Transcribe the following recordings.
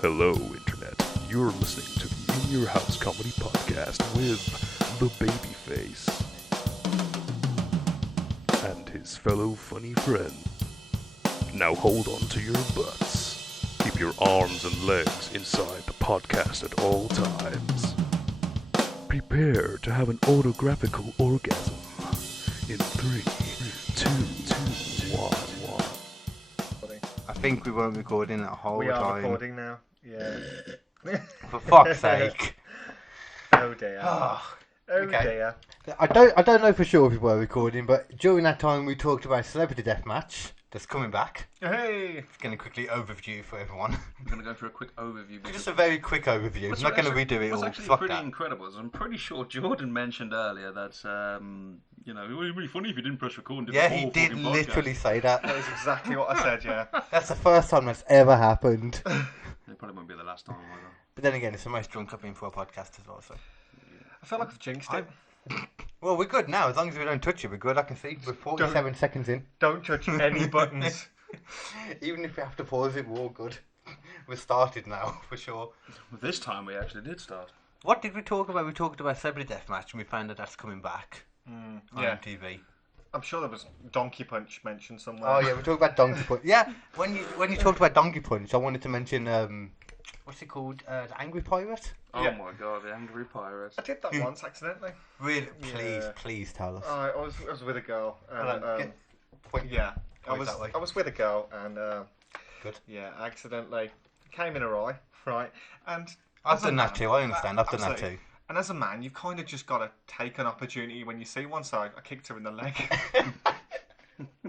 Hello, Internet. You're listening to the In Your House Comedy Podcast with the Babyface and his fellow funny friend. Now hold on to your butts. Keep your arms and legs inside the podcast at all times. Prepare to have an autographical orgasm in 3, 2, 1. I think we weren't recording that whole time. We are recording now. Yeah. For fuck's sake. Oh dear. Oh dear. I don't know for sure if we were recording, but during that time we talked about Celebrity Deathmatch that's coming back. Hey. It's going to quickly overview for everyone. I'm going to go for a quick overview. Just a very quick overview. I'm not going to redo it all. What's actually Fuck pretty that. incredible is I'm pretty sure Jordan mentioned earlier that, it would be really funny if you didn't press record and did Yeah, the he whole did fucking literally podcast. say that. That was exactly what I said, yeah. That's the first time that's ever happened. It probably won't be the last time either. But then again, it's the most drunk I've been for a podcast as well, so. I feel like I've jinxed it. Well, we're good now. As long as we don't touch it, we're good. I can see. We're 47 seconds in. Don't touch any buttons. Even if we have to pause it, we're all good. We're started now, for sure. Well, this time we actually did start. What did we talk about? We talked about Celebrity Deathmatch, and we found that that's coming back on yeah. TV. I'm sure there was Donkey Punch mentioned somewhere. Oh yeah, we talked about Donkey Punch. Yeah, when you talked about Donkey Punch, I wanted to mention what's it called? The Angry Pirate. Oh Yeah. my god, the Angry Pirate. I did that once accidentally. Really? Please, Yeah. please tell us. I was with a girl. And, Point yeah. I point was that way. with a girl and Good. yeah, accidentally came in her eye, right? And I've as a done that man- too. I understand. I've done that absolutely. too. And as a man, you've kind of just got to take an opportunity when you see one. So I kicked her in the leg.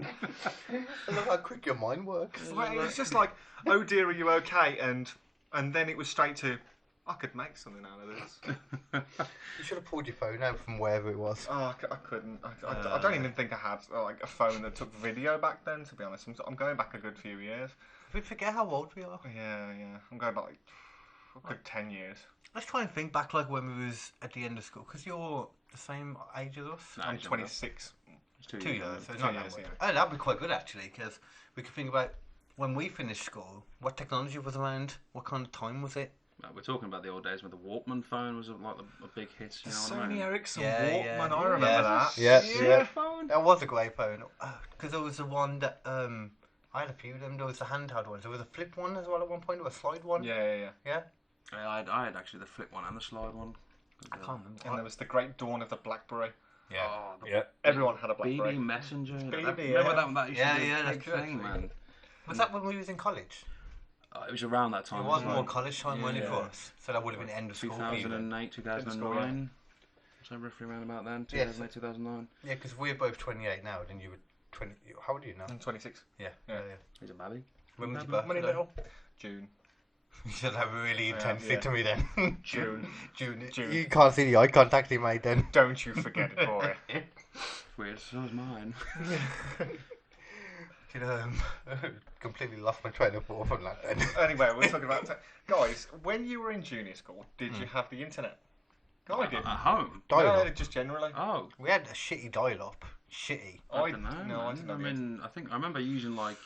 I love how quick your mind works. Well, it was just like, oh dear, are you okay? And then it was straight to, I could make something out of this. You should have pulled your phone out from wherever it was. Oh, I couldn't. I don't even think I had like a phone that took video back then. To be honest, I'm going back a good few years. We forget how old we are. Yeah. I'm going back like a good 10 years. Let's try and think back like when we was at the end of school, because you're the same age as us. No, I'm he's younger. 26. It's 2 years, so it's 2 not years, that much. yeah. Oh, that'd be quite good actually, because we could think about when we finished school, what technology was around, what kind of time was it? We're talking about the old days when the Walkman phone was like a big hit. You The know what I Sony mean? Ericsson Yeah, Walkman, yeah. I remember Yeah. that. Yeah. Phone. That was a great phone, because there was the one that I had a few of them. There was the handheld ones. There was a flip one as well at one point. There was a slide one. Yeah. Yeah. I had actually the flip one and the slide one. I can't remember. And there was the great dawn of the BlackBerry. Oh, the Yeah. Everyone had a BlackBerry. BB Messenger. BB, Remember yeah. that used to be a that's big true, thing, actually. man. Was that when we was in college? It was around that time. It was as well. more college time, wasn't it, Yeah. for us? So that would have been end of school. even. 2008, 2009. So roughly around about then. Yeah, 2008, 2009. Yeah, because we're both 28 now, and you were 20. How old are you now? I'm 26. Yeah. He's a baby. When was your birthday? Money little. June. You should have really intense yeah. it to me then. June. June. June. You can't see the eye contact he made then. Don't you forget it, boy. Weird, so is mine. You know, completely lost my train of thought from that then. Anyway, we're talking about... Guys, when you were in junior school, did you have the internet? No, I At didn't. home? Dial-up. No, just generally. Oh, We had a shitty dial-up. Shitty. I don't know. No, I man. didn't I have mean, I remember using like.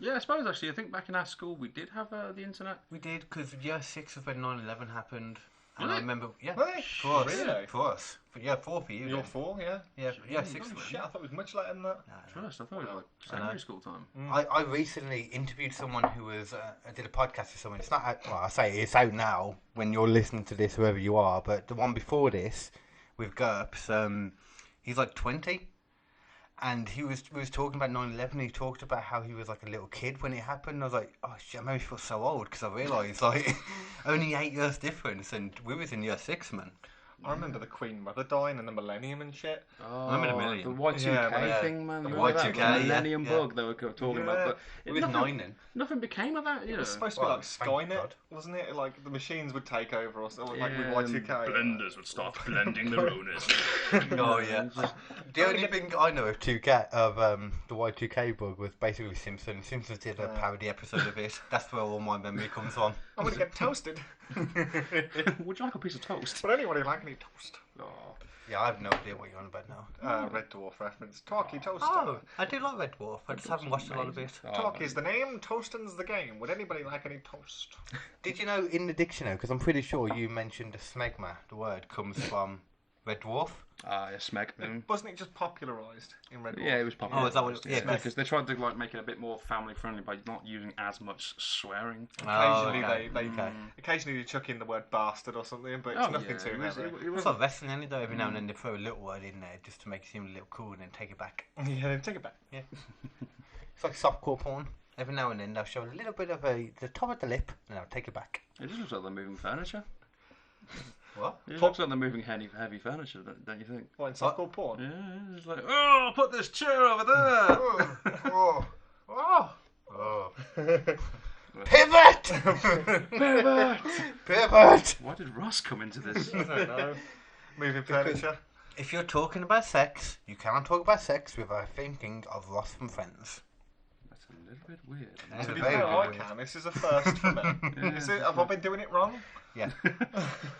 Yeah, I suppose actually, I think back in our school we did have the internet. We did, because year 6 was when 9/11 happened. And Really? I remember, yeah, Really? for us. Really? For us. For year 4 for you. You're then. 4, yeah? Yeah, year 6 Oh, for shit, I thought it was much later than that. First, I thought it was like secondary school time. I recently interviewed someone who was I did a podcast with someone. It's not out, well, I say it's out now when you're listening to this, whoever you are. But the one before this with GURPS, he's like 20, and we was talking about 9/11. He talked about how he was like a little kid when it happened. I was like, oh shit, I made me feel so old because I realised like only 8 years difference, and we was in year 6, man. I remember the Queen Mother dying and the Millennium and shit. Oh, remember the Millennium. the Y2K Yeah, thing, man. the You remember that? Y2K, yeah, Millennium yeah. bug they were talking about. But It was 9 then. Nothing became of that, you It know. was supposed to Well, be like thank Skynet, God. wasn't it? Like the machines would take over us, or like with Yeah, Y2K. Blenders would start blending the owners. Oh yeah. The only thing I know of the Y2K bug was basically Simpsons. Simpsons did a parody episode of it. That's where all my memory comes from. I'm gonna get toasted. Would you like a piece of toast? But anybody like any toast? Oh. Yeah, I have no idea what you're on about now. Red Dwarf reference. Talkie toaster. Oh, I do like Red Dwarf. I just haven't watched a lot of it. Talkie's the name, toasting's the game. Would anybody like any toast? Did you know in the dictionary, because I'm pretty sure you mentioned smegma, the word comes from Red Dwarf? Ah, yeah, smeg. Wasn't it just popularised in Red Dwarf? Yeah, it was popular. Oh, is that what it was? Yeah, because they tried to like make it a bit more family friendly by not using as much swearing. Occasionally they chuck in the word bastard or something, but it's nothing too heavy. It's like wrestling any though. Every now and then they throw a little word in there just to make it seem a little cool and then take it back. Yeah, they take it back. Yeah. It's like softcore porn. Every now and then they'll show a little bit of the top of the lip and they'll take it back. It just looks like they're moving furniture. What? It looks like they're moving heavy furniture, don't you think? What, in softcore porn? Yeah, it's like, oh, put this chair over there. Pivot! Pivot! Why did Ross come into this? I don't know. Moving furniture. If you're talking about sex, you cannot talk about sex without thinking of Ross from Friends. That's a little bit weird. To be fair, I can. This is a first for me. Have I been doing it wrong? Yeah.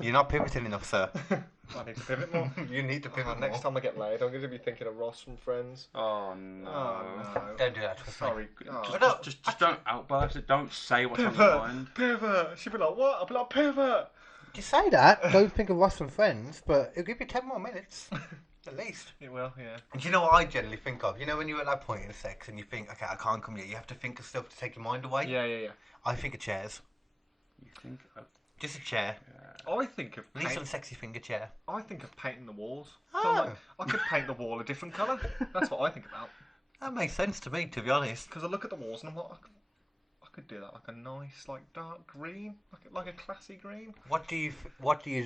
You're not pivoting enough, sir. I need to pivot more. You need to pivot more. Next time I get laid, I'm going to be thinking of Ross from Friends. Oh no. Oh, no. Don't do that. Sorry. Just don't outburst it. Don't say what's on your mind. Pivot. She'd be like, what? I'd be like, pivot. You say that, don't think of Ross from Friends, but it'll give you 10 more minutes. At least. It will, yeah. Do you know what I generally think of? You know when you're at that point in sex and you think, okay, I can't come yet, you have to think of stuff to take your mind away? Yeah. I think of chairs. You think of... Just a chair. I think of... At least some sexy finger chair. I think of painting the walls. Oh. So like, I could paint the wall a different colour. That's what I think about. That makes sense to me, to be honest. Because I look at the walls and I'm like, I could do that, like a nice, like dark green, like a classy green. What do you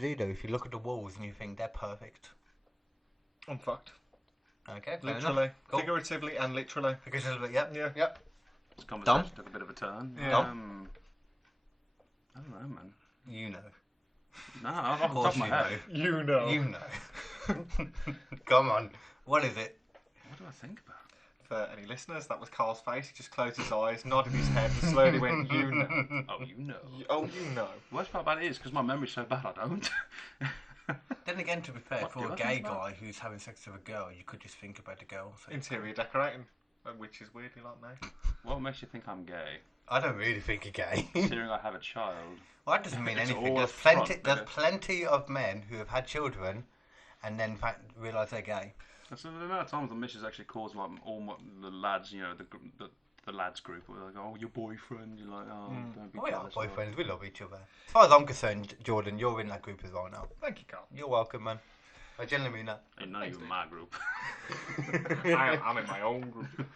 do though if you look at the walls and you think they're perfect? I'm fucked. Okay, literally, cool. figuratively and literally. Figuratively, yep. This conversation took a bit of a turn. Yeah. Dom? I don't know, man. You know. No, off the top of my head. You know. You know. Come on. What is it? What do I think about? For any listeners, that was Carl's face. He just closed his eyes, nodded his head, and slowly went, you know. Oh, you know. You know. Worst part about it is because my memory's so bad, I don't. Then again, to be fair, What for do a I gay think about? guy who's having sex with a girl, you could just think about the girl. So Interior decorating, which is weirdly like me. What makes you think I'm gay? I don't really think you're gay. Considering I have a child. Well, that doesn't mean It's anything. all There's up front, plenty. yeah. There's plenty of men who have had children, and then realise they're gay. So the amount of times the missus actually calls like the lads, you know, the lads group, were like, oh, your boyfriend. You're like, oh, don't be We are jealous. boyfriends. We love each other. As far as I'm concerned, Jordan, you're in that group as well now. Thank you, Carl. You're welcome, man. I genuinely mean that. Ain't none of you in my group. I'm in my own group.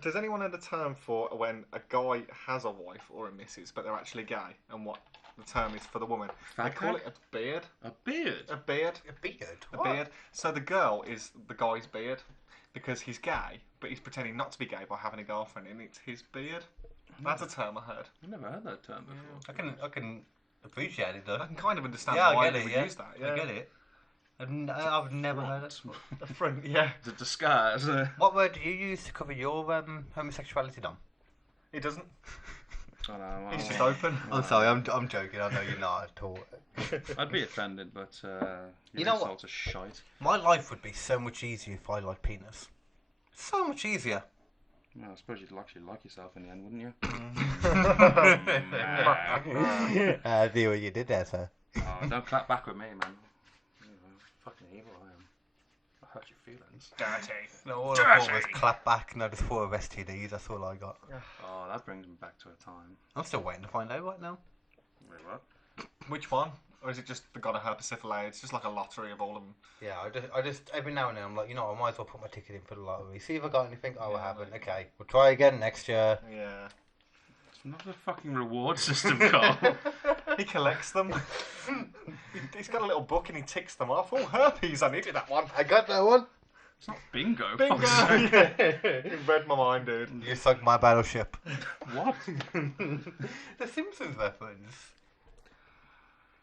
Does anyone know the term for when a guy has a wife or a missus, but they're actually gay, and what the term is for the woman? They call it a beard. A beard? A beard. A beard? A beard. So the girl is the guy's beard because he's gay, but he's pretending not to be gay by having a girlfriend, and it's his beard. That's a term I heard. I've never heard that term before. I can appreciate it though. I can kind of understand Yeah, why I get they it. would Yeah, use that. Yeah. I get it. I've never heard it. A friend, yeah. The disguise. What word do you use to cover your homosexuality, Dom? He doesn't. I know, He's just open. I'm sorry, I'm joking. I know you're not at all. I'd be offended, but You know what? insults are shite. My life would be so much easier if I liked penis. So much easier. Well, I suppose you'd actually like yourself in the end, wouldn't you? I see what you did there, sir. Oh, don't clap back with me, man. You know, fucking evil I am. I hurt your feelings. Dirty. No, all I thought was clap back. No, there's 4 of STDs. That's all I got. Oh, that brings me back to a time. I'm still waiting to find out right now. Wait, what? Which one? Or is it just the God of herpes syphilis? It's just like a lottery of all of them. Yeah, I just every now and then I'm like, you know, I might as well put my ticket in for the lottery. See if I got anything. Oh, I haven't. Okay, we'll try again next year. Yeah. It's not a fucking reward system, Carl. He collects them. He's got a little book and he ticks them off. Oh, herpes, I needed that one. I got that one. It's not bingo. Bingo! fuck's sake. You read my mind, dude. You sunk my battleship. What? The Simpsons reference.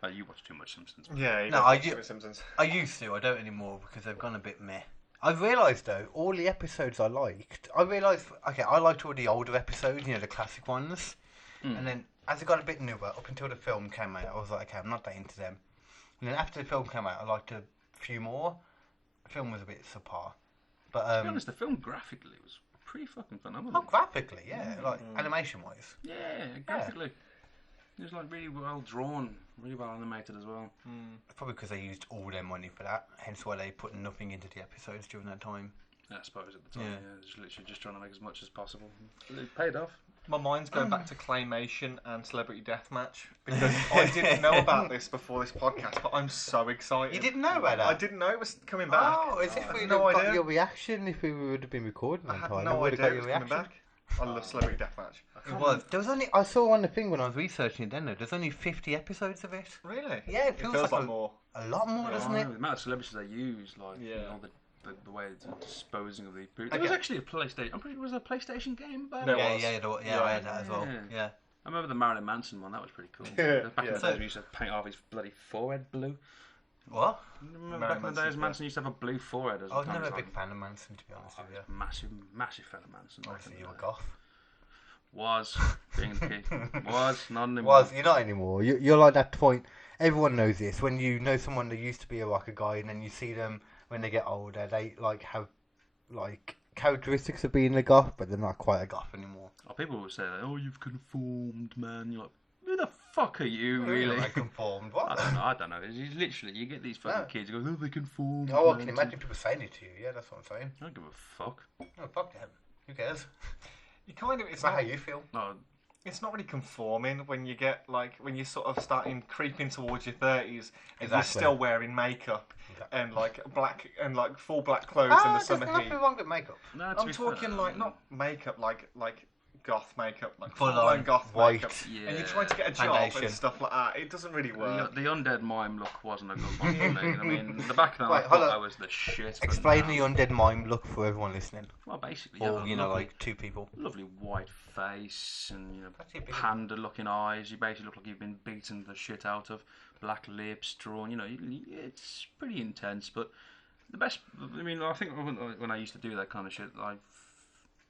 You watch too much Simpsons. Yeah, you No, don't I watch do- The Simpsons. I used to. I don't anymore because they've gone a bit meh. I've realised though, all the episodes I liked. I realised, okay, I liked all the older episodes, you know, the classic ones. And then as it got a bit newer, up until the film came out, I was like, okay, I'm not that into them. And then after the film came out, I liked a few more. The film was a bit subpar, but To be honest, the film graphically was pretty fucking phenomenal. oh, graphically, yeah, like animation wise. Yeah, graphically. It was like really well drawn, really well animated as well. It's probably because they used all their money for that, hence why they put nothing into the episodes during that time. Yeah, I suppose at the time, Yeah. just literally just trying to make as much as possible. It paid off. My mind's going back to claymation and celebrity deathmatch because I didn't know about this before this podcast, but I'm so excited. You didn't know about that? I didn't know it was coming back. Oh, as if I we'd had have no got idea. your reaction if we would have been recording I on had time. no would have idea got it your was coming reaction. back. I love celebrity deathmatch. It was. There was only. I saw on the thing when I was researching it. Then there's only 50 episodes of it. Really? Yeah, it feels like more. a lot more, doesn't it? The amount of celebrities they use, like you Yeah. know, the way it's disposing of the. There Okay. was actually a PlayStation. I'm pretty sure it was a PlayStation game about There it. Yeah, was. yeah, I had that as well. Yeah. Yeah. I remember the Marilyn Manson one. That was pretty cool. Yeah, Back in the yeah. days, we used to paint off his bloody forehead blue. What? Remember Marilyn back in the days, Manson, Manson used to have a blue forehead. As I was time never a was big on. fan of Manson, to be honest with you. Massive fan of Manson. back Obviously, in you the were day. goth. Was being the kid. Was not anymore. Was you're not anymore. You're like that point. Everyone knows this. When you know someone that used to be a rocker guy, and then you see them when they get older, they like have like characteristics of being a goth, but they're not quite a goth anymore. Oh, people will say, like, "Oh, you've conformed, man." You're like, "Who the fuck are you, really?" Like conformed. What? I don't know. It's literally, you get these fucking No. kids who go, "Oh, they conformed." Oh, I man, can to-" imagine people saying it to you. Yeah, that's what I'm saying. I don't give a fuck. Oh, fuck them. Who cares? You kind of. It's not how you feel. No, It's not really conforming when you get when you sort of starting creeping towards your 30s and you're Exactly. still wearing makeup Exactly. and like black and like full black clothes in the There's summer nothing heat. wrong with makeup. no. To I'm be talking fair, like not makeup like goth makeup, like Full full-blown on goth white. makeup. Yeah. And you're trying to get a job Foundation. and stuff like that. It doesn't really work. The undead mime look wasn't a good one for me. I mean, the back of that, Wait, I hold thought on. I was the shit. but Explain no. the undead mime look for everyone listening. Well, basically, Or, yeah, you know, lovely, like two people. lovely white face and Actually, a bit- panda-looking eyes. You basically look like you've been beaten the shit out of. Black lips, drawn. You know, it's pretty intense. But the best. I mean, I think when I used to do that kind of shit, I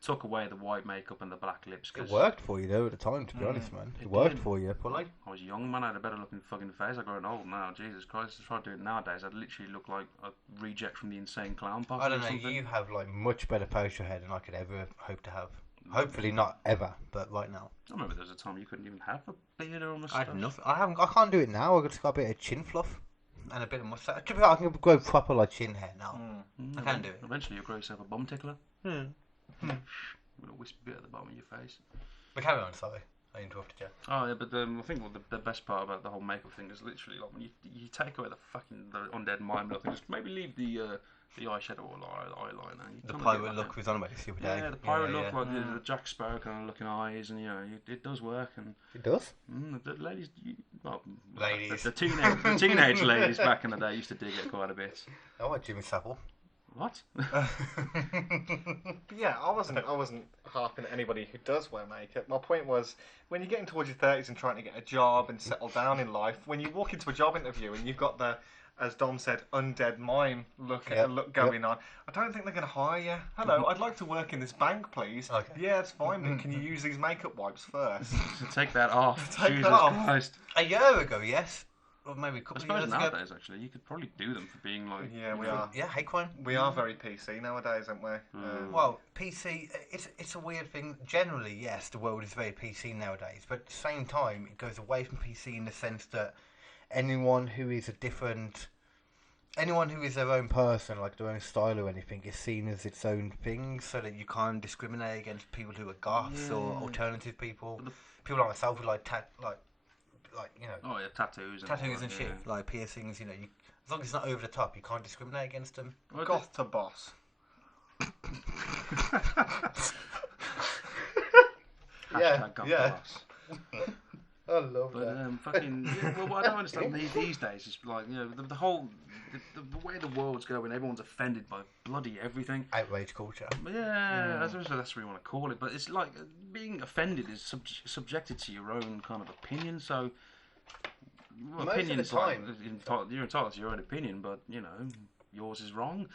took away the white makeup and the black lips. It 'cause worked for you though at the time, to be honest, man. It it worked did. for you, fully. I was young, man. I had a better looking fucking face. I'm growing old now. Jesus Christ. To try to do it nowadays, I'd literally look like a reject from the Insane Clown Posse. I don't or know. something. You have like much better facial hair than I could ever hope to have. Hopefully not ever, but right now. I remember there was a time you couldn't even have a beard or a I moustache. had nothing. I can't do it now. I've just got a bit of chin fluff and a bit of mustache. To be honest, I can grow proper like chin hair now. I can do it. Eventually, you'll grow yourself a bum tickler. With a wispy bit at the bottom of your face. But carry on. Sorry, I interrupted you. Oh yeah, but I think the best part about the whole makeup thing is literally like when you take away the undead mime look and just maybe leave the eyeshadow or eyeliner. You The kinda pirate get look that- was on about this the other day. Yeah, the pirate look, like the Jack Sparrow kind of looking eyes, and you know it does work. And It does. the ladies, well, Ladies. the teenage ladies back in the day used to dig it quite a bit. I like Jimmy Savile. What? Yeah, I wasn't harping at anybody who does wear makeup. My point was, when you're getting towards your 30s and trying to get a job and settle down in life, when you walk into a job interview and you've got the, as Dom said, undead mime look going on, I don't think they're going to hire you. Hello, I'd like to work in this bank, please. Okay. Yeah, it's fine, but can you use these makeup wipes first? Take that off. Take Jesus that off. Christ. A year ago, yes. Or maybe a I couple of suppose years ago. nowadays, actually, you could probably do them for being like. Yeah, we are. Yeah, hate crime. We are very PC nowadays, aren't we? Well, PC, it's a weird thing. Generally, yes, the world is very PC nowadays, but at the same time, it goes away from PC in the sense that anyone who is their own person, like their own style or anything, is seen as its own thing, so that you can't discriminate against people who are goths or alternative people. People like myself who like you know, Oh yeah, tattoos. And tattoos all and that, shit, like piercings. You know, as long as it's not over the top, you can't discriminate against them. Yeah. Goth to boss. Hashtag got yeah. boss. I love But fucking yeah, well, what I don't understand these days is like the whole the way the world's going. Everyone's offended by bloody everything. Outrage culture. But yeah, that's what you want to call it. But it's like being offended is subjected to your own kind of opinion. So well, Most of the opinions time. you're entitled to your own opinion, but you know, yours is wrong.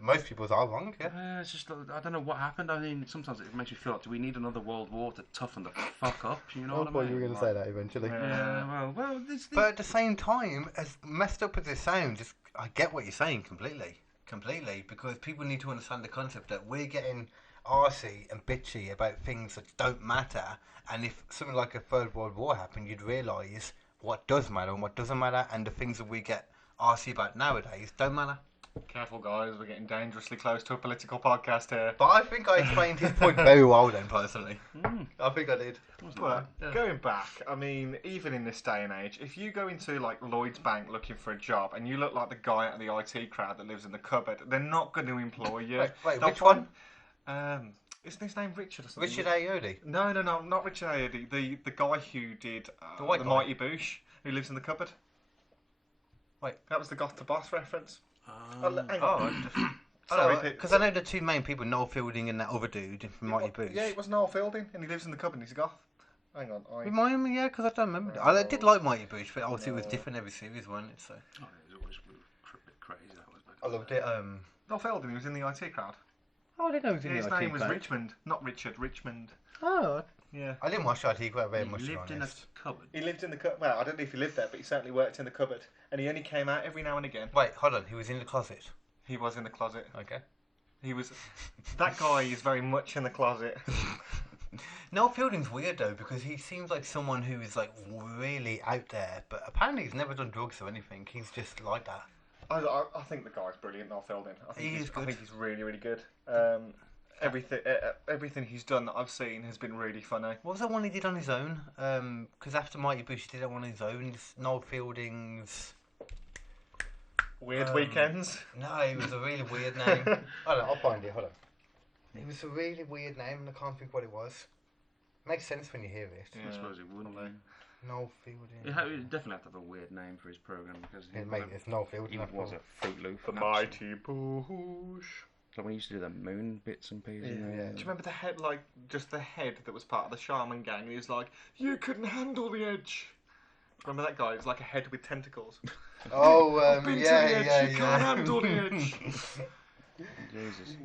Most people's are wrong, yeah. It's just I don't know what happened. I mean, sometimes it makes me feel like, do we need another world war to toughen the fuck up? You know what I mean? You were going to say that eventually. Yeah, well, But at the same time, as messed up as it sounds, I get what you're saying completely, because people need to understand the concept that we're getting arsey and bitchy about things that don't matter, and if something like a Third World War happened, you'd realise what does matter and what doesn't matter, and the things that we get arsey about nowadays don't matter. Careful, guys. We're getting dangerously close to a political podcast here. But I think I explained his point very well then, personally. I think I did. But going back, I mean, even in this day and age, if you go into like Lloyd's Bank looking for a job and you look like the guy at the IT crowd that lives in the cupboard, they're not going to employ you. Wait, They'll which one? Isn't his name Richard or something? Richard Ayoade? No, not Richard Ayoade. The guy who did The white the guy? Mighty Boosh, who lives in the cupboard. Wait. That was the Goth to Boss reference. Hang Oh, on. Sorry, because I know the two main people, Noel Fielding and that other dude from Mighty Boosh. Yeah, it was Noel Fielding, and he lives in the cupboard and he's a Goth. Hang on. Remind me, yeah, because I don't remember. I did like Mighty Boosh, but obviously it was different every series, wasn't it? So Oh, it was always a bit crazy. That was back I loved it. Noel Fielding, he was in the IT crowd. Oh, I didn't know he was in His the IT name was crowd. Richmond, not Richard, Richmond. Oh, Yeah. I didn't watch IT crowd very He much. to be lived in a honest. cupboard. He lived in the cupboard. Well, I don't know if he lived there, but he certainly worked in the cupboard. And he only came out every now and again. Wait, hold on. He was in the closet. He was in the closet. Okay. He was. That guy is very much in the closet. Noel Fielding's weird though because he seems like someone who is like really out there, but apparently he's never done drugs or anything. He's just like that. I think the guy's brilliant, Noel Fielding. I think good. I think he's really, really good. Everything he's done that I've seen has been really funny. What was that one he did on his own? Because after Mighty Boosh, he did that one on his own. It's Noel Fielding's. Weird Weekends. No, it was a really weird name. Hold on, I'll find it. Hold on. It was a really weird name, and I can't think what it was. Makes sense when you hear it. I suppose it wouldn't. Noel Fielding. He'd definitely have to have a weird name for his program because It's Noel Fielding. he was a Fruit Loop. The Mighty Boosh. Like when he used to do the moon bits and pieces. Yeah. Do you remember the head, like, just the head that was part of the shaman gang? And he was like, you couldn't handle the edge. Remember that guy? It was like a head with tentacles. Oh, Been to the edge, you can't handle the edge. Jesus.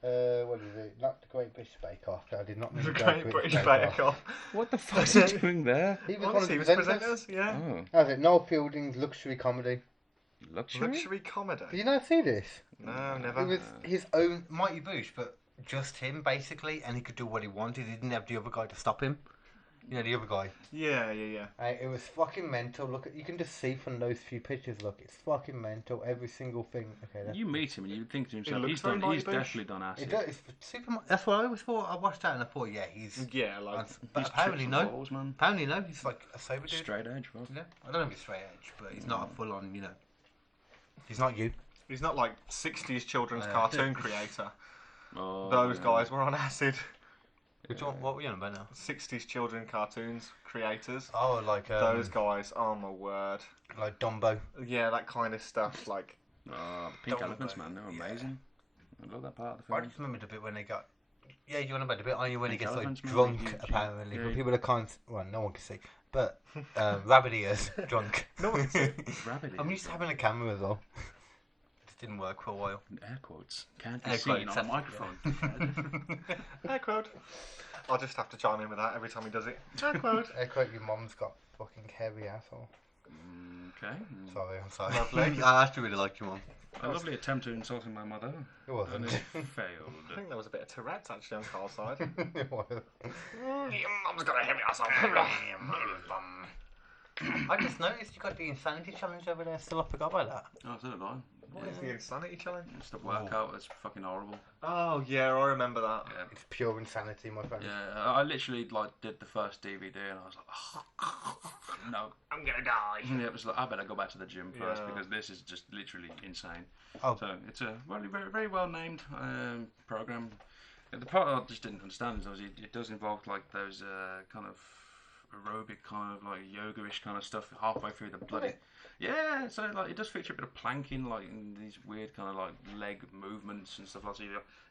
What is it? Not the Great British Bake Off. I did not mean The the Great British Bake Off. What the fuck is he doing there? He was Honestly, he one was of the presenters. presenters, yeah. Oh, How's it? Noel Fielding's luxury comedy. luxury? Luxury comedy. Did you not see this? No, never. It was his own Mighty Boosh, but just him basically, and he could do what he wanted. He didn't have the other guy to stop him. You know, the other guy. Yeah. It was fucking mental. Look, you can just see from those few pictures. Look, it's fucking mental. Every single thing. Okay, that's You meet him and you think to He himself, looks he's very Mighty Boosh. definitely done acid. It does, it's super. That's what I always thought. I watched that and I thought, yeah, he's. Yeah, like, But He's apparently trips and no. falls, man. Apparently no. He's like a sober dude. Straight edge, bro. Yeah. I don't know if he's straight edge, but he's not a full on. You know. He's not you. he's not like 60s children's Yeah. cartoon creator. Oh, Those yeah. guys were on acid. Which one? What were you on about now? 60s children cartoons creators. Oh, like Those guys, oh my word. like Dumbo. Yeah, that kind of stuff, like... Oh, Pink Don't Elephants, worry. man, they're Yeah. amazing. I love that part of the I film. just remember the bit when they got. Yeah, you want about the bit on you when he Pink gets like elephants, man, drunk huge, apparently, yeah. but people that can't. Well, no one can see. But rabbit ears drunk. No one can Rabbit I'm ears, used to bro. having a camera as well. It didn't work for a while. Air quotes. Can't be Air seen quotes, on a that's- microphone. Air quote. I'll just have to chime in with that every time he does it. Air quote. I quote your mum's got fucking hairy asshole. Okay. Sorry, I'm sorry. Lovely. I actually really like your mum. A lovely attempt to insulting my mother. It wasn't. And it I failed. think there was a bit of Tourette's actually on Carl's side. It wasn't. Your mum's got a heavy ass I just noticed you got the insanity challenge over there still. I forgot about that. Oh, so did I. What is the insanity challenge? It's the workout. It's fucking horrible. Oh, yeah, I remember that. Yeah. It's pure insanity, my friend. Yeah, I literally like did the first DVD and I was like, oh, no, I'm gonna die. yeah, it was like I better go back to the gym first Yeah. because this is just literally insane. Oh. So it's a very well named program. The part I just didn't understand is obviously it does involve like those kind of aerobic kind of like yoga-ish kind of stuff halfway through the bloody. Yeah, so like it does feature a bit of planking, like in these weird kind of like leg movements and stuff like that.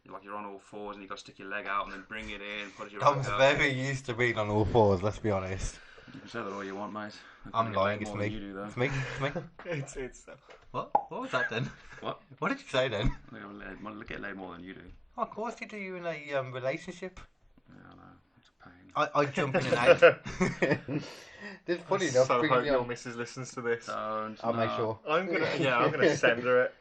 So you're on all fours and you got to stick your leg out and then bring it in, put your Tom's leg out. very used to being on all fours, let's be honest. You can say that all you want, mate. I'm lying. It's More me. than you do, though. It's me. It's me. It's What? What was that then? What? What did you say then? I get laid more than you do. Oh, of course you do. You in a relationship. Yeah, I know. It's a pain. I jump in and out. This is funny enough. So bringing hope you your on- missus listens to this. I'll make sure. I'm gonna send her it.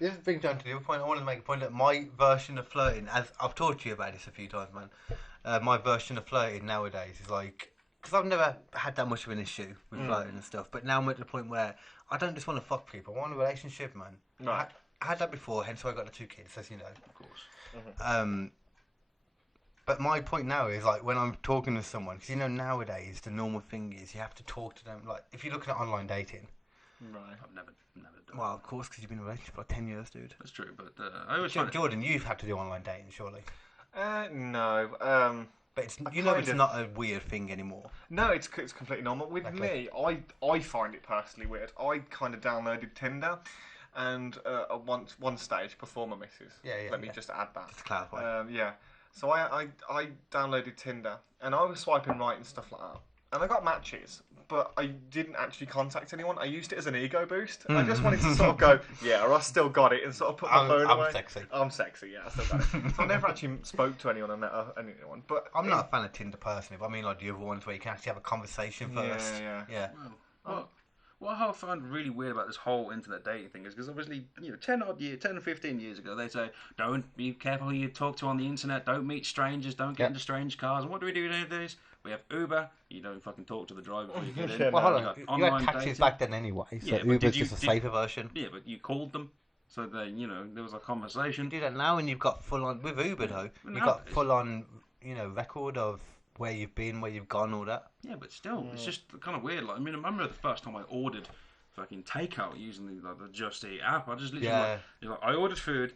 This brings down to the other point. I want to make a point that my version of flirting, as I've talked to you about this a few times, man. My version of flirting nowadays is like, because I've never had that much of an issue with flirting and stuff, but now I'm at the point where I don't just want to fuck people. I want a relationship, man. Right. I had that before, hence why I got the 2 kids, as you know. Of course. But my point now is like when I'm talking to someone, because you know nowadays the normal thing is you have to talk to them. Like if you're looking at online dating, Right. I've never done well, of course, because you've been in a relationship for like 10 years, dude. That's true, but I always find it... Jordan, you've had to do online dating, surely. No. But it's I you know kind it's of- not a weird thing anymore. No, it's completely normal. With Okay. me, I find it personally weird. I kind of downloaded Tinder, and at one stage before my missus. Let me just add that. Just to clarify. Yeah. So I downloaded Tinder, and I was swiping right and stuff like that, and I got matches, but I didn't actually contact anyone. I used it as an ego boost. I just wanted to sort of go, yeah, I still got it, and sort of put my phone away. I'm sexy. I'm sexy, yeah, I still got it. So I never actually spoke to anyone or met anyone. But I'm not a fan of Tinder personally, but I mean like the other ones where you can actually have a conversation first. Yeah. What I find really weird about this whole internet dating thing is because obviously, 10 or 15 years ago, they say, don't be careful who you talk to on the internet, don't meet strangers, don't get into strange cars. And what do we do nowadays? We have Uber, you don't fucking talk to the driver before you get in. Yeah, Well, hold You on. got You online had taxis dating. back then anyway, so Yeah, but Uber's did you- just a safer version. Yeah, but you called them, so they, there was a conversation. You do that now, and you've got full on with Uber though. You've Now got it's- full on, record of where you've been, where you've gone, all that. Yeah, but still, it's just kind of weird. Like, I mean, I remember the first time I ordered fucking takeout using the Just Eat app. I just literally I ordered food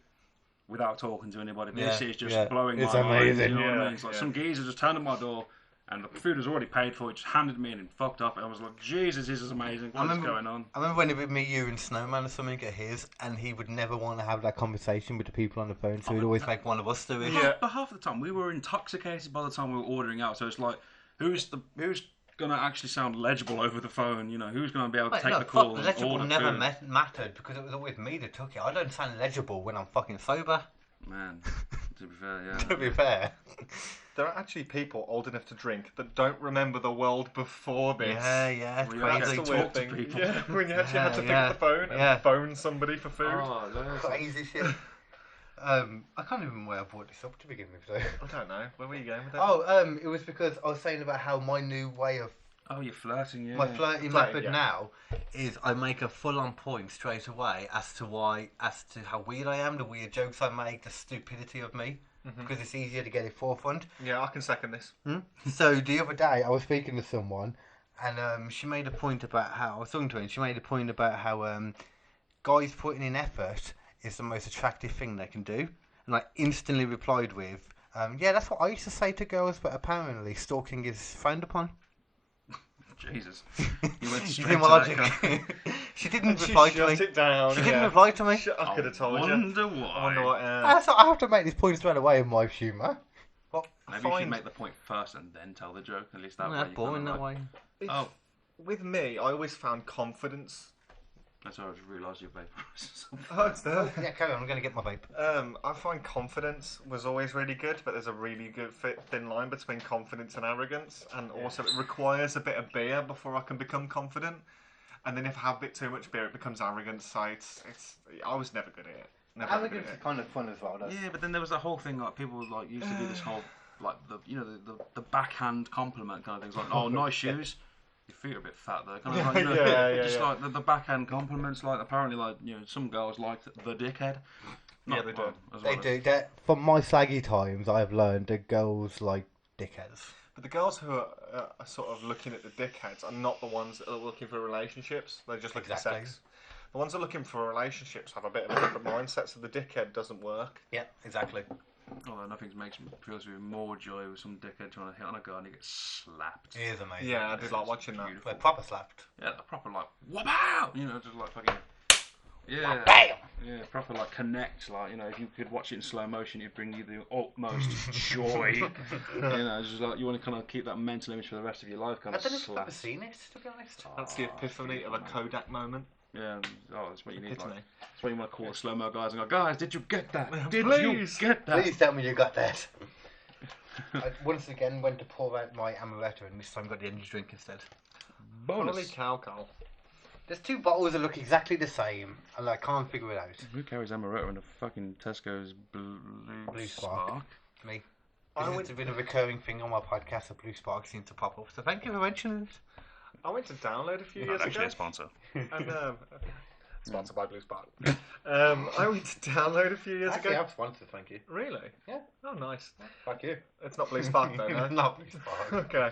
without talking to anybody. This is just blowing It's my mind. amazing. You know what I Yeah, mean? It's like yeah. some geezer just turned at my door and the food was already paid for. He just handed me in and fucked up. And I was like, Jesus, this is amazing. What is going on? I remember when it would meet you and Snowman or something at his, and he would never want to have that conversation with the people on the phone, so he'd always make one of us do it. Yeah. But half the time we were intoxicated by the time we were ordering out. So it's like, who's gonna actually sound legible over the phone? Who's gonna be able to Wait, take no, the call? fuck, legible and order never food? mattered because it was always me that took it. I don't sound legible when I'm fucking sober. Man, to be fair, yeah. To be fair. There are actually people old enough to drink that don't remember the world before this. Yeah, it's Well, you crazy. That's actually the weird talk to thing. people. Yeah, when you actually had to pick up the phone and phone somebody for food. Oh, Crazy shit. I can't even remember where I brought this up to begin with, though. I don't know. Where were you going with that? Oh, it was because I was saying about how my new way of you're flirting, yeah. my flirting Flirting, method yeah. now is I make a full-on point straight away as to how weird I am, the weird jokes I make, the stupidity of me, because it's easier to get it forefront. Yeah, I can second this. So the other day I was speaking to someone, and she made a point about how I was talking to her, and she made a point about how guys putting in effort is the most attractive thing they can do, and I instantly replied with, "Yeah, that's what I used to say to girls, but apparently stalking is frowned upon." Jesus. You went You straight see to my that logic? kind She didn't She reply to me. shut it down. She didn't reply to me. I could have told you. wonder why. I wonder what. So I have to make this point straight away in my humour. Well, Maybe you should make the point first and then tell the joke. At least that way. that's you boring kinda that way. Oh, With me, I always found confidence. that's what I just realised your vape. Oh, it's there. Yeah, carry on. I'm going to get my vape. I find confidence was always really good, but there's a really good thin line between confidence and arrogance, and also it requires a bit of beer before I can become confident. And then if I have a bit too much beer, it becomes arrogance. So I was never good at it. Never good Arrogance at is it. kind of fun as well, though. Yeah, but then there was the whole thing like people used to do this whole the backhand compliment kind of things like, oh, nice shoes. Your feet are a bit fat though. Kind of like, just like the backhand compliments. Like apparently, like some girls liked the dickhead. Yeah, they do. They do. From my saggy times, I've learned that girls like dickheads. But the girls who are sort of looking at the dickheads are not the ones that are looking for relationships. They're just looking for sex. The ones that are looking for relationships have a bit of a different mindset, so the dickhead doesn't work. Yeah, exactly. Although nothing fills me with more joy with some dickhead trying to hit on a girl and he gets slapped. It is amazing. Yeah, I did like watching that. Beautiful. Like proper slapped. Yeah, the proper like, wow! Just like fucking Yeah. Bam! Yeah, proper like connect, like, you know, if you could watch it in slow motion, it'd bring you the utmost joy. You know, just like you want to kind of keep that mental image for the rest of your life, kind I of don't know if I've ever slash. seen it, to be honest. That's the epiphany of a Kodak moment. Yeah, that's what you need. Epitome. Like, that's what you want to call the slow mo guys and go, guys, did you get that? Did Please. you get that? Please tell me you got that. I once again went to pour out my amaretto and this time got the energy drink instead. Holy Bonus. cow, Carl. There's two bottles that look exactly the same and I can't figure it out. Who carries amaretto in a fucking Tesco's blue Spark. Me. I This went- has been a recurring thing on my podcast. The Blue Spark seems to pop up. So thank you for mentioning it. I went to download a few Not years actually ago. a sponsor. And, sponsored by Blue Spark. I went to download a few years Actually, ago. I'm sponsored, thank you. Really? Yeah. Oh, nice. Thank you. It's not Blue Spark though, no? Not Blue Spark. Okay.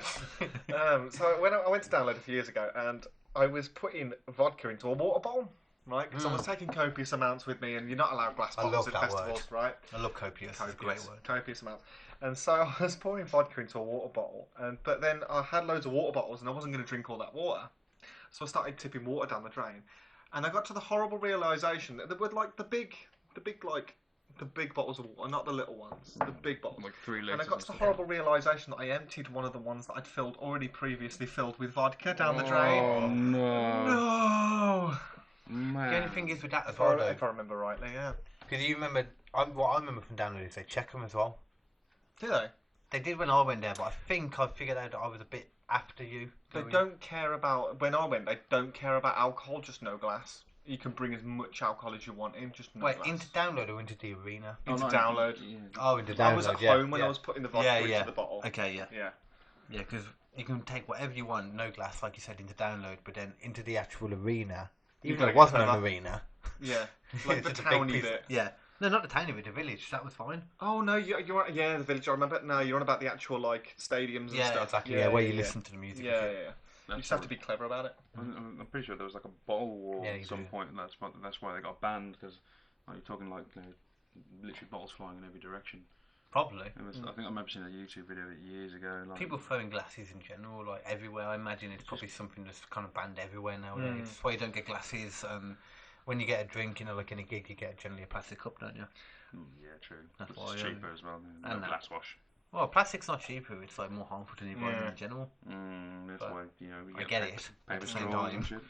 So when I went to download a few years ago, and I was putting vodka into a water bowl, right? Because I was taking copious amounts with me, and you're not allowed glass I bottles love at that festivals, word. right? I love copious. It's a great word. Copious amounts. And so I was pouring vodka into a water bottle, but then I had loads of water bottles, and I wasn't going to drink all that water. So I started tipping water down the drain, and I got to the horrible realization that there were like the big bottles of water, not the little ones, the big bottles. Like 3 litres. And I got to the horrible realization that I emptied one of the ones that I'd already previously filled with vodka down the drain. Oh no. No! Man. The only thing is with that as well, though, If I remember rightly, yeah. because you remember, what I remember from download is they check them as well. Do they? They did when I went there, but I think I figured out that I was a bit after you. They don't care about, when I went, they don't care about alcohol, just no glass. You can bring as much alcohol as you want in, just no Wait, glass. into download or into the arena? Into download. Yeah. Oh, into download. I was at home when yeah. I was putting the vodka into the bottle. Okay, yeah. Yeah. Yeah, because you can take whatever you want, no glass, like you said, into download, but then into the actual arena, You even though gotta it get wasn't an clever. arena. Yeah. Like the it's just a big towny piece- bit. Yeah. No, not the towny bit, the village, that was fine. Oh no, you're yeah, the village. I remember. No, you're on about the actual like stadiums and Yeah, stuff. exactly, yeah, where you listen to the music. Yeah, yeah, yeah. You That's just have to be clever about it. I'm pretty sure there was like a bottle war Yeah, you at some do. point, and that's why they got banned, because you're talking like, you know, literally bottles flying in every direction. Probably. It was, I think I remember seeing a YouTube video of it years ago. Like, People throwing glasses in general, like everywhere. I imagine it's probably something that's kind of banned everywhere nowadays. That's why you don't get glasses. When you get a drink, you know, like in a gig, you get generally a plastic cup, don't you? yeah, true. That's It's why, cheaper as well. No and that. glass wash. Well, plastic's not cheaper. It's like more harmful to the environment Yeah. in general. That's But why, you know, we I get get paper, it, at paper the same straws time. and shit.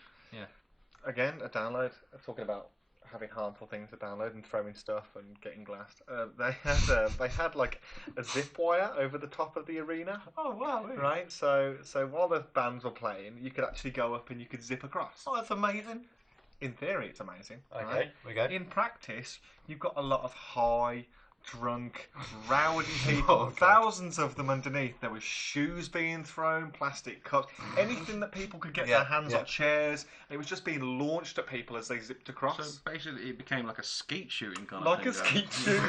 Again, a download. Talking about having harmful things to download and throwing stuff and getting glassed. They had like a zip wire over the top of the arena. Oh wow! Right. So while the bands were playing, you could actually go up and you could zip across. Oh, that's amazing. In theory, it's amazing. Okay, Right? we go. In practice, you've got a lot of high, drunk, rowdy people, Oh, God. thousands of them underneath. There was shoes being thrown, plastic cups, anything that people could get their hands on, chairs. It was just being launched at people as they zipped across. So basically, it became like a skeet shooting kind Like a of thing. skeet shoot.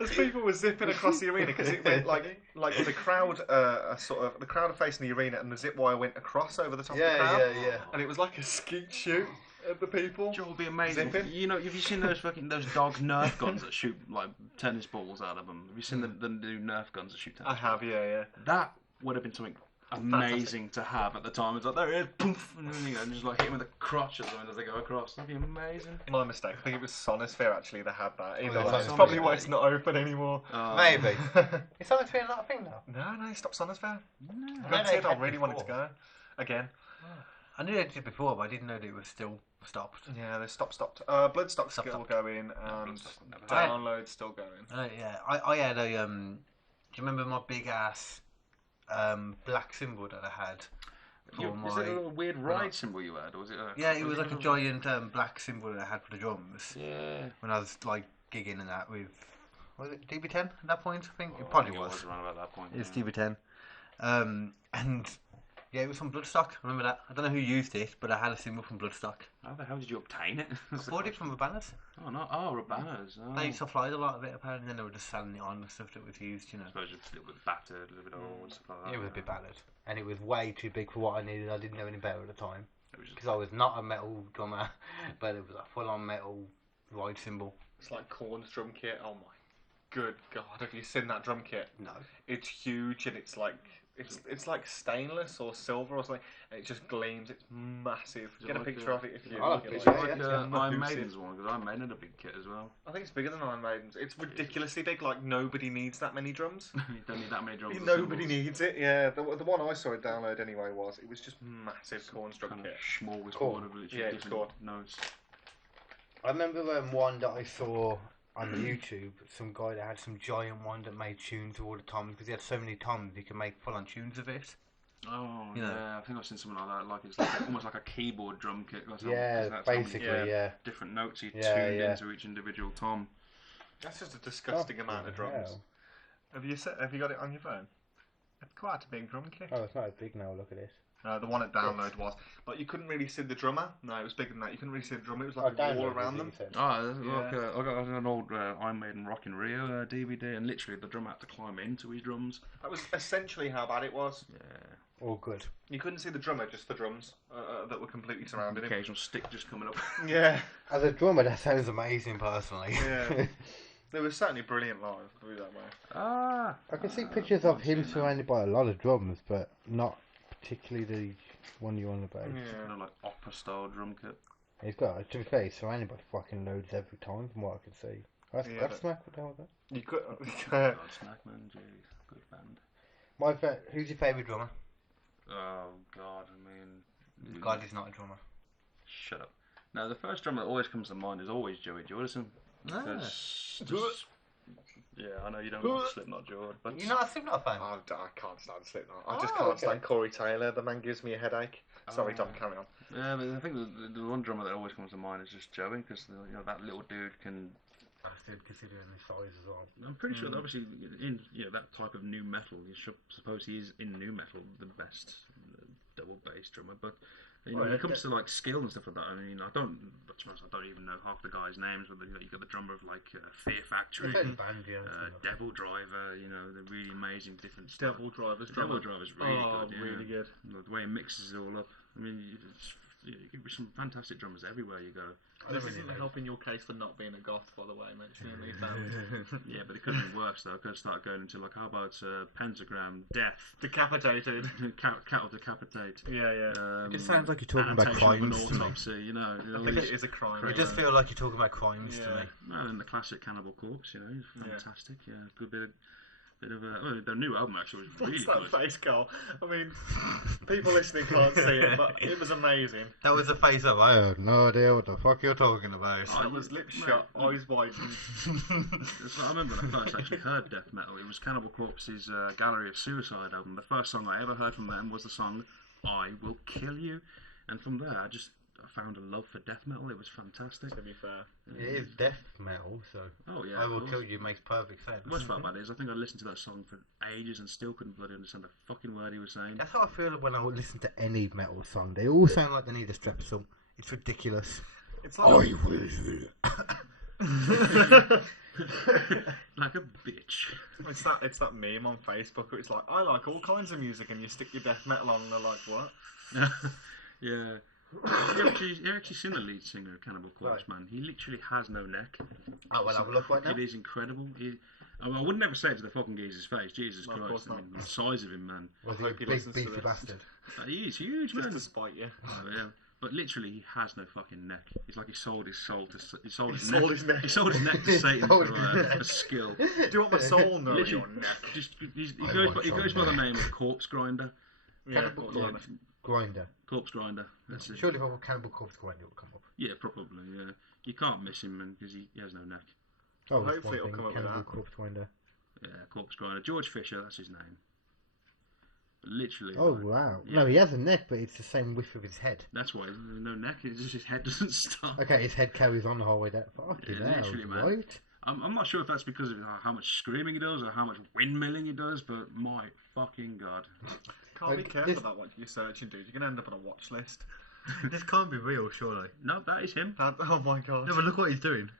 As people were zipping across the arena, because it went like the crowd, the crowd are facing the arena, and the zip wire went across over the top of the crowd, yeah. and it was like a skeet shoot at the people. It would be amazing. Zipping. You know, have you seen those dog Nerf guns that shoot like tennis balls out of them? Have you seen the new Nerf guns that shoot tennis I have, yeah. That would have been something amazing to have at the time. It's like, there it is, poof, and then, you know, just like hit them with a crotch or something as they go across. That'd be amazing. My mistake. I think it was Sonosphere actually that had that. yeah, That's Sonosphere. probably why it's not open anymore. Maybe. Is that not a thing now? No, stop Sonosphere. No, That's they it. I had really wanted to before. go again. I knew they did it before, but I didn't know that it was still stopped. Yeah, they stopped. Bloodstock's Stopped. still going, and Bloodstock's never Download's still going. Yeah, I had a do you remember my big ass black symbol that I had for Is it a weird ride symbol you had, or was it? Yeah, it was like a giant black symbol that I had for the drums Yeah. when I was like gigging and that with, was it DB10 at that point? I think it probably was. around about that point. It's DB10, and yeah, it was from Bloodstock. I remember that. I don't know who used it, but I had a symbol from Bloodstock. How the hell did you obtain it? I bought it from the banners. Oh no! Oh, banners. Oh. They supplied a lot of it apparently, and then they were just selling it on the stuff that was used, you know. I suppose it's a little bit battered, a little bit old, and stuff like that. It was a bit battered, and it was way too big for what I needed. I didn't know any better at the time It was just, because I was not a metal drummer, but it was a full-on metal ride cymbal. It's like Korn's drum kit. Oh my good god! Have you seen that drum kit? No. It's huge, and it's It's like stainless or silver or something. And it just gleams. It's massive. Is it Get a like picture a- of it if you. I'll if you have a like. picture, Like yeah. Iron Massive. Maiden's one, because Iron Maiden had a big kit as well. I think it's bigger than Iron Maiden's. It's ridiculously big. Like nobody needs that many drums. You don't need that many drums. and Nobody cymbals. needs it. Yeah, the one I saw it download anyway it was just massive cornstalk Kind of kit. smorgasbord Cool. of literally Yeah, it's different notes. I remember one that I saw on YouTube, some guy that had some giant one that made tunes all the time because he had so many toms he could make full-on tunes of it. Oh, You know. yeah, I think I've seen something like that. Like it's like almost like a keyboard drum kit. That's how- Yeah, that's how many basically, yeah. yeah. different notes he Yeah, tuned yeah. into each individual tom. That's just a disgusting Oh, amount of drums. hell. Have you got it on your phone? It's quite a big drum kit. Oh, it's not as big now, look at this. The one at download was, but you couldn't really see the drummer. No, it was bigger than that. You couldn't really see the drummer. It was like a wall around them. Oh, Yeah. like I got an old Iron Maiden Rock in Rio DVD, and literally the drummer had to climb into his drums. That was essentially how bad it was. Yeah, All good. You couldn't see the drummer, just the drums that were completely surrounding him. occasional stick just coming up. Yeah, As a drummer, that sounds amazing, personally. yeah. They were certainly brilliant live, put it that way. Ah, I can see pictures of him surrounded by a lot of drums, but not particularly the one you're on about. kind Yeah. of like opera style drum kit. He's got, to be fair, he's surrounded by fucking loads every time, from what I can see. That's Yeah, Smack, what the hell was that? You could. God, Snackman, jeez, good band. Who's your favourite drummer? Oh God, I mean, God is not a drummer. shut up. Now the first drummer that always comes to mind is always Joey Jordison. Because yeah, I know you don't like Slipknot, George, but You're not a Slipknot fan? I can't stand Slipknot. I just Oh, can't okay. stand Corey Taylor. The man gives me a headache. Sorry, Tom, carry on. yeah, but I think the one drummer that always comes to mind is just Joey, because you know that little dude can. Bastard, considering his size as well. I'm pretty sure that obviously in that type of new metal, you should suppose he is in new metal the best double bass drummer. But you know, when it comes to like skill and stuff like that, I mean, I don't even know half the guys' names. But you got the drummer of like Fear Factory, Band, yeah. Devil Driver. You know, they're really amazing different stuff. Devil Driver's Devil Driver's really good. Yeah. really good. The way it mixes it all up. I mean, you get some fantastic drummers everywhere you go. This isn't helping your case for not being a goth, by the way, mentioning these bands. Yeah, but it could have been worse though. I could have started going into like, how about Pentagram, Death, Decapitated. Cattle Decapitate. Yeah. It just sounds like you're talking about crimes to me. Autopsy, you know. I think it is a crime. It just feels like you're talking about crimes to me. Well, and the classic Cannibal Corpse, you know, fantastic. Yeah, good bit of their new album actually was really What's that good. face, Carl? I mean, people listening can't see it, but it was amazing. That was a face up. I have no idea what the fuck you're talking about. That was lips shut, eyes wide. I remember when I first actually heard death metal. It was Cannibal Corpse's Gallery of Suicide album. The first song I ever heard from them was the song "I Will Kill You," and from there I found a love for death metal. It was fantastic. To be fair. It is death metal, so Oh yeah, I of Will course. Kill You makes perfect sense. The worst part about it is I think I listened to that song for ages and still couldn't bloody understand a fucking word he was saying. That's how I feel when I listen to any metal song. They all sound like they need a strepsil. It's ridiculous. It's like Like a bitch. it's that meme on Facebook where it's like, I like all kinds of music, and you stick your death metal on and they're like, what? Yeah. You actually seen the lead singer of Cannibal Corpse, man? He literally has no neck. Oh, well, have a look right now. It is incredible. I would never say it to the fucking geezer's face. Jesus No, of Christ! course I mean, the size of him, man. Was he hope a he big listens to beefy this. bastard? He is huge, Just man. to spite you. Oh, yeah. But literally, he has no fucking neck. It's like he sold his soul to. He sold his sold neck. his neck. He sold his neck to Satan sold for his neck. a skill. Do you want my soul? No, Literally, your neck. He goes by the name of Corpse Grinder. Cannibal Yeah. Corpse Grinder. Corpse Grinder. That's it. Surely if I put Cannibal Corpse Grinder, it will come up. Yeah, probably. Yeah, you can't miss him, man, because he has no neck. Oh, that's Hopefully one it'll thing, come up with Cannibal that. Corpse Grinder. Yeah, Corpse Grinder. George Fisher, that's his name. Literally. Oh, like, wow. yeah. No, he has a neck, but it's the same width of his head. That's why there's no neck. It's just his head doesn't stop. Okay, his head carries on the whole way down. Fucking Yeah, hell, literally, man. right? I'm not sure if that's because of how much screaming he does or how much windmilling he does, but my fucking god. Can't be Like, careful this- about what you're searching, dude. You're going to end up on a watch list. This can't be real, surely. No, that is him. Oh my god. No, but look what he's doing.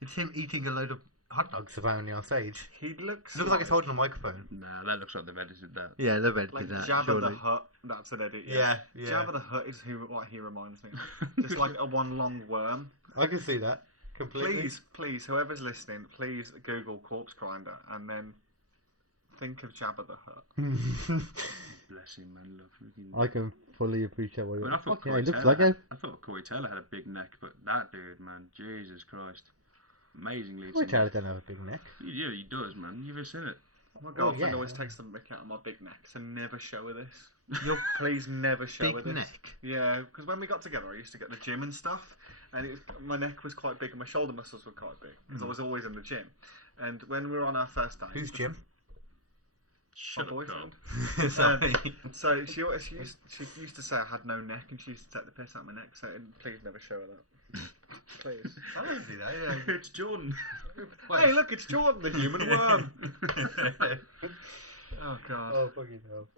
It's him eating a load of hot dogs apparently on stage. He looks It looks like he's holding a microphone. Nah, that looks like they've edited that. Yeah, they've edited like that, Jabba surely. the Hutt. That's an edit. Yeah. Jabba the Hutt is what he reminds me of. Just like a one long worm. I can see that. Completely. Please, whoever's listening, please Google Corpse Grinder and then think of Jabba the Hutt. Bless him, man. I can fully appreciate what I you're mean, I thought fucking Corey it looks Taylor like it. I thought Corey Taylor had a big neck, but that dude, man, Jesus Christ, amazing lead Corey singer. Taylor don't have a big neck. Yeah, he does, man. You've ever seen it? My girlfriend yeah. always takes the mick out of my big neck, so never show her this. Please never show her Big this. neck. Yeah, because when we got together, I used to get the gym and stuff, and my neck was quite big and my shoulder muscles were quite big because I was always in the gym. And when we were on our first date, Who's Jim? My Shut up, boyfriend. Sorry. So she used to say I had no neck, and she used to take the piss out of my neck. So please never show her that. Please. I don't see that. Yeah. It's Jordan. Hey, look, it's Jordan, the human worm. Oh God. Oh fucking hell.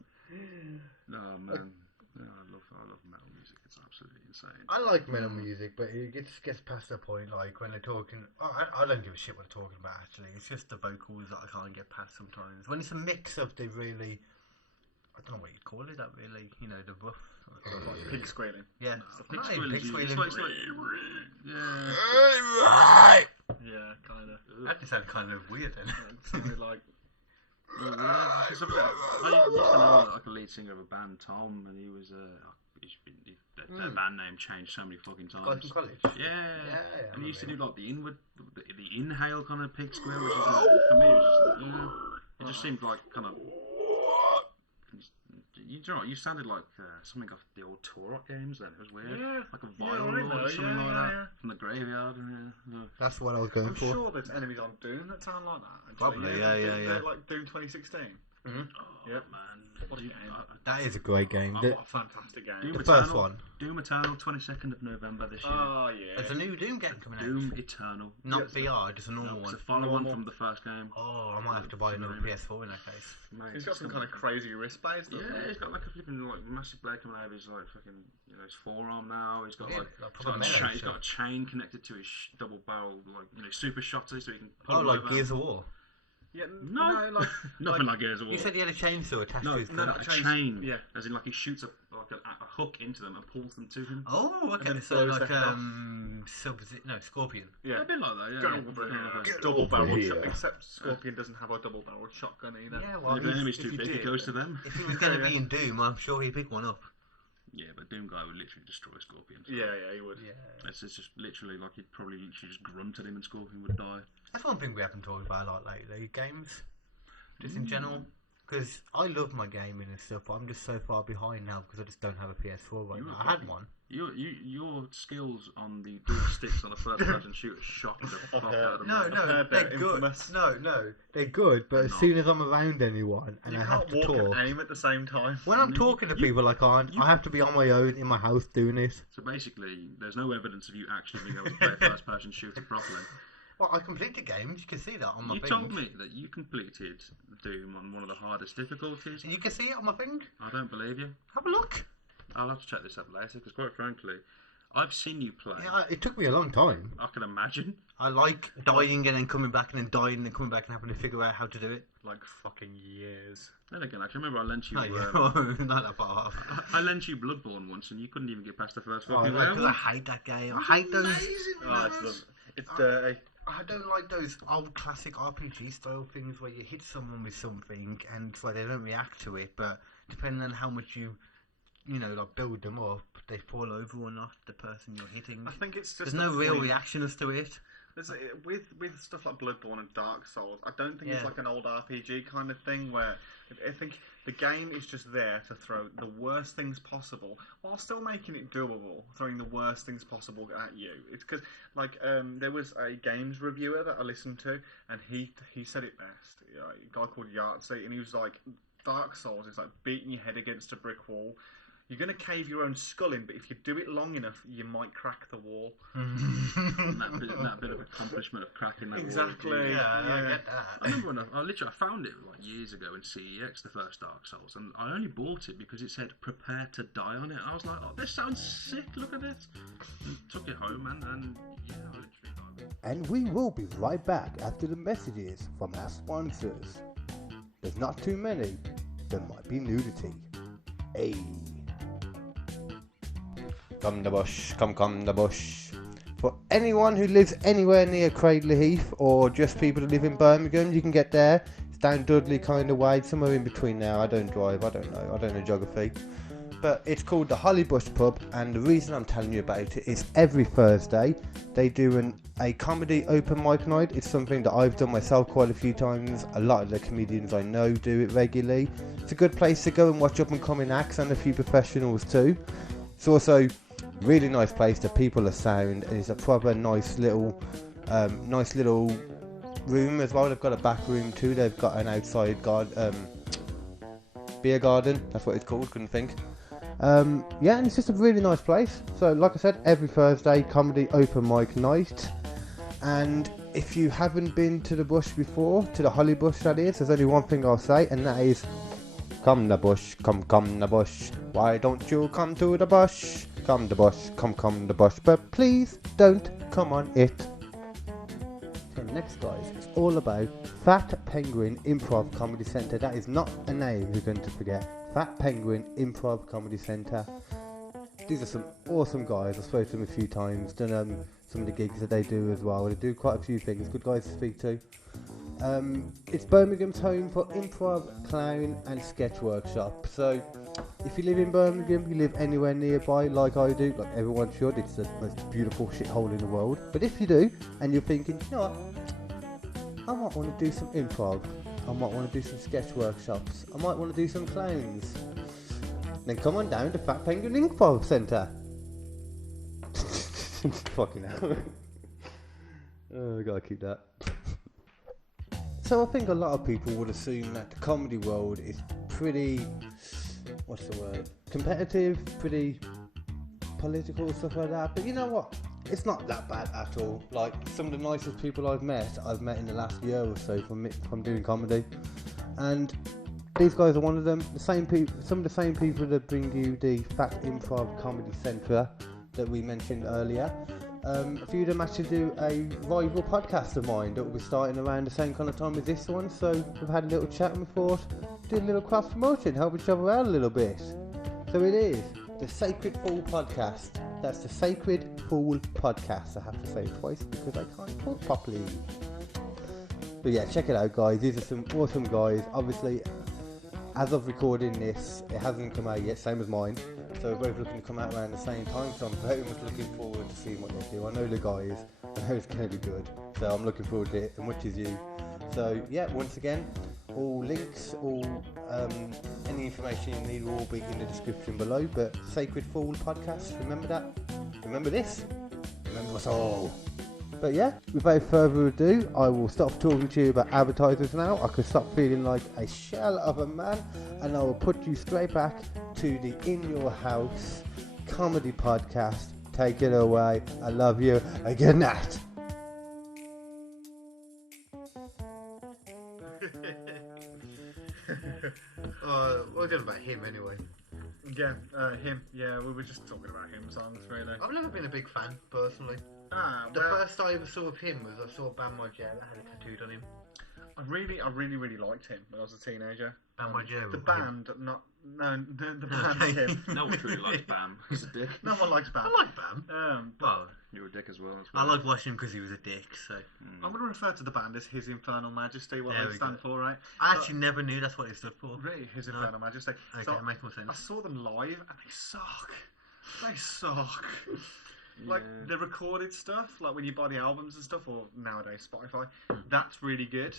No, man. No, I love metal music. It's absolutely insane. I like metal music, but it gets past the point, like when they're talking. Oh, I don't give a shit what they're talking about. Actually, it's just the vocals that I can't get past sometimes. When it's a mix of the really, I don't know what you'd call it. That really, the rough. Pig squealing. Yeah, Pig not squealing. pig squealing. It's like, yeah. Yeah, kind of. That just sounded kind of weird. Then. It sounded like. I used to know like a lead singer of a band, Tom, and he was their band name changed so many fucking times. Guy from college. Yeah. And he used to do like the inhale kind of pig squeal, which is like, for me it was just like, it just seemed like kind of. You sounded like something off the old Turok games then. It was weird. Yeah. Like a violin or something like that. From the graveyard. That's what I was going I'm for. sure there's enemies on Doom that sound like that. Actually. Probably, yeah. Like Doom 2016. Mm-hmm. Oh, Yep. man. What a game. That is a great game. Oh, what a fantastic game. Doom The Eternal, first one. Doom Eternal, 22nd of November this year. Oh, yeah. There's a new Doom game coming out. Doom Eternal. Not VR, just a normal It's one. a follow-on from the first game. Oh, I might have to buy another PS4 in that case. Mate, He's got some kind of crazy wrist blades. Yeah, he's got like a flipping like massive blade coming out of his like fucking his forearm now. He's got Yeah, like like he's got, proper melee he's got a chain connected to his double barrel like super shotter so he can pull Oh, him like over. Gears of War. Yeah, No. like Nothing like Gears of War. You said he had a chainsaw attached to his no, foot. not a chain. Yeah. As in like he shoots a hook into them and pulls them to him. Oh, And okay. then So blows like their head Scorpion. Yeah. A bit like that, yeah. Double barrel here. shot, except Scorpion doesn't have a double barrel shotgun either. Yeah, well, If the enemy's if too he big, did, it goes to them. if he was going to be in Doom, I'm sure he'd pick one up. Yeah, but Doom Guy would literally destroy Scorpion. Yeah, he would. Yeah. It's just literally like he'd probably literally just grunt at him and Scorpion would die. That's one thing we haven't talked about a lot lately. Games, just in general. Because I love my gaming and stuff, but I'm just so far behind now because I just don't have a PS4 right now. I had one. Your skills on the dual sticks on a first-person shooter shocked the fuck out of me. No, they're good. Infamous. No, they're good. But as soon as I'm around anyone and You I can't have to walk talk, and aim at the same time. when I'm talking to people, I can't. I have to be on my own in my house doing this. So basically, there's no evidence of you actually being able to play a first-person shooter properly. Well, I completed games. You can see that on my You thing. told me that you completed Doom on one of the hardest difficulties. You can see it on my thing. I don't believe you. Have a look. I'll have to check this out later because, quite frankly, I've seen you play. Yeah, it took me a long time. I can imagine. I like dying and then coming back and then dying and then coming back and having to figure out how to do it. Like fucking years. Then again, I can remember I lent you. Oh, yeah. Not that far off. I lent you Bloodborne once, and you couldn't even get past the first Oh, fucking no, because level. I hate that game. I hate those. It's dirty. I don't like those old classic RPG style things where you hit someone with something and it's like they don't react to it, but depending on how much you like build them up, they fall over or not, the person you're hitting. I think it's just There's no real reaction as to it. With stuff like Bloodborne and Dark Souls, I don't think it's Yeah. like an old RPG kind of thing where I think the game is just there to throw the worst things possible while still making it doable, throwing the worst things possible at you. It's because there was a games reviewer that I listened to, and he said it best. A guy called Yahtzee, and he was like, Dark Souls is like beating your head against a brick wall. You're going to cave your own skull in, but if you do it long enough, you might crack the wall. that bit of accomplishment of cracking that Exactly. wall. I get that. I remember when I found it like years ago in CEX, the first Dark Souls, and I only bought it because it said "Prepare to Die" on it. I was like, "Oh, this sounds sick! Look at this!" And took it home, and yeah, I literally died. And we will be right back after the messages from our sponsors. There's not too many, there might be nudity. Hey. Come the bush, come the bush. For anyone who lives anywhere near Cradley Heath or just people who live in Birmingham, you can get there. It's down Dudley kind of way, somewhere in between there. I don't drive, I don't know geography. But it's called the Hollybush Pub, and the reason I'm telling you about it is every Thursday they do a comedy open mic night. It's something that I've done myself quite a few times. A lot of the comedians I know do it regularly. It's a good place to go and watch up and coming acts and a few professionals too. It's also a really nice place. The people are sound, and it's a proper nice little room as well. They've got a back room too. They've got an outside beer garden. That's what it's called. Couldn't think. Yeah, and it's just a really nice place. So, like I said, every Thursday, comedy open mic night. And if you haven't been to the bush before, to the Holly Bush that is, there's only one thing I'll say, and that is, come the bush, come the bush. Why don't you come to the bush? Come the bush, come the bush. But please don't come on it. So next, guys, it's all about Fat Penguin Improv Comedy Centre. That is not a name you're going to forget. Fat Penguin Improv Comedy Centre. These are some awesome guys. I've spoken to them a few times, done some of the gigs that they do as well. They do quite a few things, good guys to speak to. It's Birmingham's home for improv, clown and sketch workshop. So if you live in Birmingham, you live anywhere nearby like I do, like everyone should, it's the most beautiful shithole in the world. But if you do, and you're thinking, you know what, I might want to do some improv, I might want to do some sketch workshops, I might want to do some clowns, then come on down to Fat Penguin Improv Centre. Fucking hell. Oh, I gotta keep that. So I think a lot of people would assume that the comedy world is pretty, what's the word, competitive, pretty political, stuff like that. But you know what? It's not that bad at all. Like, some of the nicest people I've met in the last year or so from doing comedy. And these guys are one of them. Some of the same people that bring you the Fat Improv Comedy Centre that we mentioned earlier. A few of them actually do a rival podcast of mine that will be starting around the same kind of time as this one. So we've had a little chat and we thought, do a little cross promotion, help each other out a little bit. So it is the Sacred Fool Podcast. That's the Sacred Fool Podcast. I have to say it twice because I can't talk properly. But yeah, check it out, guys. These are some awesome guys. Obviously, as of recording this, it hasn't come out yet, same as mine. So we're both looking to come out around the same time, so I'm very much looking forward to seeing what they do. I know the guys, I know it's going to be good, so I'm looking forward to it, as much as you. So yeah, once again, all links, any information you need will all be in the description below. But Sacred Fool Podcast, remember that? Remember this? Remember us all. But yeah, without further ado, I will stop talking to you about advertisers now. I can stop feeling like a shell of a man, and I will put you straight back to the In Your House comedy podcast. Take it away. I love you. And good night. We're good about him anyway. Yeah, him. Yeah, we were just talking about him songs, really. I've never been a big fan, personally. The first I ever saw of him was I saw Bam Margera that had it tattooed on him. I really liked him when I was a teenager. Bam Margera. The band, the band, him. No one really likes Bam. He's a dick. No one likes Bam. I like Bam. Well, you're a dick as well. I like watching him because he was a dick. So I'm going to refer to the band as His Infernal Majesty. What they stand for, right? I actually never knew that's what it stood for. Really, His Infernal Majesty. Okay, So it makes more sense. I saw them live and they suck. They suck. Like the recorded stuff, like when you buy the albums and stuff, or nowadays Spotify, that's really good.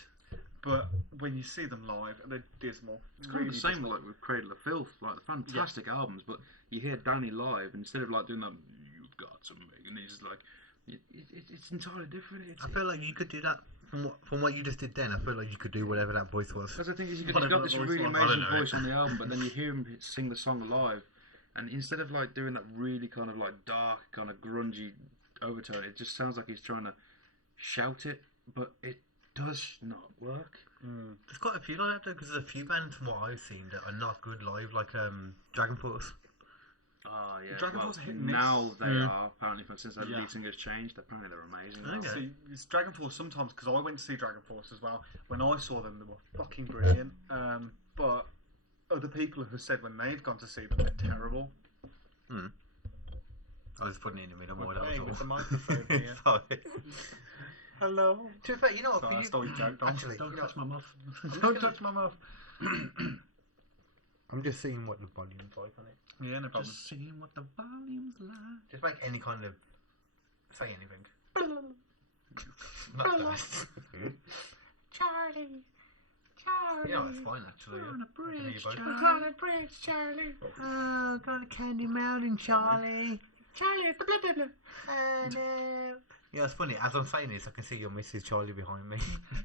But when you see them live, they're dismal. It's kind of the same like with Cradle of Filth, like the fantastic albums, but you hear Danny live, and instead of like doing that, you've got something, and he's just like, it's entirely different. I feel like you could do that from what you just did then. I feel like you could do whatever that voice was. Because I think he's got this really amazing voice on the album, but then you hear him sing the song live, and instead of like doing that really kind of like dark, kind of grungy overtone, it just sounds like he's trying to shout it, but it does not work. There's quite a few like that though, because there's a few bands from what I've seen that are not good live, like Dragon Force. Oh yeah, Dragon Force are hit and miss. Now they are apparently since their lead singer's changed. Apparently they're amazing. Okay. See, it's Dragon Force sometimes, because I went to see Dragon Force as well. When I saw them, they were fucking brilliant. But other people have said when they've gone to see them, they're terrible. I was putting it in the middle more. That Hey, was with the all. microphone here. Sorry. Hello. To be fair, you know what? Sorry, I for you, stole your joke. Don't touch my muff. Don't touch my mouth. I'm just seeing what the volume's like on it. Yeah, no problem. Just seeing what the volume's like. Just make any kind of say anything. Not that. Charlie. You know, it's fine actually. We're on a I can hear you bridge, both. We're on a bridge, Charlie. Oh, going to Candy Mountain, Charlie. Charlie, blah, blah, blah. Oh no. Yeah, it's funny. As I'm saying this, I can see your Mrs. Charlie behind me.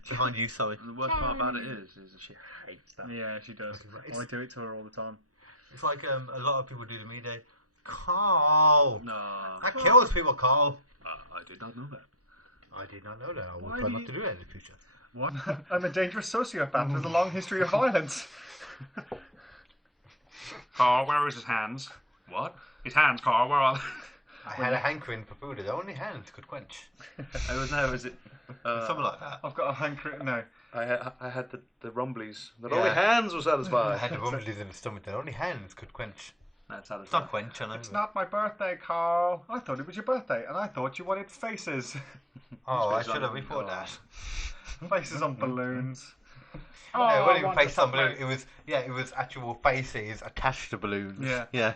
Behind you, sorry. And the worst part about it is she hates that. Yeah, she does. I do it to her all the time. It's like a lot of people do to me. They, Carl. No, That kills people, Carl. I did not know that. I did not know that. I Why will try do not you- to do that in the future. What? I'm a dangerous sociopath with a long history of violence. Carl, where is his hands? What? His hands, Carl, where are they? I had a hankering for food that only hands could quench. Was it? Something like that. I've got a hankering. No. I had the rumblies that Yeah. only hands were I satisfied. had the rumblies in the stomach that only hands could quench. That's It's satisfying. not quench, I know. It's not my birthday, Carl. I thought it was your birthday, and I thought you wanted faces. Oh, I Faces should on have before the- that. Faces on balloons. Oh, it wasn't I even want face to on celebrate. balloon. It was actual faces attached to balloons. Yeah. yeah.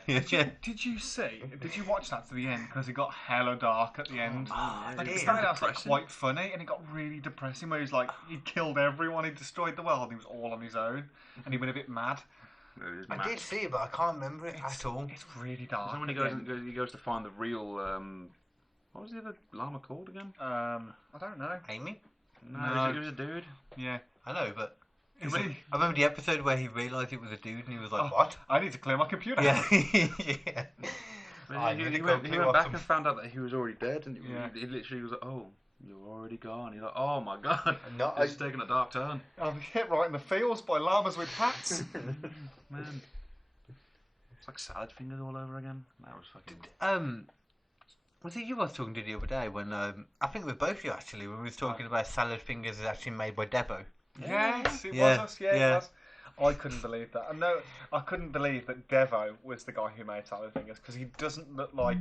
Did you see? Did you watch that to the end? Because it got hella dark at the end. I Like, did. it started out like Depressing. quite funny, and it got really depressing. Where he's like, he killed everyone, he destroyed the world, and he was all on his own, and he went a bit mad. It is I mad. did see it, but I can't remember it at all. It's really dark. So when he at the goes, end. he goes to find the real. What was the other llama called again? I don't know. Amy? No. He was a dude. Yeah. I know, but Is I he? remember the episode where he realised it was a dude and he was like, Oh, what? I need to clear my computer. Yeah. yeah. But I he, need he to went, go he clear went off back some- and found out that he was already dead, and Yeah. he literally was like, "Oh, you're already gone." He's like, "Oh my god, No, it's taking a dark turn." I'm hit right in the feels by llamas with hats. Man, it's like salad fingers all over again. That was fucking. Was it you I was talking to the other day when, I think with both of you actually, when we was talking about salad fingers is actually made by Devo. Yes, it Yeah, was us. Yeah, yeah. it was. I couldn't believe that. And no, I couldn't believe that Devo was the guy who made Salad Fingers, because he doesn't look like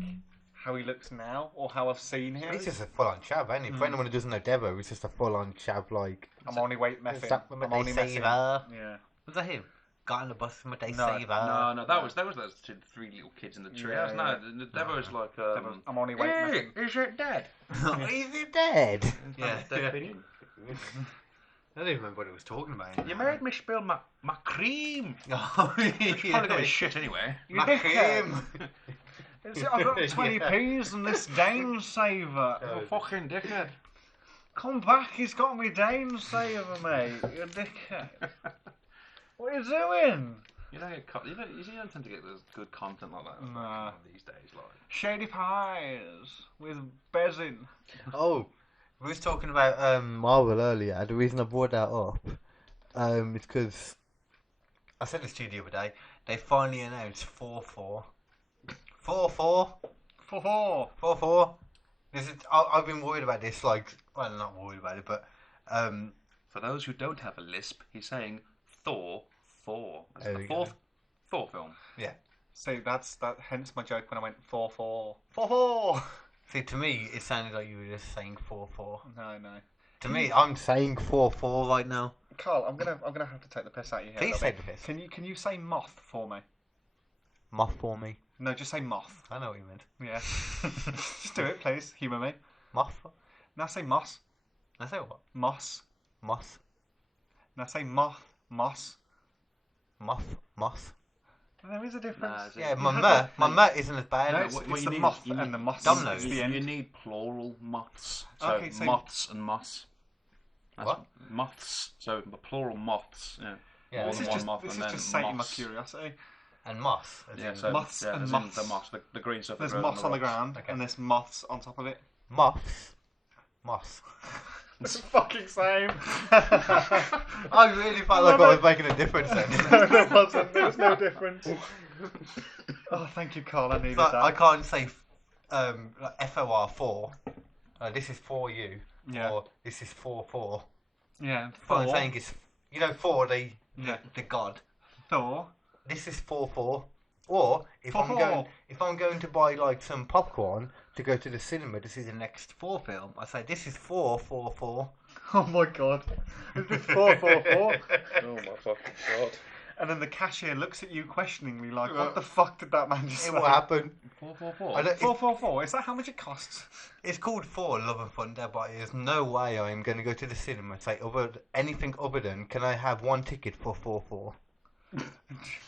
how he looks now or how I've seen him. He's just a full-on chav, ain't he? For anyone who doesn't know Devo, he's just a full-on chav, like... I'm only wait Is meffing. that when I'm they only say messing. that? Yeah. Was that him? Got on the bus with they No, say that? No, that was those three little kids in the tree. Yeah, No, the Devo was like, Devo's, I'm only wait meffing. is it dead? Is he dead? Yeah, dead opinion. I don't even remember what he was talking about. You made me spill my cream. Oh, It's probably got his shit anyway. You dickhead. I've got 20p's and this Dane saver. You fucking dickhead. Come back, he's got me Dane saver, mate. You dickhead. What are you doing? You don't get you don't tend to get those good content like that Nah. these days. Like, Shady pies with bezzing. Oh, we was talking about Marvel earlier. The reason I brought that up is because I said this to you the other day. They finally announced 4-4. 4-4? 4-4. 4-4? This is, I've been worried about this, like, well, not worried about it, but for those who don't have a lisp, he's saying Thor 4. That's There the we fourth Thor film. yeah. See, that's hence my joke when I went 4-4. 4-4. See, to me, it sounded like you were just saying 4-4. No. To me, I'm saying 4-4 right now. Carl, I'm gonna have to take the piss out of you here. Please a say little the bit. piss. Can you say moth for me? Moth for me. No, just say moth. I know what you meant. Yeah. Just do it, please. Humour me. Moth? Now say moss. I say what? Moss. Moth? Now say moth. Moss. Moth? Moth? There is a difference. Nah, it's- Yeah, You my had muh isn't as bad. No, No, it's, what it's you the need moth is you and the need- moss. Dominoes. at the You end. need plural moths. So Okay, so- moths and moths. That's What? Moths. So the plural moths. Yeah. Yeah, More This than is one just moth this and is then just sating my moths. curiosity. and moss. As Yeah, in so Moths yeah, and as in moths. the moss, the green stuff. There's that grows moths on the rocks. ground Okay. and there's moths on top of it. moths. Moss. It's the fucking same. I really felt like I was making a difference then. No, there wasn't. There was no difference. Oh, thank you, Carl. I needed But that. I can't say like FOR4. This is for you. Yeah. Or this is 4-4. Yeah. What I'm Thor. saying is, you know, 4, Yeah. the god. Thor. This is 4-4. Or if I'm going to buy like some popcorn to go to the cinema to see the next 4 film, I say this is 444. Oh my god. Is this 444? Oh my fucking god. And then the cashier looks at you questioningly like, what the fuck did that man just say? It will happen. 444. 444, is that how much it costs? It's called 4 Love and Thunder, but there's no way I am going to go to the cinema and say anything other than, can I have 1 ticket for 4-4?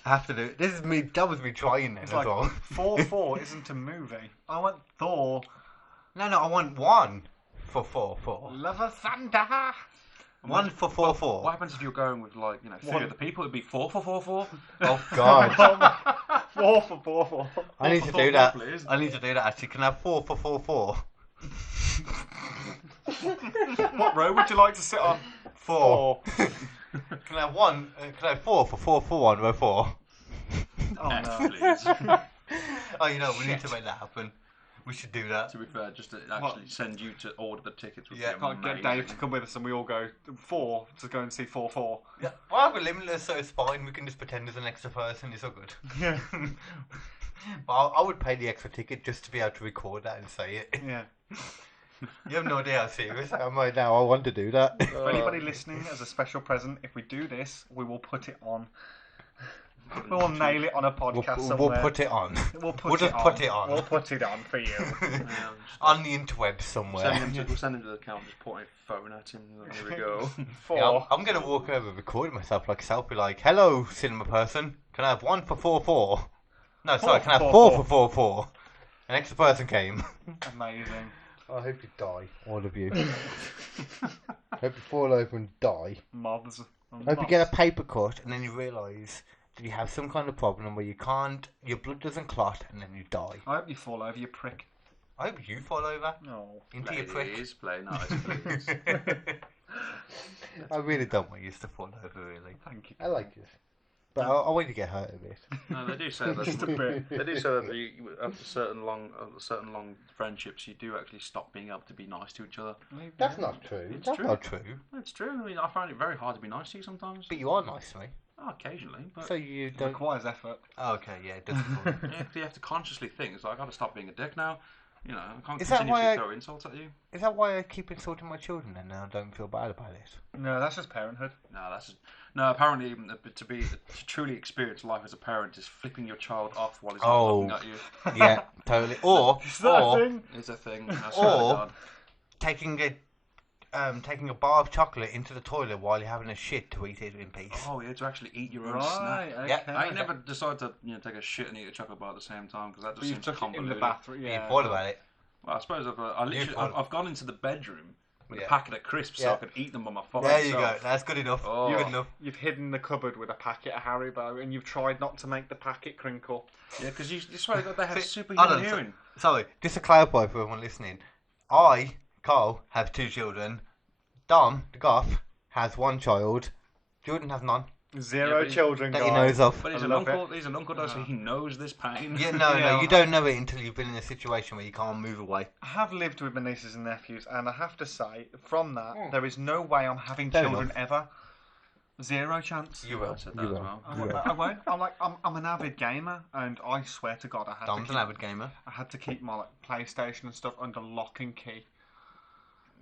I have to do it. This is me. That was me trying it as Like, well. 4-4 isn't a movie. I want Thor. No, I want 1 for 4-4. Love of Thunder. 1 for 4-4. What happens if you're going with like 3 other people? It'd be 4-4-4-4. Oh God! 4 for 4-4. I need to for do 4-4, that. please. I need to do that. Actually, can I have 4 for 4-4? What row would you like to sit on? 4. Can I have 1? Can I have 4 for 4-4 on row 4? Oh F, no. please. Oh, you know, we need to make that happen. We should do that. To be fair, just to actually send you to order the tickets would Yeah, be Can't get amazing. Dave to come with us and we all go 4 to go and see 4-4. Yeah. Well, we're limitless, so it's fine. We can just pretend there's an extra person. It's all good. Yeah. But I would pay the extra ticket just to be able to record that and say it. Yeah. You have no idea how serious I am right now. I want to do that. For anybody listening, as a special present, if we do this, we will put it on. We'll nail it on a podcast We'll somewhere. put it on. We'll We'll just put it on. We'll put it on for you. On the interweb somewhere. We'll send him to the account, just point a phone at him. And here we go. 4. Yeah, I'm going to walk over recording myself like a selfie, like, hello, cinema person. Can I have 1 for 4-4? No, sorry, can I have 4 for 4-4? An extra person came. Amazing. I hope you die, all of you. Hope you fall over and die. Moths. I hope you get a paper cut and then you realise that you have some kind of problem where your blood doesn't clot and then you die. I hope you fall over, you prick. I hope you fall over No. into your prick. Please, play nice, please. I really don't want you to fall over, really. Thank you. I like it. But I want you to get hurt a bit. No, they do say that. Just a bit. They do say that after certain long friendships, you do actually stop being able to be nice to each other. That's not true. It's That's true. not true. It's true. I mean, I find it very hard to be nice to you sometimes. But you are nice to me. Oh, occasionally, but So you It don't... requires effort. Oh, okay, yeah, it doesn't fall. you have to consciously think. It's like, I've got to stop being a dick now. You know, I can't Is that continuously why I- throw insults at you. Is that why I keep insulting my children and I don't feel bad about it? No, that's just parenthood. No. Apparently, to truly experience life as a parent is flipping your child off while he's Oh. not looking at you. Yeah, totally. Or Is that a thing? It's a thing. I swear to Or- God. taking a bar of chocolate into the toilet while you're having a shit to eat it in peace. Oh, yeah, to actually eat your own Right, snack. okay. Yeah, I ain't never decided to take a shit and eat a chocolate bar at the same time because that But just you seems took it in the convoluted. bathroom. You Yeah. thought about it. Well, I suppose I've gone into the bedroom with Yeah. a packet of crisps so Yeah. I could eat them on my phone. There you go. That's good enough. Oh. Good enough. You've hidden the cupboard with a packet of Haribo and you've tried not to make the packet crinkle. Yeah, because you swear to God they have Hold superhuman on, hearing. Sorry, just to clarify for everyone listening. I, Carl, have 2 children. Dom, the Goth, has 1 child. Jordan has none. 0 but- children, That guys. he knows of. But I he's an love uncle. He's an uncle, though, so he knows this pain. Yeah, no, Yeah. you don't know it until you've been in a situation where you can't move away. I have lived with my nieces and nephews, and I have to say, from that, there is no way I'm having Fair children enough. ever. 0 chance. You I will. said that You as will. well. I won't. I'm an avid gamer, and I swear to God, Dom's an avid gamer. I had to keep my PlayStation and stuff under lock and key.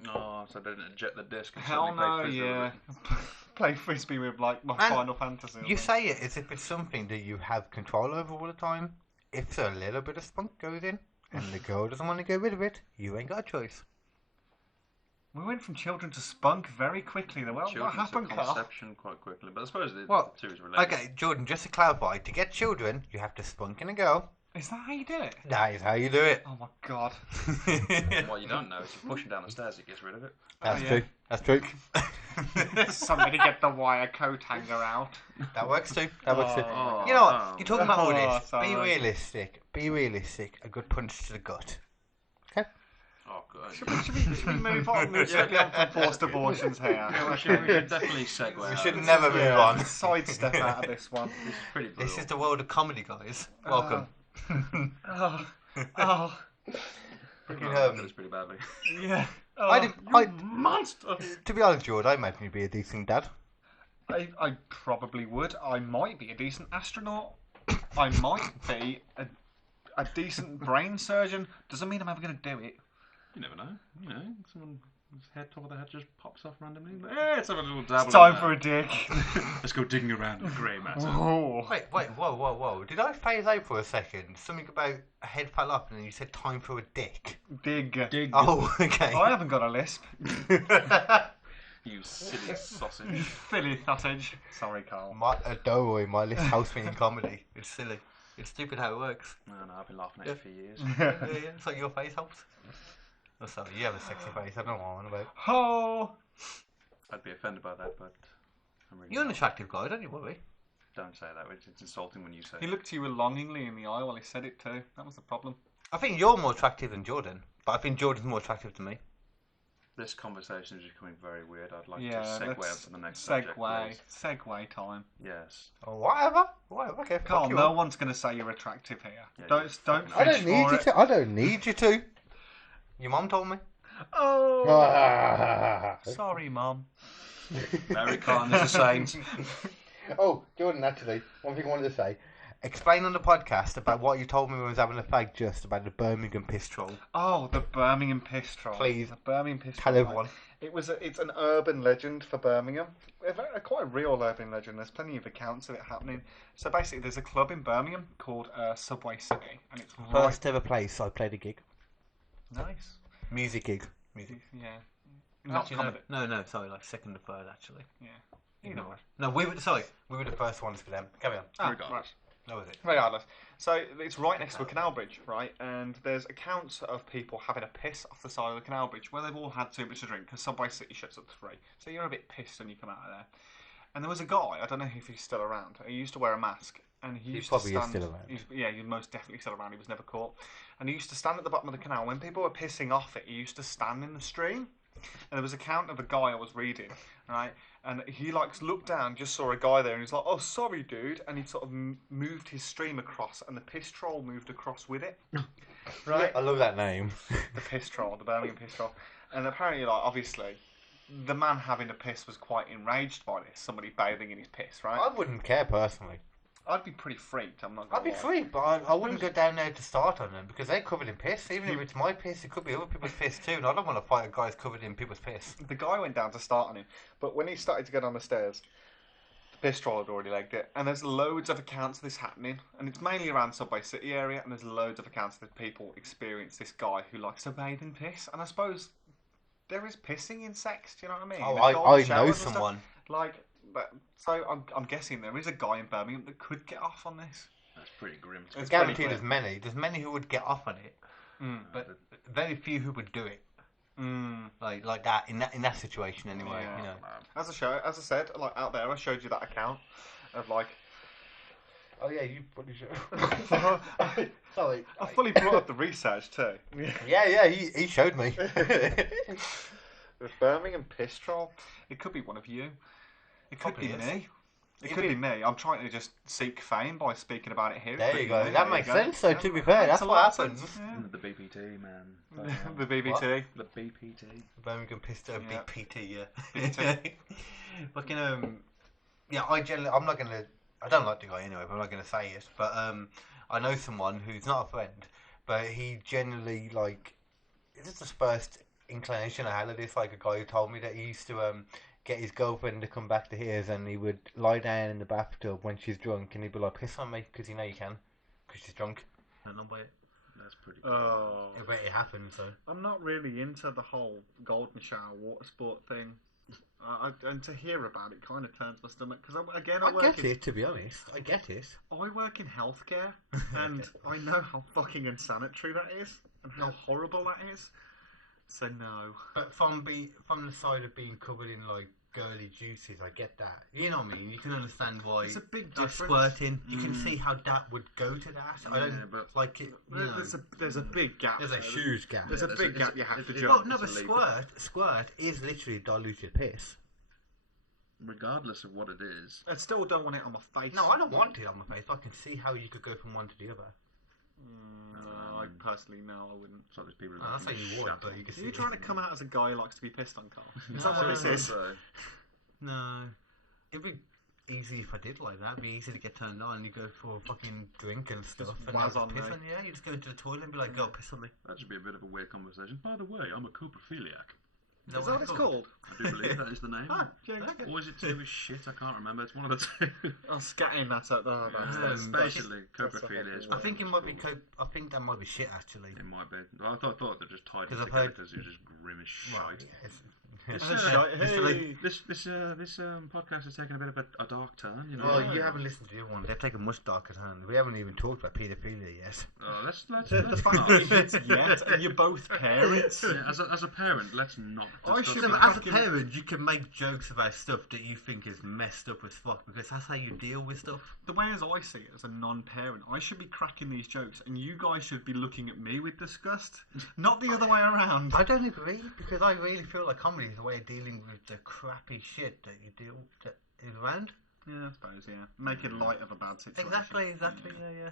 No, so they didn't eject the disc. And Hell suddenly no, play Frisbee yeah. with Play frisbee with like my Man, Final Fantasy. You say it as if it's something that you have control over all the time. If a little bit of spunk goes in, and the girl doesn't want to get rid of it, you ain't got a choice. We went from children to spunk very quickly. Though. Well, what children to happened, Carl? conception quite quickly, but I suppose the Well, two is related. Okay, Jordan, just to clarify, to get children, you have to spunk in a girl. Is that how you do it? That is how you do it. Oh my God. What you don't know is you push it down the stairs, it gets rid of it. That's Oh, yeah. true. That's true. Somebody get the wire coat hanger out. That works too. That works too. Oh, You know what? oh. You're talking about all Oh, this. Be sorry. realistic. Be realistic. A good punch to the gut. Okay? Oh, God. Should we move on? Move strictly on from forced abortions here. We should definitely segue. We out should of this. never move on. Sidestep out of this one. This is pretty brutal. This is the world of comedy, guys. Welcome. Oh, oh, Fucking No, hurt that me. was pretty badly. yeah. Oh, I didn't. Monster! To be honest, George, I imagine you'd be a decent dad. I probably would. I might be a decent astronaut. I might be a decent brain surgeon. Doesn't mean I'm ever going to do it. You never know. You know, someone's head, top of the head just pops off randomly. Let's have a little dabble. It's time for a dig. Let's go digging around in grey matter. Oh. Wait, whoa. Did I phase out for a second? Something about a head fell up and then you said time for a dick. Dig. Oh, okay. I haven't got a lisp. You silly sausage. Silly sausage. Sorry, Carl. Don't worry, my list helps me in comedy. It's silly. It's stupid how it works. No, I've been laughing at it for years. Yeah. So your face helps. Oh, sorry, you have a sexy face. I don't know what I'm on about. Oh. I'd be offended by that, but I'm really You're an not. attractive guy, don't you worry? Don't say that. It's insulting when you say He it. looked at you longingly in the eye while he said it too. That was the problem. I think you're more attractive than Jordan, but I think Jordan's more attractive to me. This conversation is becoming very weird. I'd like Yeah, to segue on let's to the next subject, please. Segue time. Yes. Or whatever. Okay, Carl, fuck you no up. one's going to say you're attractive here. Yeah, don't you don't. fucking I don't fish need for you it. to. I don't need you to. Your mum told me. Oh. Sorry, Mum. Very calm as a saint. Oh, Jordan, actually, one thing I wanted to say. Explain on the podcast about what you told me when I was having a fag just about the Birmingham piss troll. Oh, the Birmingham piss troll. Please. The Birmingham piss Tell troll. everyone. It's an urban legend for Birmingham. Quite a real urban legend. There's plenty of accounts of it happening. So basically, there's a club in Birmingham called Subway City, and it's First ever place I played a gig. nice. Music gig. Music. Yeah. Not Actually, comedy. no, sorry, like second or third actually. Yeah. Either way. No, we were the first ones for them. Carry on. Ah, Regardless. right. That was it. Regardless. So it's right next to a canal bridge, right? And there's accounts of people having a piss off the side of the canal bridge where they've all had too much to drink because Subway City shuts at 3. So you're a bit pissed when you come out of there. And there was a guy, I don't know if he's still around, he used to wear a mask. And he used probably to is stand, still around. He's most definitely still around. He was never caught. And he used to stand at the bottom of the canal. When people were pissing off it, he used to stand in the stream. And there was a account of a guy I was reading, right? And he looked down, just saw a guy there, and he's like, "Oh, sorry, dude." And he sort of moved his stream across, and the piss troll moved across with it. Right? I love that name. The piss troll, the Birmingham piss troll. And apparently, obviously, the man having a piss was quite enraged by this. Somebody bathing in his piss, right? I wouldn't care personally. I'd be pretty freaked. I'm not. I'd be lie. free, but I wouldn't go down there to start on them because they're covered in piss. Even if it's my piss, it could be other people's piss too. And I don't want to fight a guy who's covered in people's piss. The guy went down to start on him, but when he started to get on the stairs, the piss troll had already legged it. And there's loads of accounts of this happening, and it's mainly around Subway City area. And there's loads of accounts that people experience this guy who likes to bathe in piss. And I suppose there is pissing in sex. Do you know what I mean? Oh, The golden I know showers and stuff. someone. So I'm guessing there is a guy in Birmingham that could get off on this. That's pretty grim. I It's guarantee pretty there's many. There's many who would get off on it, but very few who would do it. Like that in that situation anyway. Yeah. You know. As I said, out there, I showed you that account of Oh yeah, you probably should. Sorry. I fully brought up the research too. Yeah, he showed me. The Birmingham piss troll. It could be one of you. It could Probably be is. me. It could be me. I'm trying to just seek fame by speaking about it here. It There could you be go. me. That There makes you go. sense. So to be fair, Makes that's a what lot of happens. sense, yeah. The BPT, man. The BBT. The BPT. Birmingham pissed Yeah. BPT, yeah. BPT. Fucking yeah. I'm not gonna. I don't like the guy anyway, but I'm not gonna say it. But I know someone who's not a friend, but he generally this is the first inclination I had of this. Like a guy who told me that he used to get his girlfriend to come back to his, and he would lie down in the bathtub when she's drunk, and he'd be like, "Piss on me," because you know you can, because she's drunk. I don't know about it. That's pretty. Oh. But it happened, so. I'm not really into the whole golden shower water sport thing. And to hear about it kind of turns my stomach. Because I get it, to be honest. I get it. I work in healthcare, and I know how fucking unsanitary that is, and how horrible that is. So no. But from the side of being covered in girly juices, I get that. You know what I mean? You can understand why It's a big like difference. squirting. You can see how that would go to that. I don't but like it. You know, There's a big gap. there's a there. huge gap. There's a Yeah, big it's- gap you have to it's- jump. Well, no, it's but a leap. squirt is literally diluted piss. regardless of what it is. I still don't want it on my face. No, I don't want it on my face. But I can see how you could go from one to the other. No, I personally no, I wouldn't. So there's people. I'm not saying you would, but you can Are see. you trying to come out as a guy who likes to be pissed on, Carl? Is No, that what this is? No, easy if I did like that. It'd be easy to get turned on. You go for a fucking drink and stuff. And waz have on a piss me. on you. You just go into the toilet and be like, go piss on me. That should be a bit of a weird conversation. By the way, I'm a coprophiliac. Is that what it's called? I do believe that is the name. Okay. Or is it to do with shit? I can't remember. It's one of the two. Oh, scatting that up. That's basically coprophilia. that's I think it might be. I think that might be shit actually. It might be. I thought they just tied it 'Cause I've together heard- because it was just grim as Well, shite. yeah, This, Hey. this podcast has taken a bit of a dark turn, you know. Well, you haven't listened to the other one. They've taken much darker turn. We haven't even talked about paedophilia yet. Oh, let's The fact not. that it's yet, and you're both parents. Yeah, as a parent, let's not. I discuss should it. be As a fucking- parent, you can make jokes about stuff that you think is messed up as fuck because that's how you deal with stuff. The way as I see it as a non-parent, I should be cracking these jokes, and you guys should be looking at me with disgust, not the other way around. I don't agree because I really feel like comedy is a way of dealing with the crappy shit that you deal that is around. Yeah, I suppose. Yeah, making light of a bad situation. Exactly. Yeah.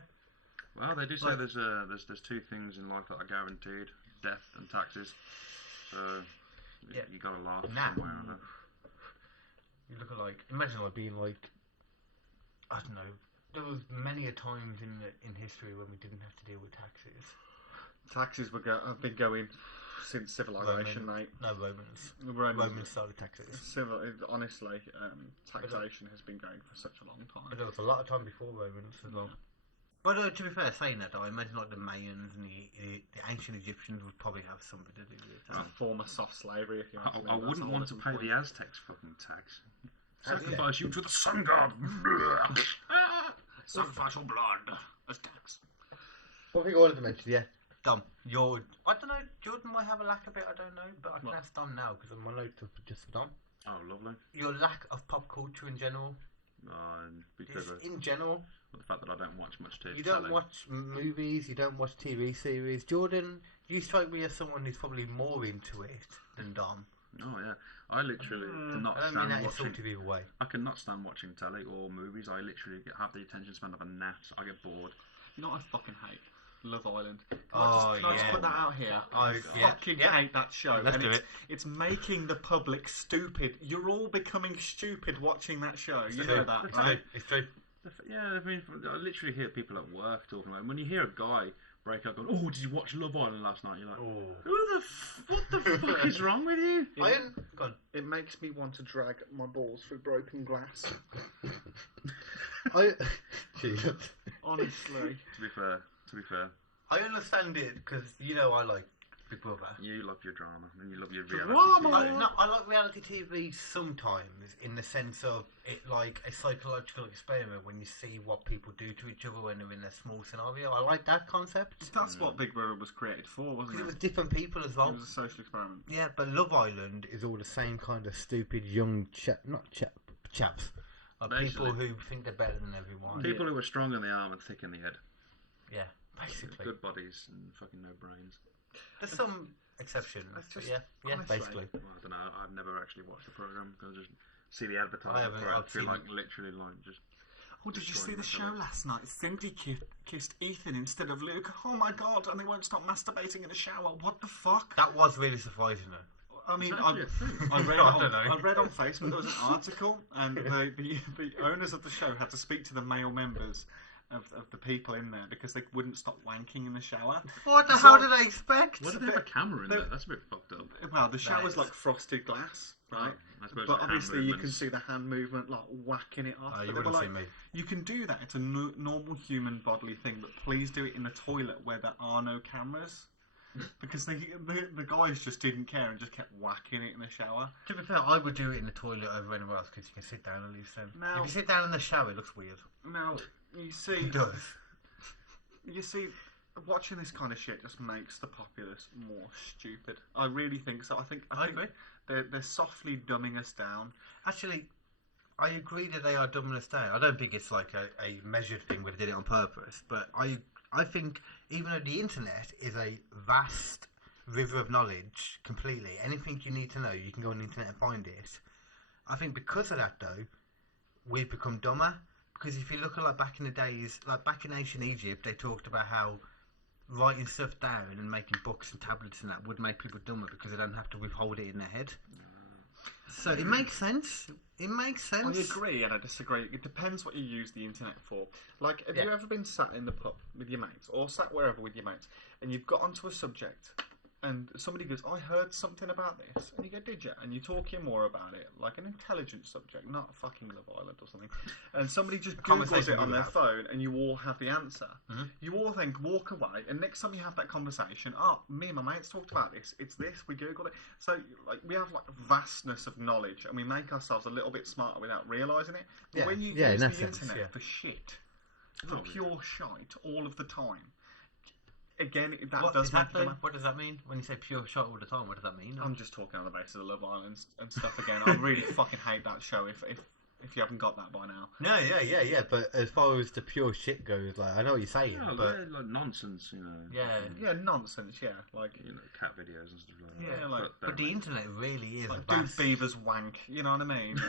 Well, they do say Like- there's two things in life that are guaranteed: death and taxes. So Yeah. you gotta laugh Nah. somewhere or other. You look at like imagine like being like I don't know. There was many a times in history when we didn't have to deal with taxes. Taxes have been going since civilization, mate. No Romans. Romans Romans started taxes. Honestly, taxation has been going for such a long But time. there was a lot of time before Romans as well. But to be fair, saying that though, I imagine like the Mayans and the ancient Egyptians would probably have something to do with it. It's a form of soft slavery, if you ask me. I That's wouldn't all want to that's pay important. the Aztecs fucking tax. Oh, yeah. Sacrifice you to the sun god. Sacrifice your blood as tax. One thing I wanted to mention, yeah, Dom, I don't know, Jordan might have a lack of it, I don't know, but I can ask Dom now because my notes are just for Dom. Oh, lovely. Your lack of pop culture in general, Because just of in general, the fact that I don't watch much TV. you don't watch movies, you don't watch TV series. Jordan, you strike me as someone who's probably more into it than Dom. Oh yeah, I literally cannot I don't mean stand that watching. insultive either way. I cannot stand watching telly or movies. I literally have the attention span of a gnat. I get bored. You know what I fucking hate? Love Island. Can Oh, I just yeah. put that out here? Oh, I yeah. fucking Yeah. hate that show. Let's and do it's, it. It's making the public stupid. You're all becoming stupid watching that show. You know that, It's right? true. It's true. Yeah, I mean, I literally hear people at work talking about it. When you hear a guy break up going, "Oh, did you watch Love Island last night?" You're like, Oh. what the fuck is wrong with you? God. It makes me want to drag my balls through broken glass. Jesus. Honestly. To be fair, I understand it because I like Big Brother. you love your drama and you love your reality Drama! TV. I like reality TV sometimes in the sense of it like a psychological experiment when you see what people do to each other when they're in a small scenario. I like that concept That's what Big Brother was created for, wasn't because it it? was different people as well. It was a social experiment. Yeah, but Love Island is all the same kind of stupid young chaps. Like people Basically. who think they're better than everyone. People who are strong in the arm and thick in the head. Yeah, basically. Good bodies and fucking no brains. There's some exceptions, It's but just- yeah, honestly. basically. Well, I don't know. I've never actually watched the program. I just see the advertising haven't, for it. I I've feel seen- like literally like just. Oh, did you see destroying the show myself. last night? Cindy kissed Ethan instead of Luke. Oh my god, and they won't stop masturbating in the shower. What the fuck? That was really surprising though. I mean, It's actually a thing. I read I on, don't know. I read on Facebook there was an article, and the owners of the show had to speak to the male members of the people in there because they wouldn't stop wanking in the shower. What the So- hell did they expect? Why do they have a camera in They're- there? That's a bit fucked up. Well, the shower's is- like frosted glass, right? I suppose But the hand obviously you can movements- see the hand movement, like whacking it off. Oh, But you they were wouldn't like, see me. you can do that. It's a normal human bodily thing, but please do it in the toilet where there are no cameras. Because the guys just didn't care and just kept whacking it in the shower. To be fair, I would do it in the toilet over anywhere else because you can sit down at least then. Now- If you sit down in the shower, it looks weird. Now, you see, It does. watching this kind of shit just makes the populace more stupid. I really think so. I think agree. they're softly dumbing us down. Actually, I agree that they are dumbing us down. I don't think it's like a measured thing where they did it on purpose. But I think even though the internet is a vast river of knowledge completely, anything you need to know, you can go on the internet and find it. I think because of that, though, we've become dumber. Because if you look at like back in the days, like back in ancient Egypt, they talked about how writing stuff down and making books and tablets and that would make people dumber because they don't have to withhold it in their head. So it makes sense. It makes sense. I agree and I disagree. It depends what you use the internet for. Like, have you ever been sat in the pub with your mates, or sat wherever with your mates, and you've got onto a subject, and somebody goes, "I heard something about this," and you go, "Did you?" And you're talking more about it, like an intelligent subject, not fucking Love Island or something. And somebody just Googles it on their phone, and you all have the answer. Mm-hmm. You all then walk away, and next time you have that conversation, me and my mates talked about this. It's this. We Googled it. So like we have like a vastness of knowledge, and we make ourselves a little bit smarter without realising it. But when you use the internet for shit, for pure shite, all of the time. Again, what does mean? When you say pure shot all the time, what does that mean? I'm just talking on the basis of Love Island and stuff again. I really fucking hate that show if you haven't got that by now. No, yeah. But as far as the pure shit goes, like I know what you're saying, but like nonsense, you know. Yeah, nonsense. Yeah, like cat videos and stuff like that. Yeah, like but the internet really is like do beavers wank? You know what I mean?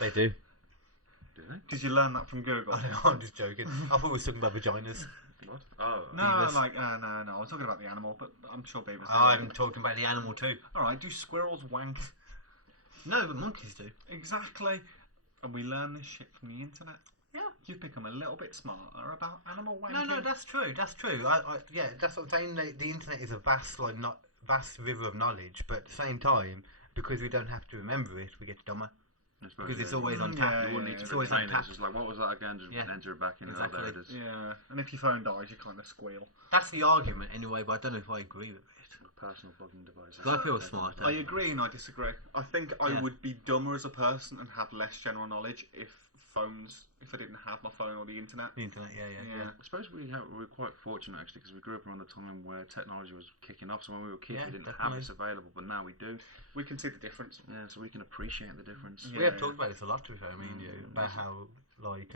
They do. Do they? Did you learn that from Google? I know, I'm just joking. I thought we were talking about vaginas. What? Oh. No, beavers. No. I was talking about the animal, but I'm sure beavers do. I'm talking about the animal too. Alright, do squirrels wank? No, but monkeys do. Exactly. And we learn this shit from the internet. Yeah. You've become a little bit smarter about animal wanking. No, that's true. That's true. That's what I'm saying. The internet is a vast river of knowledge, but at the same time, because we don't have to remember it, we get dumber. Because it's always on tap. You wouldn't need to retain it. It's just like, what was that again? Just enter it back in. Exactly. Oh, there it is. Yeah, and if your phone dies, you kind of squeal. That's the argument anyway, but I don't know if I agree with it. Personal fucking devices. I feel smarter. I agree and I disagree. I think I would be dumber as a person and have less general knowledge if I didn't have my phone or the internet. The internet, yeah. I suppose we're quite fortunate actually because we grew up around the time where technology was kicking off. So when we were kids, we didn't have this available, but now we do. We can see the difference. Yeah, so we can appreciate the difference. We have talked about this a lot, to be fair, me and you, about how like.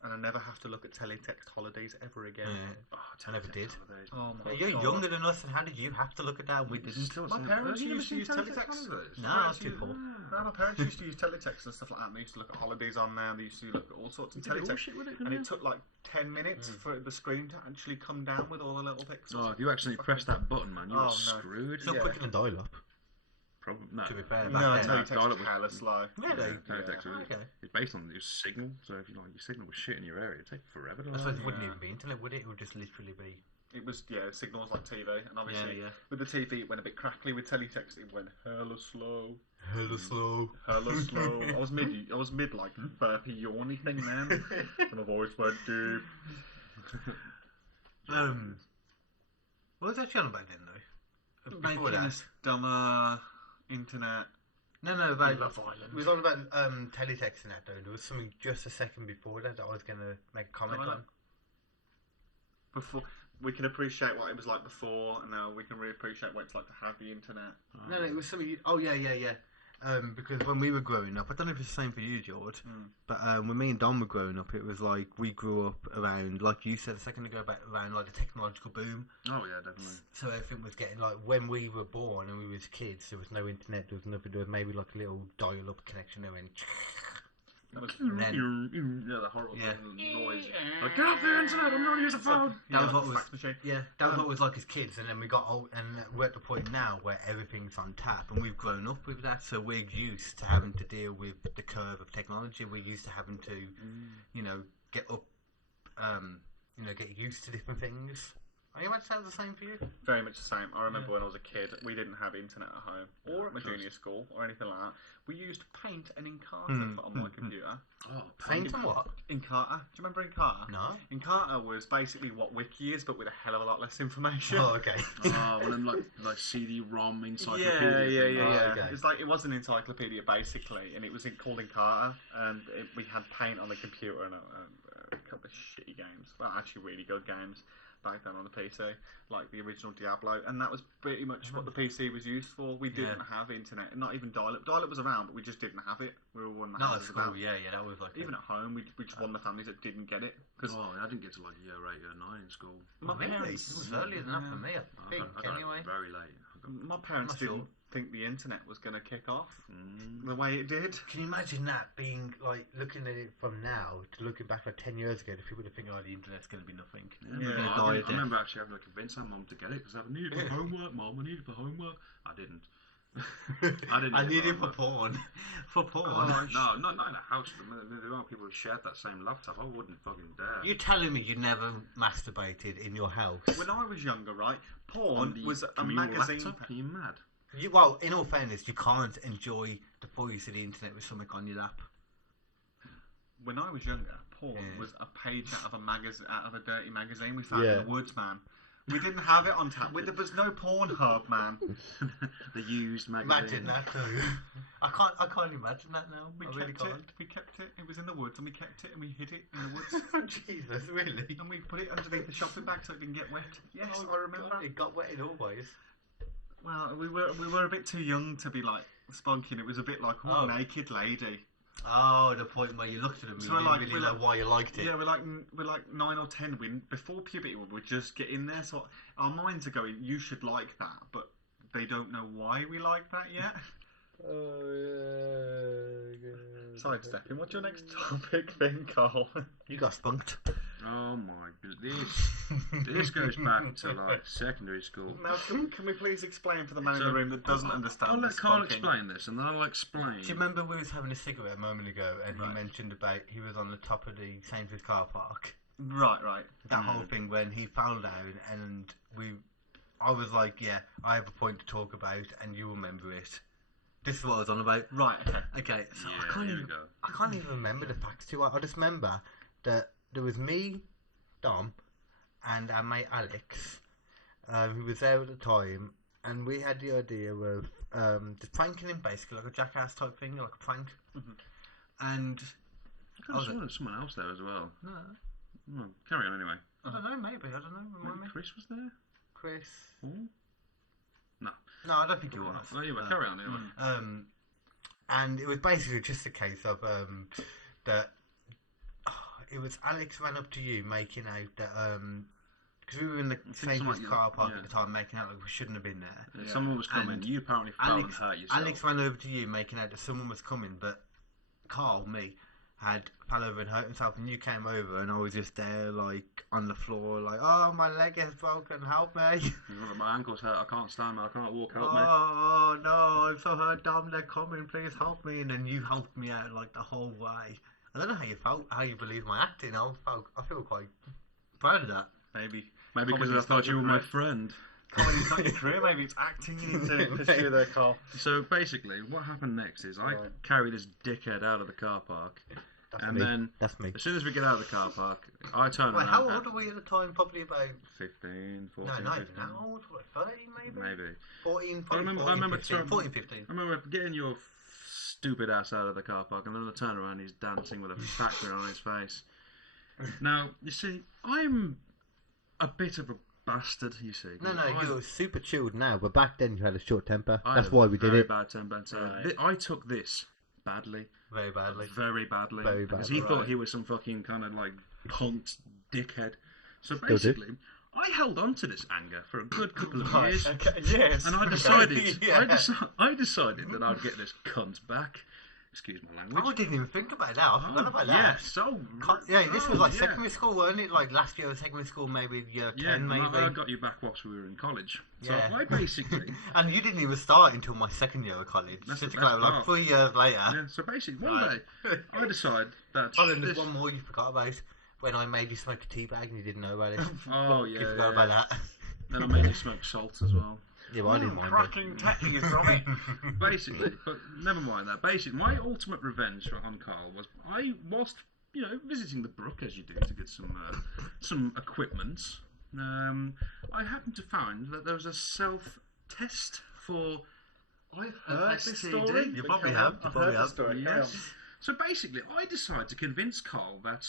And I never have to look at teletext holidays ever again. Yeah. I never did. Oh my God. You're younger than us, and how did you have to look at that? We didn't. My parents used to use teletext. No, I was too poor. No, my parents used to use teletext and stuff like that. And they used to look at holidays on there. They used to look at all sorts of teletext. And it took like 10 minutes for the screen to actually come down with all the little pixels. Oh, if you actually press that button, man, you're screwed. It's not quicker than dial-up. No. To be fair, teletext was hella slow. Really? Teletext it's based on your signal. So if your signal was shit in your area, it'd take forever to I suppose it wouldn't even be internet, would it? It would just literally be. It was signals like TV, and obviously with the TV it went a bit crackly. With teletext it went hella slow. Hella slow. I was mid like burpy yawny thing then, and my voice went deep. What was actually on about then though? Making us dumber. Internet. No, about Love Island. We was on about teletexting that though. There was something just a second before that I was going to make a comment on. Before we can appreciate what it was like before, and now we can really appreciate what it's like to have the internet. No, it was something. Oh yeah. Because when we were growing up, I don't know if it's the same for you, George, but when me and Don were growing up, it was like we grew up around, like you said a second ago, around like the technological boom. Oh yeah, definitely. So everything was getting like when we were born and we was kids, there was no internet, there was nothing. There was maybe like a little dial-up connection there, and then the horrible noise. Like, get off the internet! I'm not using a phone. That was what was was like as kids, and then we got old, and we're at the point now where everything's on tap, and we've grown up with that, so we're used to having to deal with the curve of technology. We're used to having to, get up, get used to different things. Are you much the same for you? Very much the same. I remember when I was a kid, we didn't have internet at home or at my junior school or anything like that. We used Paint and Encarta on my computer. Oh, Paint and what? Encarta. Do you remember Encarta? No. Encarta was basically what Wiki is, but with a hell of a lot less information. Oh, okay. One of them like CD-ROM encyclopedia. Yeah. Oh, okay. It's like it was an encyclopedia basically, and it was called Encarta, and we had Paint on the computer and a couple of shitty games. Well, actually, really good games. Back then on the PC, like the original Diablo, and that was pretty much what the PC was used for. We didn't have internet, not even dial-up. Dial-up was around, but we just didn't have it. We were one of the houses about. That was like even at home, we just one of the families that didn't get it. I didn't get to like year 8 or 9 in school. My parents, it was earlier than that for me. I think anyway. Very late. My parents didn't think the internet was going to kick off the way it did. Can you imagine that being like looking at it from now to looking back like 10 years ago? The people would think, the internet's going to be nothing. I remember actually having to convince our mum to get it because I needed it for homework. Mum, I need it for homework. I didn't. I didn't. I get need that it for one, porn. For porn. no, not in a house. There are people who shared that same laptop. I wouldn't fucking dare. You're telling me you never masturbated in your house? When I was younger, right, porn On the was a communal magazine. laptop? Are you mad? Well, in all fairness, you can't enjoy the full use of the internet with something on your lap. When I was younger, porn Yeah. was a page out of a magazine, out of a dirty magazine we found Yeah. in the woods, man. We didn't have it on tap. There was no Pornhub, man. The used magazine. Imagine that too. I can't imagine that now. We I kept really it. can't. We kept it. It was in the woods, and we kept it, and we hid it in the woods, Jesus, really? and we put it underneath the shopping bag so it didn't get wet. Yes, Oh, I remember. God, it got wet in all ways. Well, we were a bit too young to be like spunking. It was a bit like, Oh. naked lady. Oh, the point where you looked at them, So you we're didn't like- really we're know like- why you liked it. Yeah, we're like 9 or 10. Before puberty, we were just getting there. So our minds are going, you should like that, but they don't know why we like that yet. Oh yeah. Sidestepping. What's your next topic then, Carl? You got spunked. Oh my goodness. This goes back to like secondary school. Now, can we please explain for the man in So, the room that doesn't understand? I'll let the Carl spunking? explain this, and then I'll explain. Do you remember we was having a cigarette a moment ago, and Right. he mentioned about he was on the top of the Sainsbury's car park. Right. That whole thing when he found out, and I was like, yeah, I have a point to talk about, and you remember it. This is what I was on about. Right, okay. Okay, so Yeah, here we go. I can't even remember the facts too well. I just remember that there was me, Dom, and our mate Alex, who was there at the time, and we had the idea of just pranking him, basically, like a jackass type thing, like a prank. And I could have someone else there as well. no, Well, carry on anyway. I don't know, maybe, I don't know, remind me. Maybe Chris was there? Chris. Ooh. No. No, I don't think it was. Well, anyway, carry on anyway. And it was basically just a case of that it was Alex ran up to you making out that because we were in the Sainsbury's something like- car park yeah. at the time making out like we shouldn't have been there. If someone was coming. And You apparently fell and hurt yourself. Alex ran over to you making out that someone was coming, but Carl, me, had fell over and hurt himself, and you came over, and I was just there like on the floor, like, oh, my leg is broken, help me. My ankle's hurt. I can't stand. I can't walk. Help me. Oh no, I'm so hurt, Dom, they're coming, please help me. And then you helped me out like the whole way. I don't know how you felt, how you believe my acting. I feel quite proud of that. Maybe Maybe because I comedy's thought not you your were my career. friend. Comedy's not your career. Maybe it's acting you need to pursue there, Carl. So basically, what happened next is I Right. carry this dickhead out of the car park, and then That's me. as soon as we get out of the car park, I turn Wait, around. how old are we at the time? Probably about 15, 14, no, not even 15. that old. What, 30 maybe? Maybe. 14, I remember 15. throwing- 14, 15. I remember getting your stupid ass out of the car park, and then I turn around, he's dancing with a fat grin on his face. Now, you see, I'm a bit of a bastard, you see. No, I- you're super chilled now, but back then you had a short temper. I That's had a why we did very it. bad temper. So Right. I took this badly. Very badly. Very badly. Very Because badly. he thought he was some fucking kind of like punk dickhead. So do. basically, I held on to this anger for a good couple of years. Okay, yes. And I decided, Yeah. I decided that I'd get this cunt back. Excuse my language. I didn't even think about that. I forgot about that. Yeah, so... Yeah, this was like yeah. secondary school, wasn't it? Like last year was secondary school, maybe year 10, Yeah, and maybe. I got you back whilst we were in college. So Yeah. I basically... And you didn't even start until my second year of college. That's Just the to go, best like part. 3 years later. Yeah, so basically, one Right. day, I decide that... Oh, then there's this- one more you forgot about. When I made you smoke a tea bag and you didn't know about it. Oh, You yeah, forgot yeah. about that. Then I made you smoke salt as well. Yeah, but I didn't mind it. cracking techies from it. Basically, but never mind that. Basically, my ultimate revenge on Carl was whilst visiting the brook as you do to get some equipment. I happened to find that there was a self-test for I've heard this STD. story. You but probably carry have, on. you I've probably heard have. the story. Carry yes. on. So basically, I decided to convince Carl that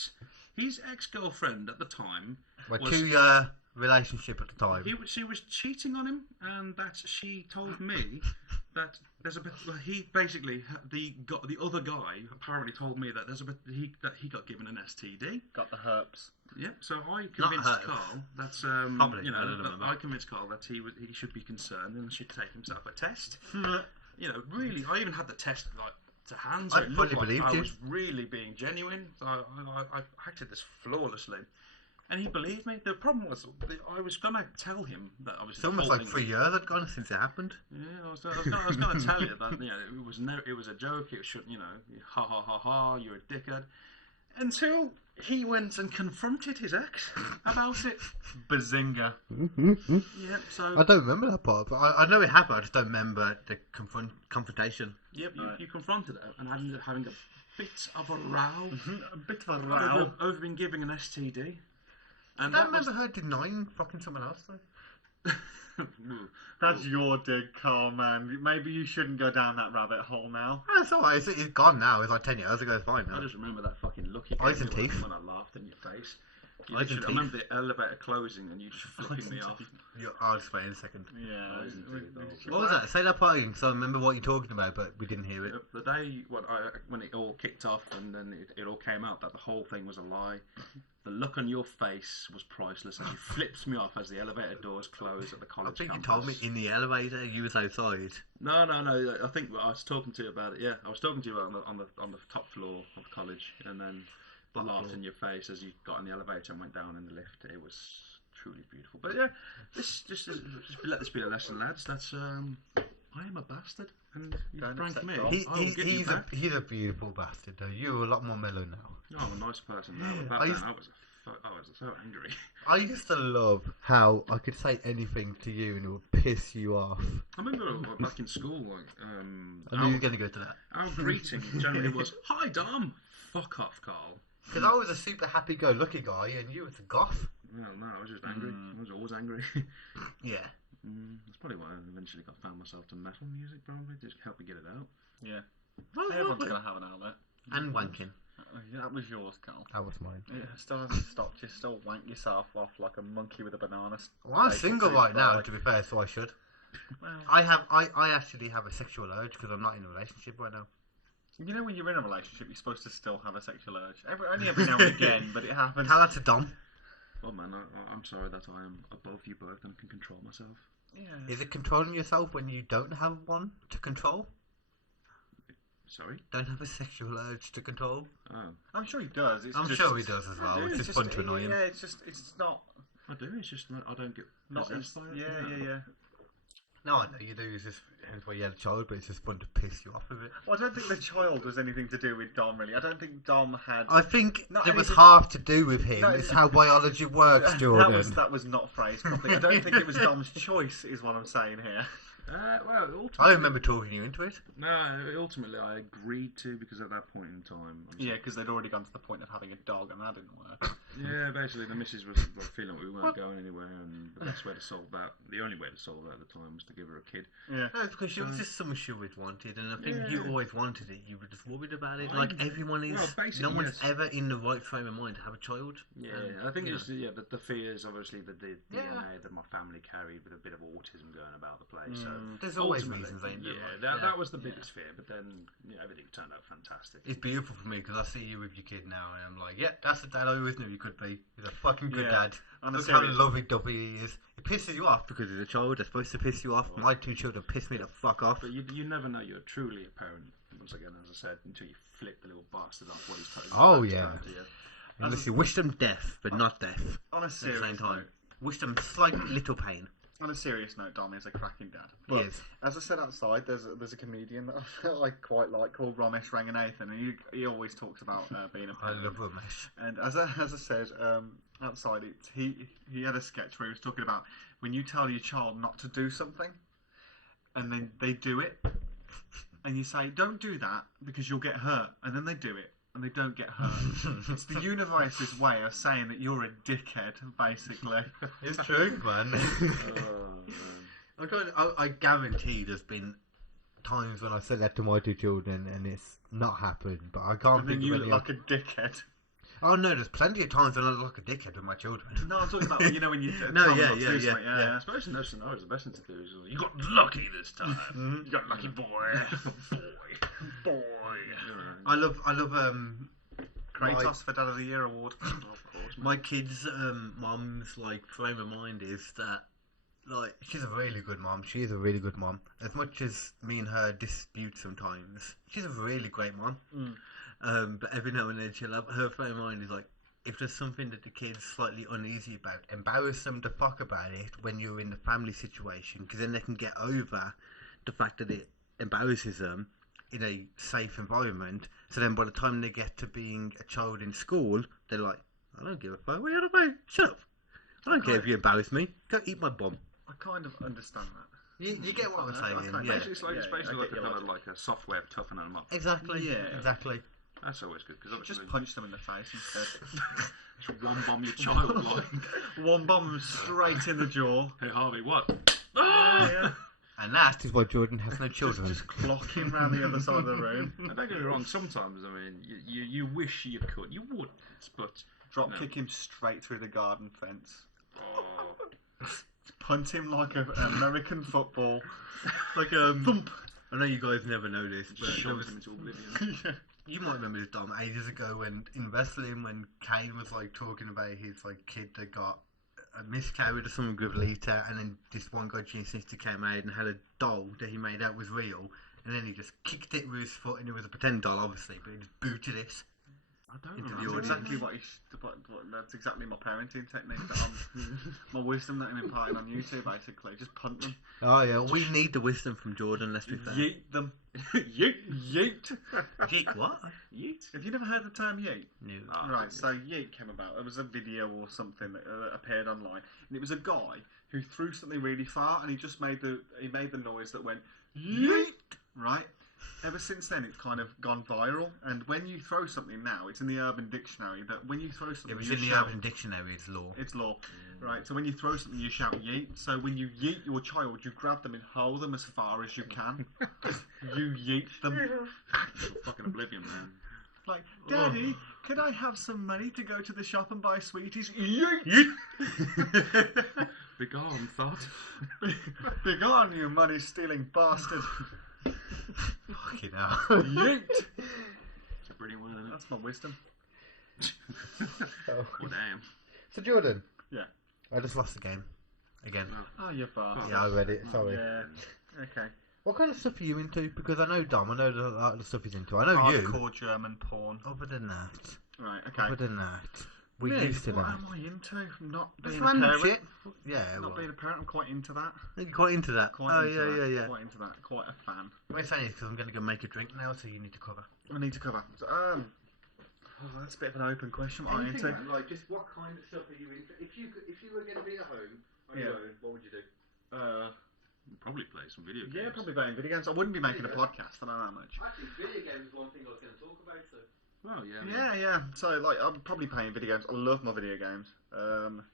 his ex-girlfriend at the time My was 2-year relationship at the time. she was cheating on him, and that she told me that there's a bit. Well, he basically the other guy apparently told me that there's a bit that he got given an STD. Got the herpes. Yep. So I convinced her. Carl that Probably, I don't that remember. I convinced Carl that he should be concerned and should take himself a test. Really, I even had the test like to hand, so I it fully looked like believed I you. was really being genuine. I acted this flawlessly. And he believed me. The problem was, I was going to tell him that obviously It's almost the whole like thing 3 years had gone since it happened. Yeah, I was going to tell you that it was a joke. It should, ha ha ha ha. You're a dickhead. Until he went and confronted his ex about it. Bazinga. Yep. So I don't remember that part, but I know it happened. I just don't remember the confrontation. Yep. You confronted her and ended up having a bit of a row. A bit of a row. Over been giving an STD. And I don't remember her denying fucking someone else though. That's your dig, Carl, man. Maybe you shouldn't go down that rabbit hole now. Oh, it's alright. It's gone now. It's like 10 years ago. It's fine now. I just remember that fucking look you Eyes gave and me teeth. when I laughed in your face. Eyes and I remember the elevator closing and you just flipping me off. I'll just wait in a second. Yeah. Eyes and teeth, What was that? Say that part again, so I remember what you're talking about, but we didn't hear it. The day when it all kicked off and then it all came out that the whole thing was a lie, the look on your face was priceless as you flipped me off as the elevator doors closed at the I college think campus. you told me in the elevator. You was outside. No. I think I was talking to you about it. Yeah, I was talking to you on the top floor of the college, and then the laughed in your face as you got in the elevator and went down in the lift. It was truly beautiful. But yeah, let this be a lesson, lads. That's I am a bastard, and you Don't prank accept me. God. I will get you back. He's a beautiful bastard, though. You're a lot more mellow now. Oh, I'm a nice person now. But back then, I was so angry. I used to love how I could say anything to you and it would piss you off. I remember back in school, I knew you were going to go to that. our greeting generally was, "Hi, Dom." Fuck off, Carl. Because I was a super happy-go-lucky guy and you was a goth. Well, no, I was just angry. I was always angry. Yeah. That's probably why I eventually found myself to metal music, probably. Just help me get it out. Yeah. Everyone's going to have an outlet. And wanking. That was yours, Carl. That was mine. It still hasn't stopped. You still wank yourself off like a monkey with a banana. Well, I'm stapled single to right his now, belly. to be fair, so I should. Well, I actually have a sexual urge because I'm not in a relationship right now. you know when you're in a relationship, you're supposed to still have a sexual urge. Only every now and again, but it happens. Tell that to Dom. Oh man, I'm sorry that I am above you both and can control myself. Yeah. Is it controlling yourself when you don't have one to control? Sorry? Don't have a sexual urge to control? Oh, I'm sure he does. It's I'm just, sure he does as well. It's just fun to annoy him. Yeah, it's not. I do. It's just I don't get Not possessed by it. yeah. No, I know you do. It's just hence why you had a child, but it's just fun to piss you off with it. Well, I don't think the child was anything to do with Dom, really. I don't think Dom had. I think Not it was anything- half to do with him. No, It's how biology works, Jordan. that was not phrased properly. I don't think it was Dom's choice, is what I'm saying here. Well, ultimately, I remember talking you into it. No, ultimately I agreed to because at that point in time, Yeah, because they'd already gone to the point of having a dog, and that didn't work. yeah, basically the missus was feeling we weren't going anywhere, and the best way to solve that, the only way to solve that at the time was to give her a kid. Yeah. No, it's because it was just something she always wanted, and I think you Yeah. always wanted it. You were just worried about it. Well, Like everyone is. well, basically, No one's yes. ever in the right frame of mind to have a child. Yeah, And, I think you it's the fears, obviously, the Yeah. DNA that my family carried with a bit of autism going about the place. So There's always ultimately, reasons, ain't there? yeah, Like, that was the biggest fear. But then everything turned out fantastic. It's beautiful for me because I see you with your kid now, and I'm like, yeah, that's the dad I always knew he could be. He's a fucking good Yeah. dad. On a Look how serious- lovey-dovey he is. It pisses you off because he's a child. They're supposed to piss you off. My two children piss me the fuck off. But you never know you're truly a parent. Once again, as I said, until you flip the little bastard off what he's totally Oh, back yeah. to you. Unless you wish them death, but not death On a at the same serious time. note, Wish them slight little pain. on a serious note, Dom is a cracking dad. He But is. as I said outside, there's a comedian that I quite like called Ramesh Ranganathan, and he always talks about being a I parent. love Ramesh. And as I said outside, he had a sketch where he was talking about when you tell your child not to do something, and then they do it, and you say don't do that because you'll get hurt, and then they do it and they don't get hurt. It's the universe's way of saying that you're a dickhead, basically. It's true, man. I guarantee there's been times when I said that to my two children and it's not happened, but I can't And then think you of look any. like a dickhead. Oh no, there's plenty of times when I look like a dickhead with my children. No, I'm talking about when you No, tell them yeah, not to yeah, do yeah, something. yeah. I suppose in those scenarios, the best thing to do is you got lucky this time. You got lucky, boy. boy. I love Kratos for Dad of the Year award. Of course, my kids' mum's like frame of mind is that like she's a really good mom. She is a really good mom. As much as me and her dispute sometimes, she's a really great mom. But every now and then she'll have her frame of mind is like, if there's something that the kid's slightly uneasy about, embarrass them the fuck about it when you're in the family situation, because then they can get over the fact that it embarrasses them in a safe environment. So then by the time they get to being a child in school, they're like, I don't give a fuck. What are you on about? Shut up. I don't care if you embarrass me. Go eat my bum. I kind of understand that. You get what I'm saying? Yeah. It's basically like a kind of like a software of toughening them up. Exactly. Yeah. Exactly. That's always good because Just punch them in the face instead. just one bomb your child like. One bomb straight in the jaw. Hey Harvey, what? Yeah. And that is why Jordan has no children. Just clocking round the other side of the room. Now, don't get me wrong. Sometimes I mean, you wish you could, you wouldn't, but Drop no. kick him straight through the garden fence. Oh. Punt him like an American football. Like thump. I know you guys never know this, but there was, Shove him into oblivion. you might remember this, Dom, ages ago when in wrestling, when Kane was like talking about his like kid that got miscarried or something with Lita, and then this one guy, Gene Sister, came out and had a doll that he made out was real, and then he just kicked it with his foot, and it was a pretend doll, obviously, but he just booted it. I don't Into know. the That's audience. exactly that's exactly my parenting technique. That my wisdom that I'm imparting on YouTube, basically. Just punt them. Oh yeah, we need the wisdom from Jordan. Let's be fair. Yeet them. Yeet. Yeet. Jake, what? Yeet. Have you never heard the term yeet? No. Oh, Right, so yeet came about. There was a video or something that appeared online, and it was a guy who threw something really far, and he made the noise that went yeet. Right. Ever since then, it's kind of gone viral. And when you throw something now, it's in the Urban Dictionary that when you throw something, It was you in the shout. Urban Dictionary. It's law. It's law, right? So when you throw something, you shout yeet. So when you yeet your child, you grab them and hold them as far as you can. You yeet them. Fucking oblivion, man. Like, Daddy, could I have some money to go to the shop and buy sweeties? Yeet! Begone, thought. Begone, you money-stealing bastard! Fucking hell. Yeet! It's a brilliant one, isn't it? That's my wisdom. Oh, damn. So Jordan. Yeah. I just lost the game again. Oh, you bastard. Yeah, I read it. Sorry. Yeah. Okay. What kind of stuff are you into? Because I know Dom. I know a lot of the stuff he's into. I know you. Hardcore German porn. Other than that. Right, okay. Other than that. We're Me, used to what that. am I into? Not Just being a random parent. shit. Yeah, Not being a parent, I'm quite into that. You're quite into that. Quite into that. Yeah. Quite into that. Quite a fan. What I'm saying is because I'm going to go make a drink now, so you need to cover. I need to cover. So, that's a bit of an open question. What I'm into. Like, just what kind of stuff are you into? If you were going to be at home on your own, what would you do? Probably play some video games. Yeah, probably playing video games. I wouldn't be making a podcast. I don't know how much. Actually, video games is one thing I was going to talk about, so. Well, yeah. Yeah. So, like, I'm probably playing video games. I love my video games.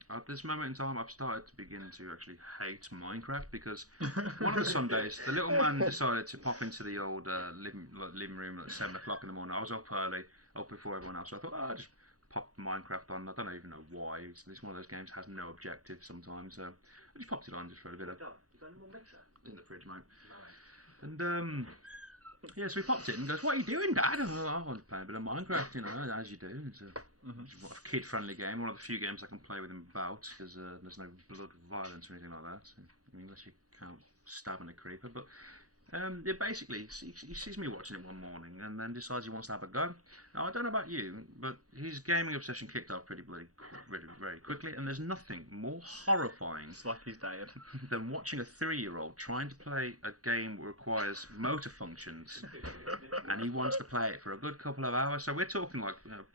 At this moment in time, I've started to begin to actually hate Minecraft because one of the Sundays, the little man decided to pop into the old living room at 7 o'clock in the morning. I was up early, up before everyone else, so I thought, I'll just pop Minecraft on. I don't even know why. It's one of those games that has no objective sometimes, so I just popped it on just for a bit of... You got any more mixer? In the fridge, mate. And, yeah, so we popped it and goes, what are you doing, Dad? I was playing a bit of Minecraft, you know, as you do. It's a kid-friendly game, one of the few games I can play with him about, because there's no blood, violence, or anything like that, so, unless you count stabbing a creeper. But yeah, basically, he sees me watching it one morning and then decides he wants to have a go. Now, I don't know about you, but his gaming obsession kicked off pretty very quickly, and there's nothing more horrifying it's like he's dead. than watching a 3-year-old trying to play a game that requires motor functions, and he wants to play it for a good couple of hours. So we're talking like, you know,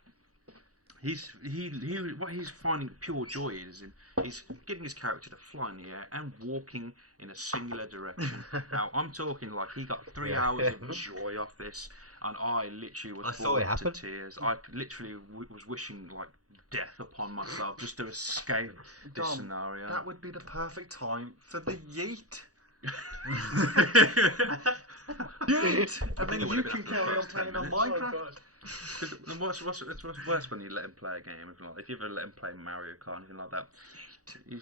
what he's finding pure joy is he's getting his character to fly in the air and walking in a singular direction. Now I'm talking like he got 3 hours of joy off this, and I literally was brought to tears. I literally was wishing like death upon myself just to escape this Dom, scenario. That would be the perfect time for the yeet. Yeet! And then you can carry on playing on Minecraft. What's worse when you let him play a game? If you ever let him play Mario Kart or anything like that,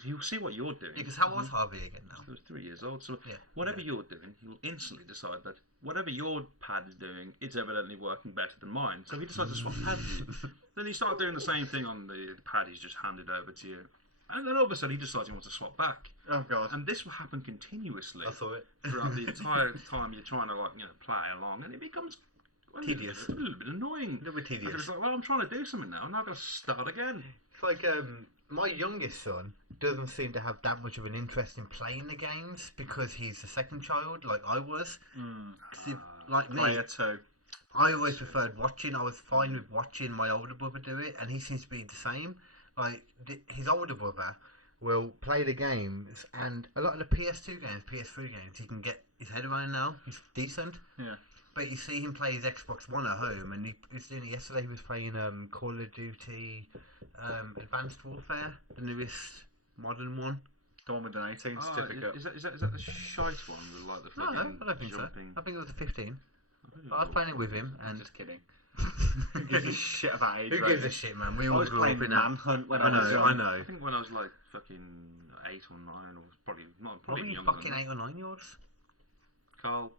he'll see what you're doing. Because how old's Harvey again now? He was 3 years old, so whatever you're doing, he'll instantly decide that whatever your pad is doing, it's evidently working better than mine. So he decides to swap pads with you. Then you start doing the same thing on the pad he's just handed over to you. And then all of a sudden he decides he wants to swap back. Oh god. And this will happen continuously I saw it. throughout the entire time you're trying to play along, and it becomes tedious. A little bit annoying. A little bit Because tedious. it's like, well, I'm trying to do something now, and I've got to start again. It's like my youngest son doesn't seem to have that much of an interest in playing the games because he's a second child, like I was. 'Cause like me, Player 2. I always preferred watching. I was fine with watching my older brother do it, and he seems to be the same. Like his older brother will play the games, and a lot of the PS2 games, PS3 games, he can get his head around now. He's decent. Yeah. But you see him play his Xbox One at home, and he was doing it yesterday. He was playing Call of Duty Advanced Warfare, the newest modern one. The one with an 18 certificate. Is that the shite one? With, like, the No, fucking I don't think jumping... so. I think it was a 15. But I was playing it with him, I'm and just kidding. Who gives a shit about age who gives a rating? shit, man? We I all was grew playing up in that. Manhunt when I I was know, young. I know. I think when I was like fucking 8 or 9, or probably not What probably were you younger fucking than 8 or 9 year olds? that. Carl,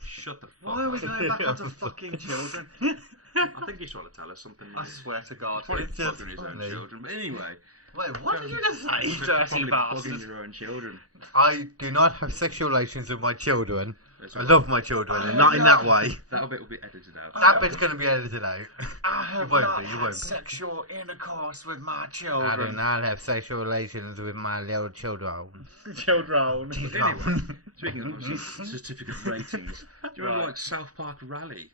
shut the fuck Why up. was I back onto fucking children? I think he's trying to tell us something. I swear to God. Probably It's just bugging his own funny. children. But anyway, Wait, what did you just say? You dirty probably bastard. bugging your own children. I do not have sexual relations with my children. That's I all love my children, and not in that way. That bit will be edited out. That bit's going to be edited out. I have You won't not be, you had won't be. sexual intercourse with my I do children. not have sexual relations with my little children. Children. Anyway, speaking of obviously certificate ratings, do you remember Right. like South Park Rally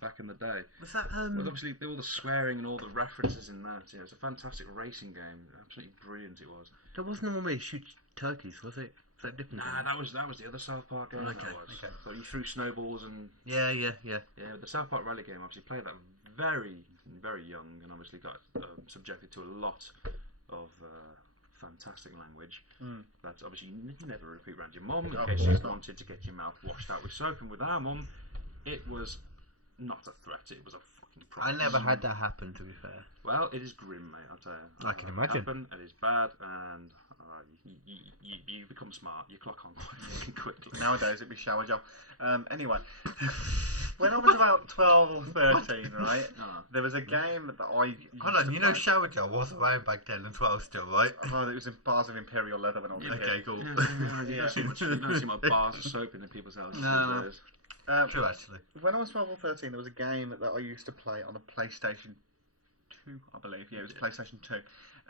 back in the day? Was that Well, obviously all the swearing and all the references in that. Yeah, it's a fantastic racing game. Absolutely brilliant it was. That wasn't the one where you shoot turkeys, was it? Was that different? Nah, that was the other South Park game. Okay, That was. okay. So you threw snowballs and Yeah. yeah, the South Park Rally game. Obviously played that very young and obviously got subjected to a lot of fantastic language. That obviously you never repeat around your mum in Of case course you not. wanted to get your mouth washed out with soap. And with our mum, it was not a threat. It was a fucking I promise. never had that happen, to be fair. Well, it is grim, mate. I'll tell you. I can imagine. It is bad, and you become smart. You clock on quite fucking quickly. Nowadays it'd be shower gel. Anyway, when I was about 12 or 13, right, there was a game that I used Hold on, to you know play. shower gel was around back then as well still, right? Oh, it was in bars of Imperial leather when I was a Okay, kid. cool. You don't see much bars of soap in people's houses No. these days. True, actually. When I was 12 or 13, there was a game that I used to play on a PlayStation 2, I believe. Yeah, it was PlayStation 2.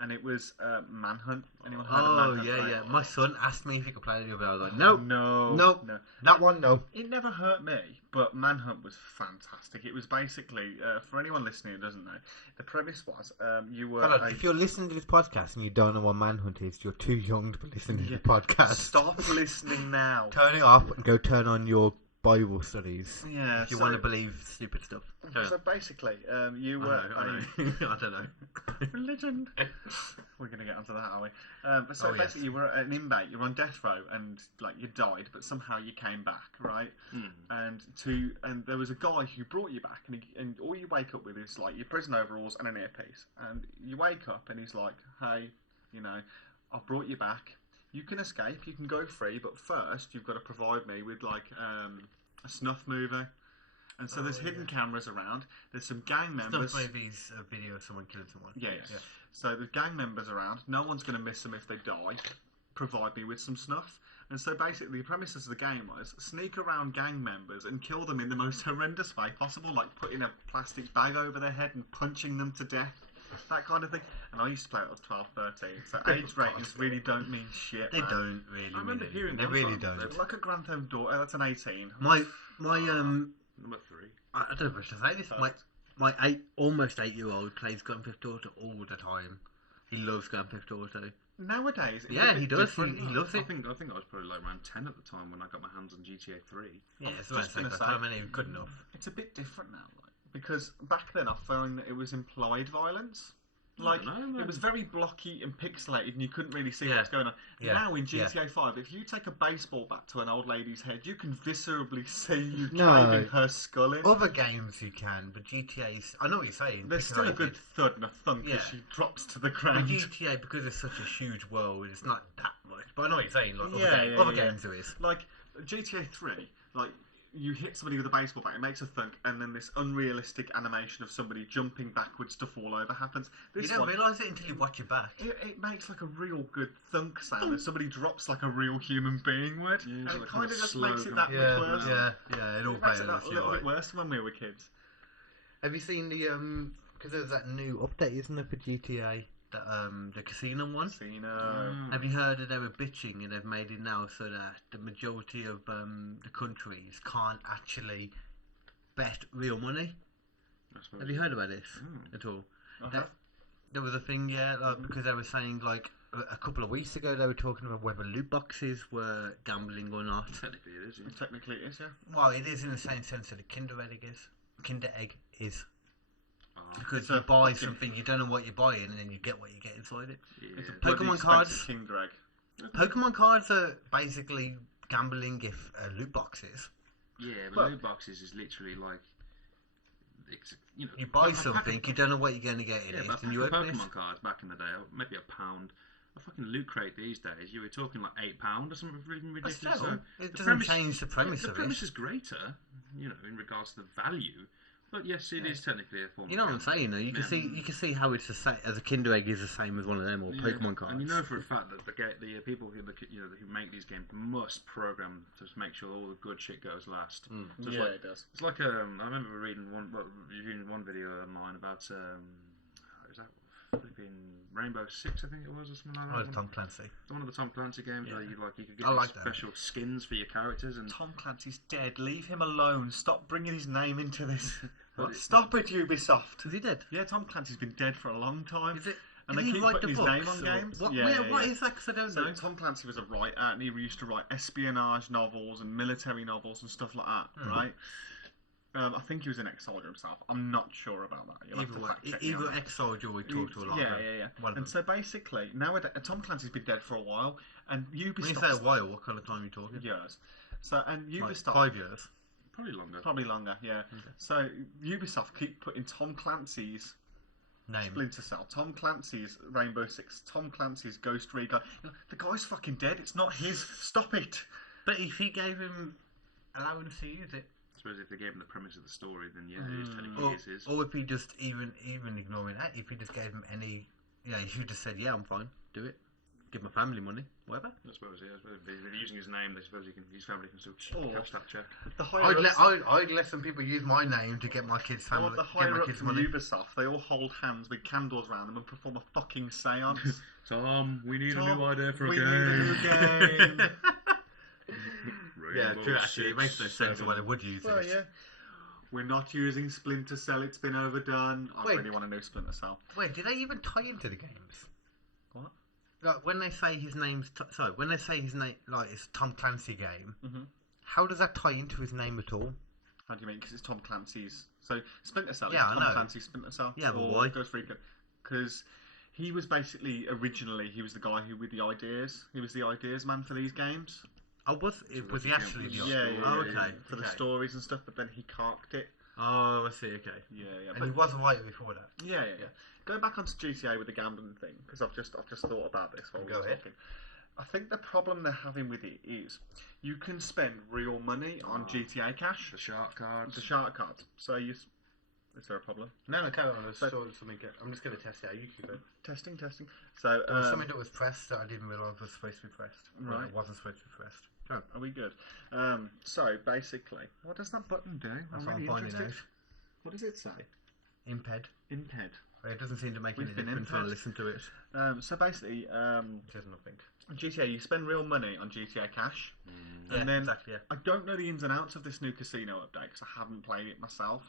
And it was Manhunt. Anyone heard of Oh, Manhunt? yeah, right? yeah. My son asked me if he could play the other day. I was like, No, no. no, No. That one, no. It never hurt me, but Manhunt was fantastic. It was basically, for anyone listening who doesn't know, the premise was you were Hold on, if you're listening to this podcast and you don't know what Manhunt is, you're too young to be listening to the podcast. Stop listening now. Turn it off and go turn on your Bible studies. Yeah, If you want to believe stupid stuff. So basically, you I were I don't know. religion. We're gonna get onto that, are we? But so Oh, basically, yes. you were an inmate. You were on death row, and like you died, but somehow you came back, right? And there was a guy who brought you back, and all you wake up with is like your prison overalls and an earpiece, and you wake up, and he's like, "Hey, you know, I've brought you back. You can escape. You can go free, but first you've got to provide me with like a snuff movie." And so there's hidden cameras around. There's some gang members. Stuff movies, a video of someone killing someone. Yes. So there's gang members around. No one's going to miss them if they die. Provide me with some snuff. And so basically the premises of the game was sneak around gang members and kill them in the most horrendous way possible, like putting a plastic bag over their head and punching them to death. That kind of thing. And I used to play it when I was 12, 13. So age ratings really don't mean shit. They man. don't really. I remember mean hearing They those really ones. don't. Look at Grand Theft Auto. That's an 18. My Number 3. I don't know what to say this. My almost 8-year-old plays Grand Theft Auto all the time. He loves Grand Theft Auto. Nowadays, it's Yeah, a bit he does. different. He loves I it. think I was probably like around 10 at the time when I got my hands on GTA 3. Yeah, I'm it's just about gonna the say- time and it good enough. It's a bit different now, like, because back then I found that it was implied violence. Like, don't know, man. it was very blocky and pixelated and you couldn't really see Yeah. what's going on. Yeah. Now in Yeah. GTA 5, if you take a baseball bat to an old lady's head, you can viscerally see you No. caving her skull in. Other games you can, but GTA's. I know what you're saying. There's still a pixelated. good thud and a thunk Yeah. as she drops to the But ground. GTA, because it's such a huge world, it's not that much. But I know what you're saying. Like, Yeah, other yeah. games there is. Like, GTA 3, like, you hit somebody with a baseball bat, it makes a thunk, and then this unrealistic animation of somebody jumping backwards to fall over happens. This You don't realise it until you watch your back. it makes like a real good thunk sound, and somebody drops like a real human being would, Yeah, and it's it like kind of a just slow makes it that much worse. Yeah, it all It makes it pales. that a little bit worse than when we were kids. Have you seen the because there's that new update, isn't there, for GTA? The casino one. Casino. Have you heard that they were bitching and they've made it now so that the majority of the countries can't actually bet real money? Have you heard about this at all? There was a thing, because they were saying like a couple of weeks ago they were talking about whether loot boxes were gambling or not. Technically it is, yeah. Technically, it is, yeah. Well, it is in the same sense that a Kinder Egg is. Because a you buy fucking- something, you don't know what you're buying, and then you get what you get inside it. Yeah. It's a Pokemon bloody cards. expensive Kinder Egg. Pokemon cards are basically gambling if loot boxes. Yeah, but Well- loot boxes is literally like, it's, you know, You buy a pack of- something, you don't know what you're going to get in Yeah, it, but a and you pack of open it. Pokemon cards back in the day, maybe £1. A fucking loot crate these days, you were talking like £8 or something really But ridiculous. still, So it the doesn't change the premise the of premise it. is greater, you know, in regards to the value. But yes, it is technically a form. You know of what I'm saying, though? You can see how it's the same as a Kinder Egg is the same as one of them or Pokemon cards. And you know for a fact that the people who who make these games must program to make sure all the good shit goes last. So it's Yeah, like, it does. It's like I remember reading one video online about is that flipping Rainbow Six, I think it was, or something like that. Oh, Tom Clancy. One of the Tom Clancy games where you could get I like special skins for your characters and Tom Clancy's dead. Leave him alone. Stop bringing his name into this. What? Stop it, Ubisoft. Is he dead? Yeah, Tom Clancy's been dead for a long time. Is it? And Did they he keep write putting the his name books, on or- games. What, Yeah, what yeah. is that? Because I don't So know. Tom Clancy was a writer, and he used to write espionage novels and military novels and stuff like that, right? I think he was an ex-soldier himself. I'm not sure about that. You'll have to fact check me on Either that. ex-soldier we talked to a lot. Yeah, of them. yeah, yeah. One of And them. so basically, nowadays, Tom Clancy's been dead for a while, and When you Ubisoft say a while, what kind of time are you talking? years. So and Like Ubisoft 5 years. probably longer. probably longer, yeah. So Ubisoft keep putting Tom Clancy's Name. Splinter Cell, Tom Clancy's Rainbow Six, Tom Clancy's Ghost Recon. You know, the guy's fucking dead. It's not his. Stop it. But if he gave him allowance to use it, I suppose if they gave him the premise of the story, then yeah, it is technically his. or if he just even ignoring that, if he just gave him any, if he just said, yeah, I'm fine, do it, give my family money, whatever. I suppose, yeah. I suppose if they're using his name, I suppose his family can still Or- cash that check. The higher ups, I'd let some people use my name to get my kids' or family, the get higher my ups kids' from money. Ubisoft, they all hold hands with candles around them and perform a fucking seance. Tom, we need a Tom, new idea for a we game. need a new game. Yeah, Rainbow true. Actually, it makes no Six, sense 7. why they would use Well, it. yeah. We're not using Splinter Cell. It's been overdone. I Wait. really want a new Splinter Cell. Wait, did they even tie into the games? What? Like when they say his name's when they say his name, like it's Tom Clancy game, Mhm. how does that tie into his name at all? How do you mean? Because it's Tom Clancy's. So Splinter Cell Yeah, is I Tom know. Clancy's Splinter Cell. Yeah, but or why? Ghost Recon. Because he was basically originally he was the guy who with the ideas. He was the ideas man for these games. Oh, was he actually the Yeah, Oh, okay. For the okay. stories and stuff, but then he carked it. Oh, I see. Okay. Yeah, yeah. And he was a writer before that. Yeah. Going back onto GTA with the gambling thing, because I've just thought about this while Go we're ahead. talking. I think the problem they're having with it is you can spend real money on GTA cash, The shark cards. the shark cards. So is there a problem? No, carry on. So- something. I'm just going to test it out. You keep it. Testing. So There was something that was pressed that I didn't realise was supposed to be pressed. Well, Right. it wasn't supposed to be pressed. are we good? So basically, what does that button do? That's what I'm finding out. What does it say? Imped. Imped. It doesn't seem to make We've any been difference when I imped. listen to it. So basically, It says nothing. GTA, you spend real money on GTA cash, Yeah, and then exactly. Yeah. I don't know the ins and outs of this new casino update because I haven't played it myself.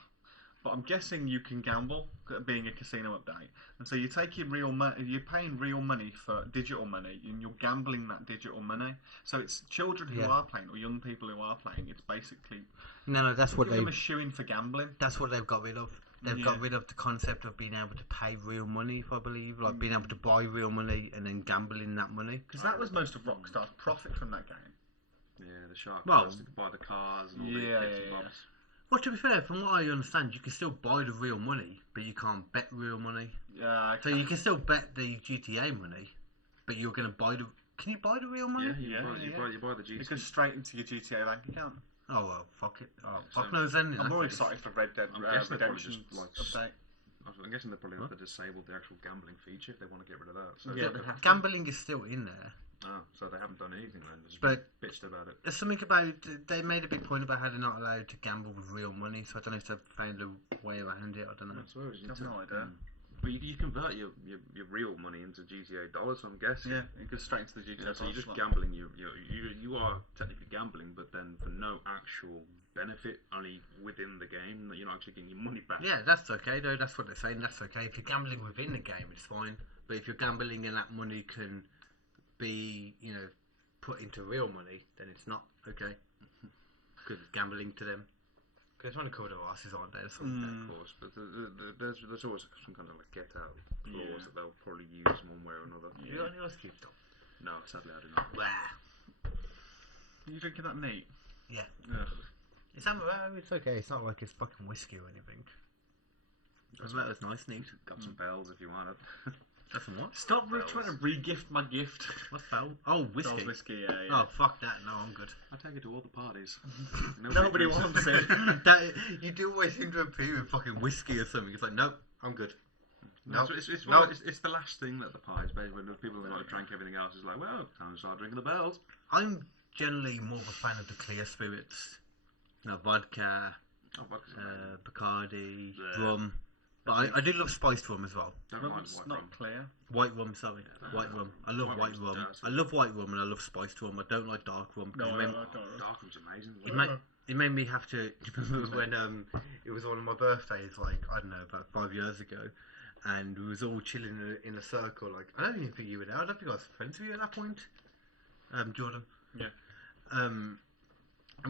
But I'm guessing you can gamble, being a casino update, and so you're taking real money. You're paying real money for digital money, and you're gambling that digital money. So it's children who Yeah. are playing, or young people who are playing. It's basically No, that's what give them they. a shoe-in for gambling. That's what they've got rid of. They've Yeah. got rid of the concept of being able to pay real money, if I believe, like being able to buy real money and then gambling that money. Because that was most of Rockstar's profit from that game. Yeah, the shark Well- cards to buy the cars and all Yeah, the bits and yeah, bobs. Well, to be fair, from what I understand, you can still buy the real money, but you can't bet real money. So you can still bet the GTA money, but you're going to buy the. Can you buy the real money? Yeah, you buy the It GTA. goes straight into your GTA bank account. Oh well, fuck it. Oh, so fuck knows then. in I'm that more case. excited for Red Dead I'm guessing they're probably Redemption just, like, update. I'm guessing they probably have to disable the actual gambling feature if they want to get rid of that. So Yeah, they they have to. Gambling is still in there. Oh, so they haven't done anything then. They just But- bitched about it. There's something about it. They made a big point about how they're not allowed to gamble with real money, so I don't know if they've found a way around it. I don't know. I suppose I have no idea. But you convert your real money into GTA dollars, I'm guessing. Yeah, it goes straight into the GTA. Yeah, so you're just slot. gambling. You are technically gambling, but then for no actual benefit, only within the game. You're not actually getting your money back. Yeah, that's okay though. That's what they're saying. That's okay. If you're gambling within the game, it's fine. But if you're gambling and that money can be, put into real money, then it's not okay. Because it's gambling to them. Because they're trying to cover their asses, aren't they? Or something. Of course, but there's always some kind of like get out clause Yeah. that they'll probably use one way or another. You got any ice cubes, Tom? No, sadly I do not. Wow. Are you drinking that neat? Yeah. Ugh. It's Amaretto. It's okay. It's not like it's fucking whiskey or anything. Amaretto's nice, neat. Got some bells if you want it. That's some what? Stop Bells. trying to re-gift my gift. What's bell? Oh, whiskey. Bell's whiskey, yeah. Oh, fuck that. No, I'm good. I take it to all the parties. Nobody wants it. You do always seem to appear with fucking whiskey or something. It's like, nope, I'm good. No, Nope. it's the last thing that the parties, basically, when the people who like drank everything else is like, well, time to start drinking the bells. I'm generally more of a fan of the clear spirits. Vodka, Oh, vodka's amazing. Bacardi, Yeah. rum. But I do love spiced rum as well. Don't mind Rum's white not rum. clear. White rum, sorry. Yeah, White rum. I love white white rum's rum. dirty. I love white rum and I love spiced rum. I don't like dark rum. 'cause No, it made- I don't. Dark rum's amazing. as It, well. it made me have to. Do you remember when it was on my birthdays, like I don't know, about 5 years ago, and we was all chilling in a circle. Like I don't even think you were there. I don't think I was friends with you at that point. Jordan. Yeah. And